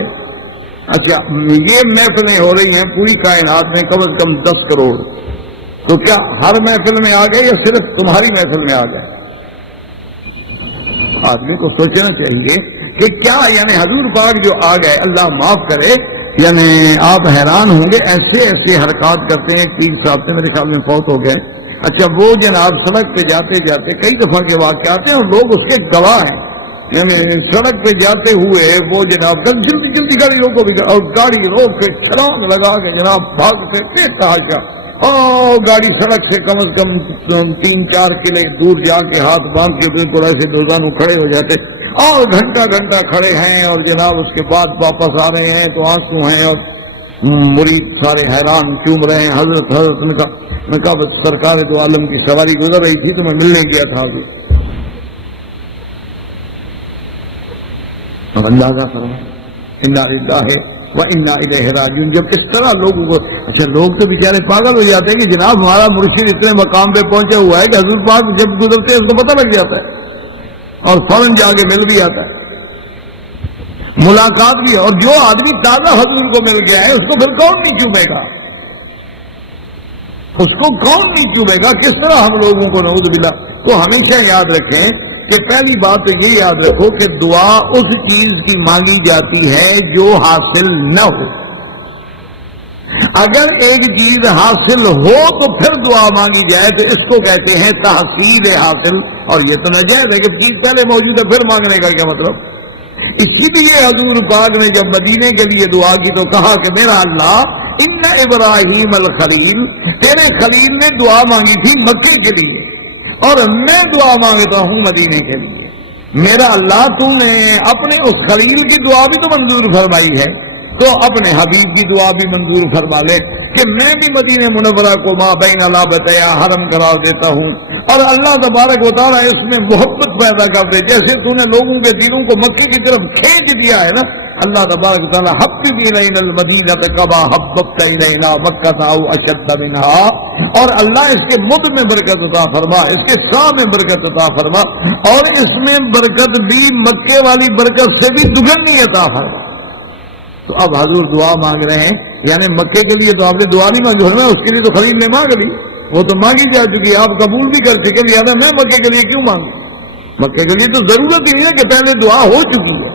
اچھا یہ محفلیں ہو رہی ہیں پوری کائنات میں کم از کم 10 کروڑ، تو کیا ہر محفل میں آ گئے یا صرف تمہاری محفل میں آ گئے؟ آدمی کو سوچنا چاہیے کہ کیا یعنی حضور پاک جو آ گئے، اللہ معاف کرے، یعنی آپ حیران ہوں گے ایسے ایسے حرکات کرتے ہیں. پیر صاحب سے میرے خیال میں فوت ہو گئے. اچھا وہ جناب سڑک پہ جاتے جاتے کئی دفعہ کے واقعات ہیں اور لوگ اس کے گواہ ہیں، یعنی سڑک پہ جاتے ہوئے وہ جناب جلدی جلدی گاڑیوں کو بھی اور گاڑی روک کے چھلانگ لگا کے جناب بھاگتے تھے کہا اور گاڑی سڑک سے کم از کم 3-4 کلے دور جا کے ہاتھ باندھ کے بالکل ایسے دوزانوں کھڑے ہو جاتے اور گھنٹہ کھڑے ہیں اور جناب اس کے بعد واپس آ رہے ہیں تو آنسو ہیں اور مرید سارے حیران چوم رہے ہیں. حضرت نے کہا سرکار دو عالم کی سواری گزر رہی تھی تو میں ملنے گیا تھا ابھی. اللہ کا فرمان انا للہ و انا الیہ راجعون. جب اس طرح لوگوں کو، اچھا لوگ تو بیچارے پاگل ہو جاتے ہیں کہ جناب ہمارا مرشد اتنے مقام پہ پہنچا ہوا ہے کہ حضور پاک جب گزرتے ہیں اس کو پتہ لگ جاتا ہے اور فوراً جا کے مل بھی آتا ہے، ملاقات بھی. اور جو آدمی تازہ حضور کو مل گیا ہے اس کو پھر کون نہیں چوبے گا، اس کو کون نہیں چوبے گا؟ کس طرح ہم لوگوں کو نعوذ باللہ. تو ہمیشہ یاد رکھیں کہ پہلی بات تو یہ یاد رکھو کہ دعا اس چیز کی مانگی جاتی ہے جو حاصل نہ ہو. اگر ایک چیز حاصل ہو تو پھر دعا مانگی جائے تو اس کو کہتے ہیں تحصیل حاصل. اور یہ تو ناجائز ہے کہ چیز پہلے موجود ہے پھر مانگنے کا کیا مطلب؟ اسی لیے حضور پاک نے جب مدینے کے لیے دعا کی تو کہا کہ میرا اللہ ان ابراہیم الخلیل، تیرے خلیل نے دعا مانگی تھی مکے کے لیے اور میں دعا مانگتا ہوں مدینے کے لیے. میرا اللہ تو نے اپنے اس خلیل کی دعا بھی تو منظور فرمائی ہے، تو اپنے حبیب کی دعا بھی منظور فرما لے کہ میں بھی مدینہ منورہ کو ما بین لابتیا حرم قرار دیتا ہوں، اور اللہ تبارک و تعالیٰ اس میں محبت پیدا کر دے، جیسے تو نے لوگوں کے دلوں کو مکے کی طرف کھینچ دیا ہے نا، اللہ تبارک و تعالیٰ حبب الینا المدینہ کما حببت الینا مکہ او اشد منها، اور اللہ اس کے مد میں برکت عطا فرما، اس کے سا میں برکت عطا فرما، اور اس میں برکت بھی مکے والی برکت سے بھی دگنی عطا فرما۔ تو اب حضور دعا مانگ رہے ہیں، یعنی مکے کے لیے تو آپ نے دعا نہیں مانگی ہے، اس کے لیے تو خلیل نے مانگ لی، وہ تو مانگی جا چکی، آپ قبول بھی کر چکے، لہٰذا میں مکے کے لیے کیوں مانگوں؟ مکے کے لیے تو ضرورت ہی ہے کہ پہلے دعا ہو چکی ہے۔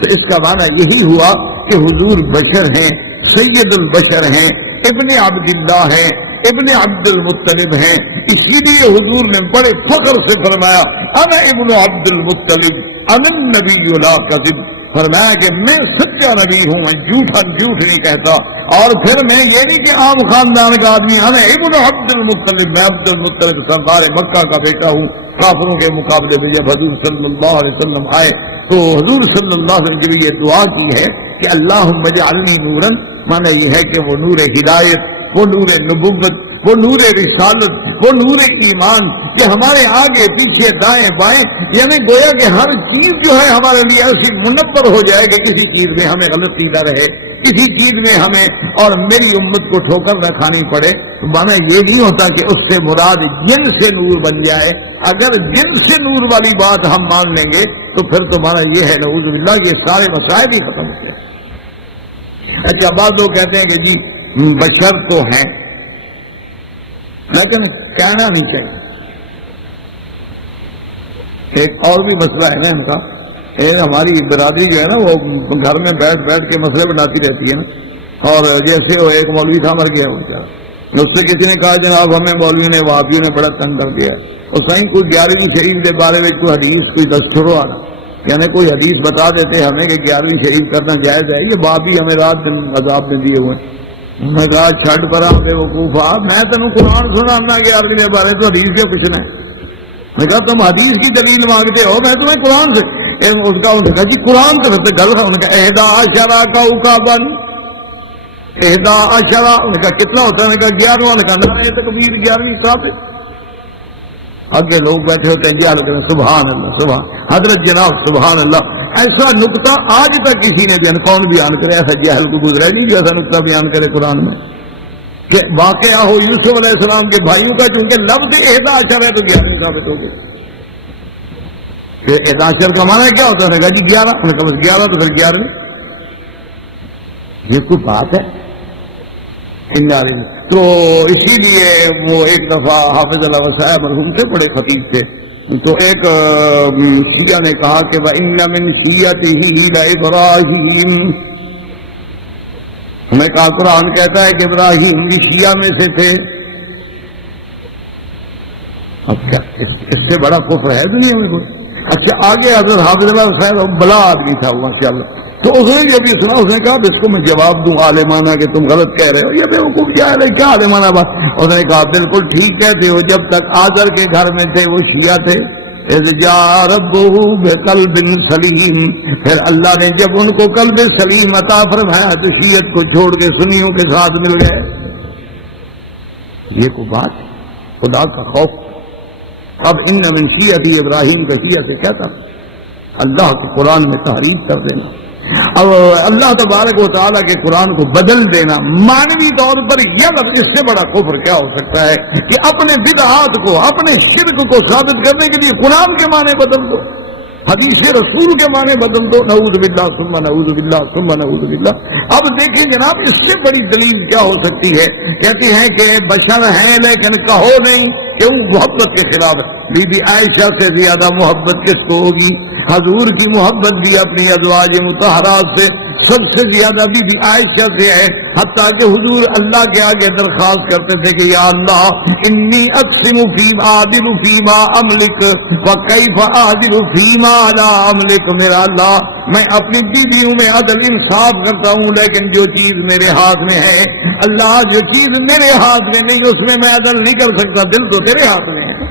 تو اس کا معنی یہی ہوا کہ حضور بشر ہیں، سید البشر ہیں، ابن عبداللہ ہیں، ابن عبد المطلب ہیں، اسی لیے حضور نے بڑے فخر سے فرمایا انا ابن عبد المطلب انا النبی لا کذب، فرمایا کہ میں سچا نبی ہوں، میں جھوٹ نہیں کہتا، اور پھر میں یہ نہیں کہ عام خاندان کا آدمی، انا ابن عبد المطلب، میں عبد المطلب سردار مکہ کا بیٹا ہوں۔ کافروں کے مقابلے میں جب حضور صلی اللہ علیہ وسلم آئے تو حضور صلی اللہ علیہ وسلم کے لیے دعا کی ہے کہ اللہم اجعلنی نورا، معنی یہ ہے کہ وہ نور ہدایت، وہ نور نبوت، وہ نور رسالت، وہ نور ایمان کہ ہمارے آگے پیچھے دائیں بائیں، یعنی گویا کہ ہر چیز جو ہے ہمارے لیے ایسی منور ہو جائے کہ کسی چیز میں ہمیں غلطی نہ رہے، کسی چیز میں ہمیں اور میری امت کو ٹھوکر نہ کھانی پڑے۔ مانا یہ نہیں ہوتا کہ اس سے مراد جن سے نور بن جائے، اگر جن سے نور والی بات ہم مان لیں گے تو پھر تو مانا یہ ہے نعوذ باللہ یہ سارے مسائل ہی ختم ہو گئے۔ اچھا بعض لوگ کہتے ہیں کہ جی بشر تو ہیں لیکن کہنا نہیں چاہیے۔ ایک اور بھی مسئلہ ہے نا ان کا، ہماری برادری جو ہے نا وہ گھر میں بیٹھ بیٹھ کے مسئلے بناتی رہتی ہے نا، اور جیسے وہ ایک مولوی تھا مر گیا وہ، اس سے کسی نے کہا جناب ہمیں مولوی نے وہابیوں نے بڑا تنگ کر دیا، اور کہیں کوئی 11ویں شریف کے بارے میں کوئی حدیث کوئی دستور آنا، یعنی کوئی حدیث بتا دیتے ہمیں کہ 11ویں شریف کرنا جائز ہے، یہ بابی ہمیں رات دن عذاب میں دیے ہوئے۔ میں کہا چھٹ پر آتے وقوف آ، میں تمہیں قرآن سنانا 11ویں کے بارے تو حدیث کیا پوچھنا ہے؟ میں کہا تم حدیث کی دلیل مانگتے ہو، میں تمہیں قرآن سے اس کا کہا جی قرآن کے سب سے گل ہے، ان کا احدا عشرہ کا اکابن، احدا عشرہ، ان کا کتنا ہوتا ہے؟ میں کہا 11واں، نے کہا نہ تکبیر 11ویں صاحب۔ آگے لوگ بیٹھے ہوتے ہیں جہل کریں، سبحان اللہ سبحان حضرت جناب سبحان اللہ، ایسا نقطہ آج تک کسی نے بیان، کون بیان کرے ایسا جہل کو گزرا نہیں کہ ایسا نقطہ بیان کرے قرآن میں کہ واقعہ ہو یوسف علیہ السلام کے بھائیوں کا، چونکہ لفظ احدا عشر ہے تو 11ویں ثابت ہو گئی۔ کہ احدا عشر کا معنی کیا ہوتا ہے؟ نے کہا جی 11، نے کہا بس 11 تو پھر 11ویں، یہ کوئی بات ہے؟ تو اسی لیے وہ ایک دفعہ حافظ اللہ وسائع مرحوم سے بڑے خطیب تھے، تو ایک شیعہ نے کہا کہ وَإِنَّ مِن شِيَّتِهِ لَإِبْرَاهِيمَ، ہمیں کہا قرآن کہتا ہے کہ ابراہیم بھی شیعہ میں سے تھے۔ اب کیا اس سے بڑا کفر ہے دنیا میں کوئی؟ اچھا آگے حضرت حافظ اللہ وسائع بلا آدمی تھا ماشاءاللہ، تو اس نے جب یہ سنا اس نے کہا اس کو میں جواب دوں عالمانہ کہ تم غلط کہہ رہے ہو، یہ بیوقوف کیا ہے کیا عالمانہ بات؟ اس نے کہا بالکل ٹھیک کہتے ہو، جب تک آذر کے گھر میں تھے وہ شیعہ تھے، اذ جاء ربہ بقلب سلیم، پھر اللہ نے جب ان کو قلب سلیم عطا فرمایا تو شیعت کو چھوڑ کے سنیوں کے ساتھ مل گئے۔ یہ کوئی بات؟ خدا کا خوف۔ اب ان من شیعتی ابراہیم کا شیعہ سے کیا تھا؟ اللہ کے قرآن میں تحریف کر دینا، اب اللہ تبارک و تعالیٰ کے قرآن کو بدل دینا معنوی طور پر، یہ اس سے بڑا کفر کیا ہو سکتا ہے کہ اپنے بدعات کو اپنے شرک کو ثابت کرنے کے لیے قرآن کے معنی بدل دو، حدیث رسول کے معنی بدل دو، نعوذ باللہ ثم نعوذ باللہ ثم نعوذ باللہ۔ اب دیکھیں جناب اس سے بڑی دلیل کیا ہو سکتی ہے؟ کہتی ہیں کہ بشر ہیں لیکن کہو نہیں کہ وہ محبت کے خلاف ہے۔ بی بی عائشہ سے زیادہ محبت کس کو ہوگی؟ حضور کی محبت بھی اپنی ازواج مطہرات سے سب سے زیادہ بی بی عائشہ سے ہے، حتیٰ کہ حضور اللہ کے آگے درخواست کرتے تھے کہ یا اللہ انی اقسم فیما اعدل فیما املک وکیف اعدل فیما لا املک، میرا اللہ میں اپنی بیویوں میں عدل انصاف کرتا ہوں لیکن جو چیز میرے ہاتھ میں ہے، اللہ جو چیز میرے ہاتھ میں نہیں اس میں میں عدل نہیں کر سکتا، دل تو تیرے ہاتھ میں ہے۔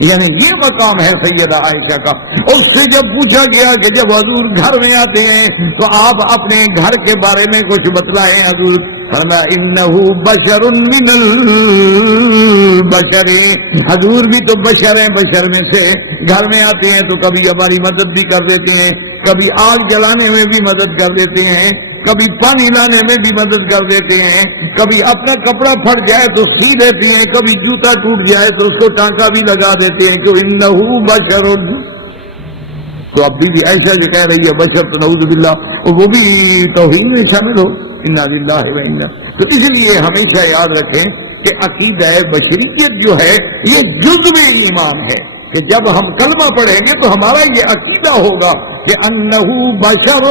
یعنی یہ مقام ہے سیدہ عائشہ کا. اس سے جب پوچھا گیا کہ جب حضور گھر میں آتے ہیں تو آپ اپنے گھر کے بارے میں کچھ بتلائیں. حضور فرمایا انہو بشر من البشر، حضور بھی تو بشر ہیں، بشر میں سے. گھر میں آتے ہیں تو کبھی ہماری مدد بھی کر دیتے ہیں، کبھی آگ جلانے میں بھی مدد کر دیتے ہیں، کبھی پانی لانے میں بھی مدد کر دیتے ہیں، کبھی اپنا کپڑا پھٹ جائے تو سی دیتے ہیں، کبھی جوتا ٹوٹ جائے تو اس کو ٹانکا بھی لگا دیتے ہیں کہ انہو بشر. تو اب بھی ایسا جو کہہ رہی ہے بشر تو نعوذ باللہ وہ بھی توہین میں شامل ہو. انا للہ و انا. تو اس لیے ہمیشہ یاد رکھیں کہ عقیدہ بشریت جو ہے یہ جزو ایمان ہے، کہ جب ہم کلمہ پڑھیں گے تو ہمارا یہ عقیدہ ہوگا کہ انہو بشر،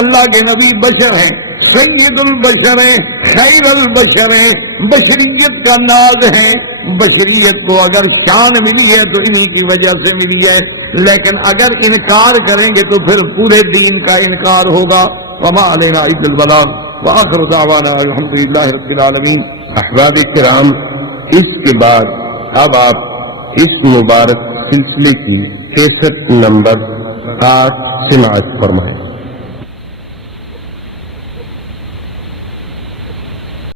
اللہ کے نبی بشر ہیں، سید البشر ہیں، خیر البشر ہیں، بشریت کا ناز ہے. بشریت کو اگر شان ملی ہے تو انہی کی وجہ سے ملی ہے، لیکن اگر انکار کریں گے تو پھر پورے دین کا انکار ہوگا. وما علینا الا البلاغ وآخر دعوانا الحمدللہ رب العالمین. احباب کرام، اس کے بعد اب آپ اس مبارک سلسلے کی 63 نمبر 8 سماعت فرمائیں.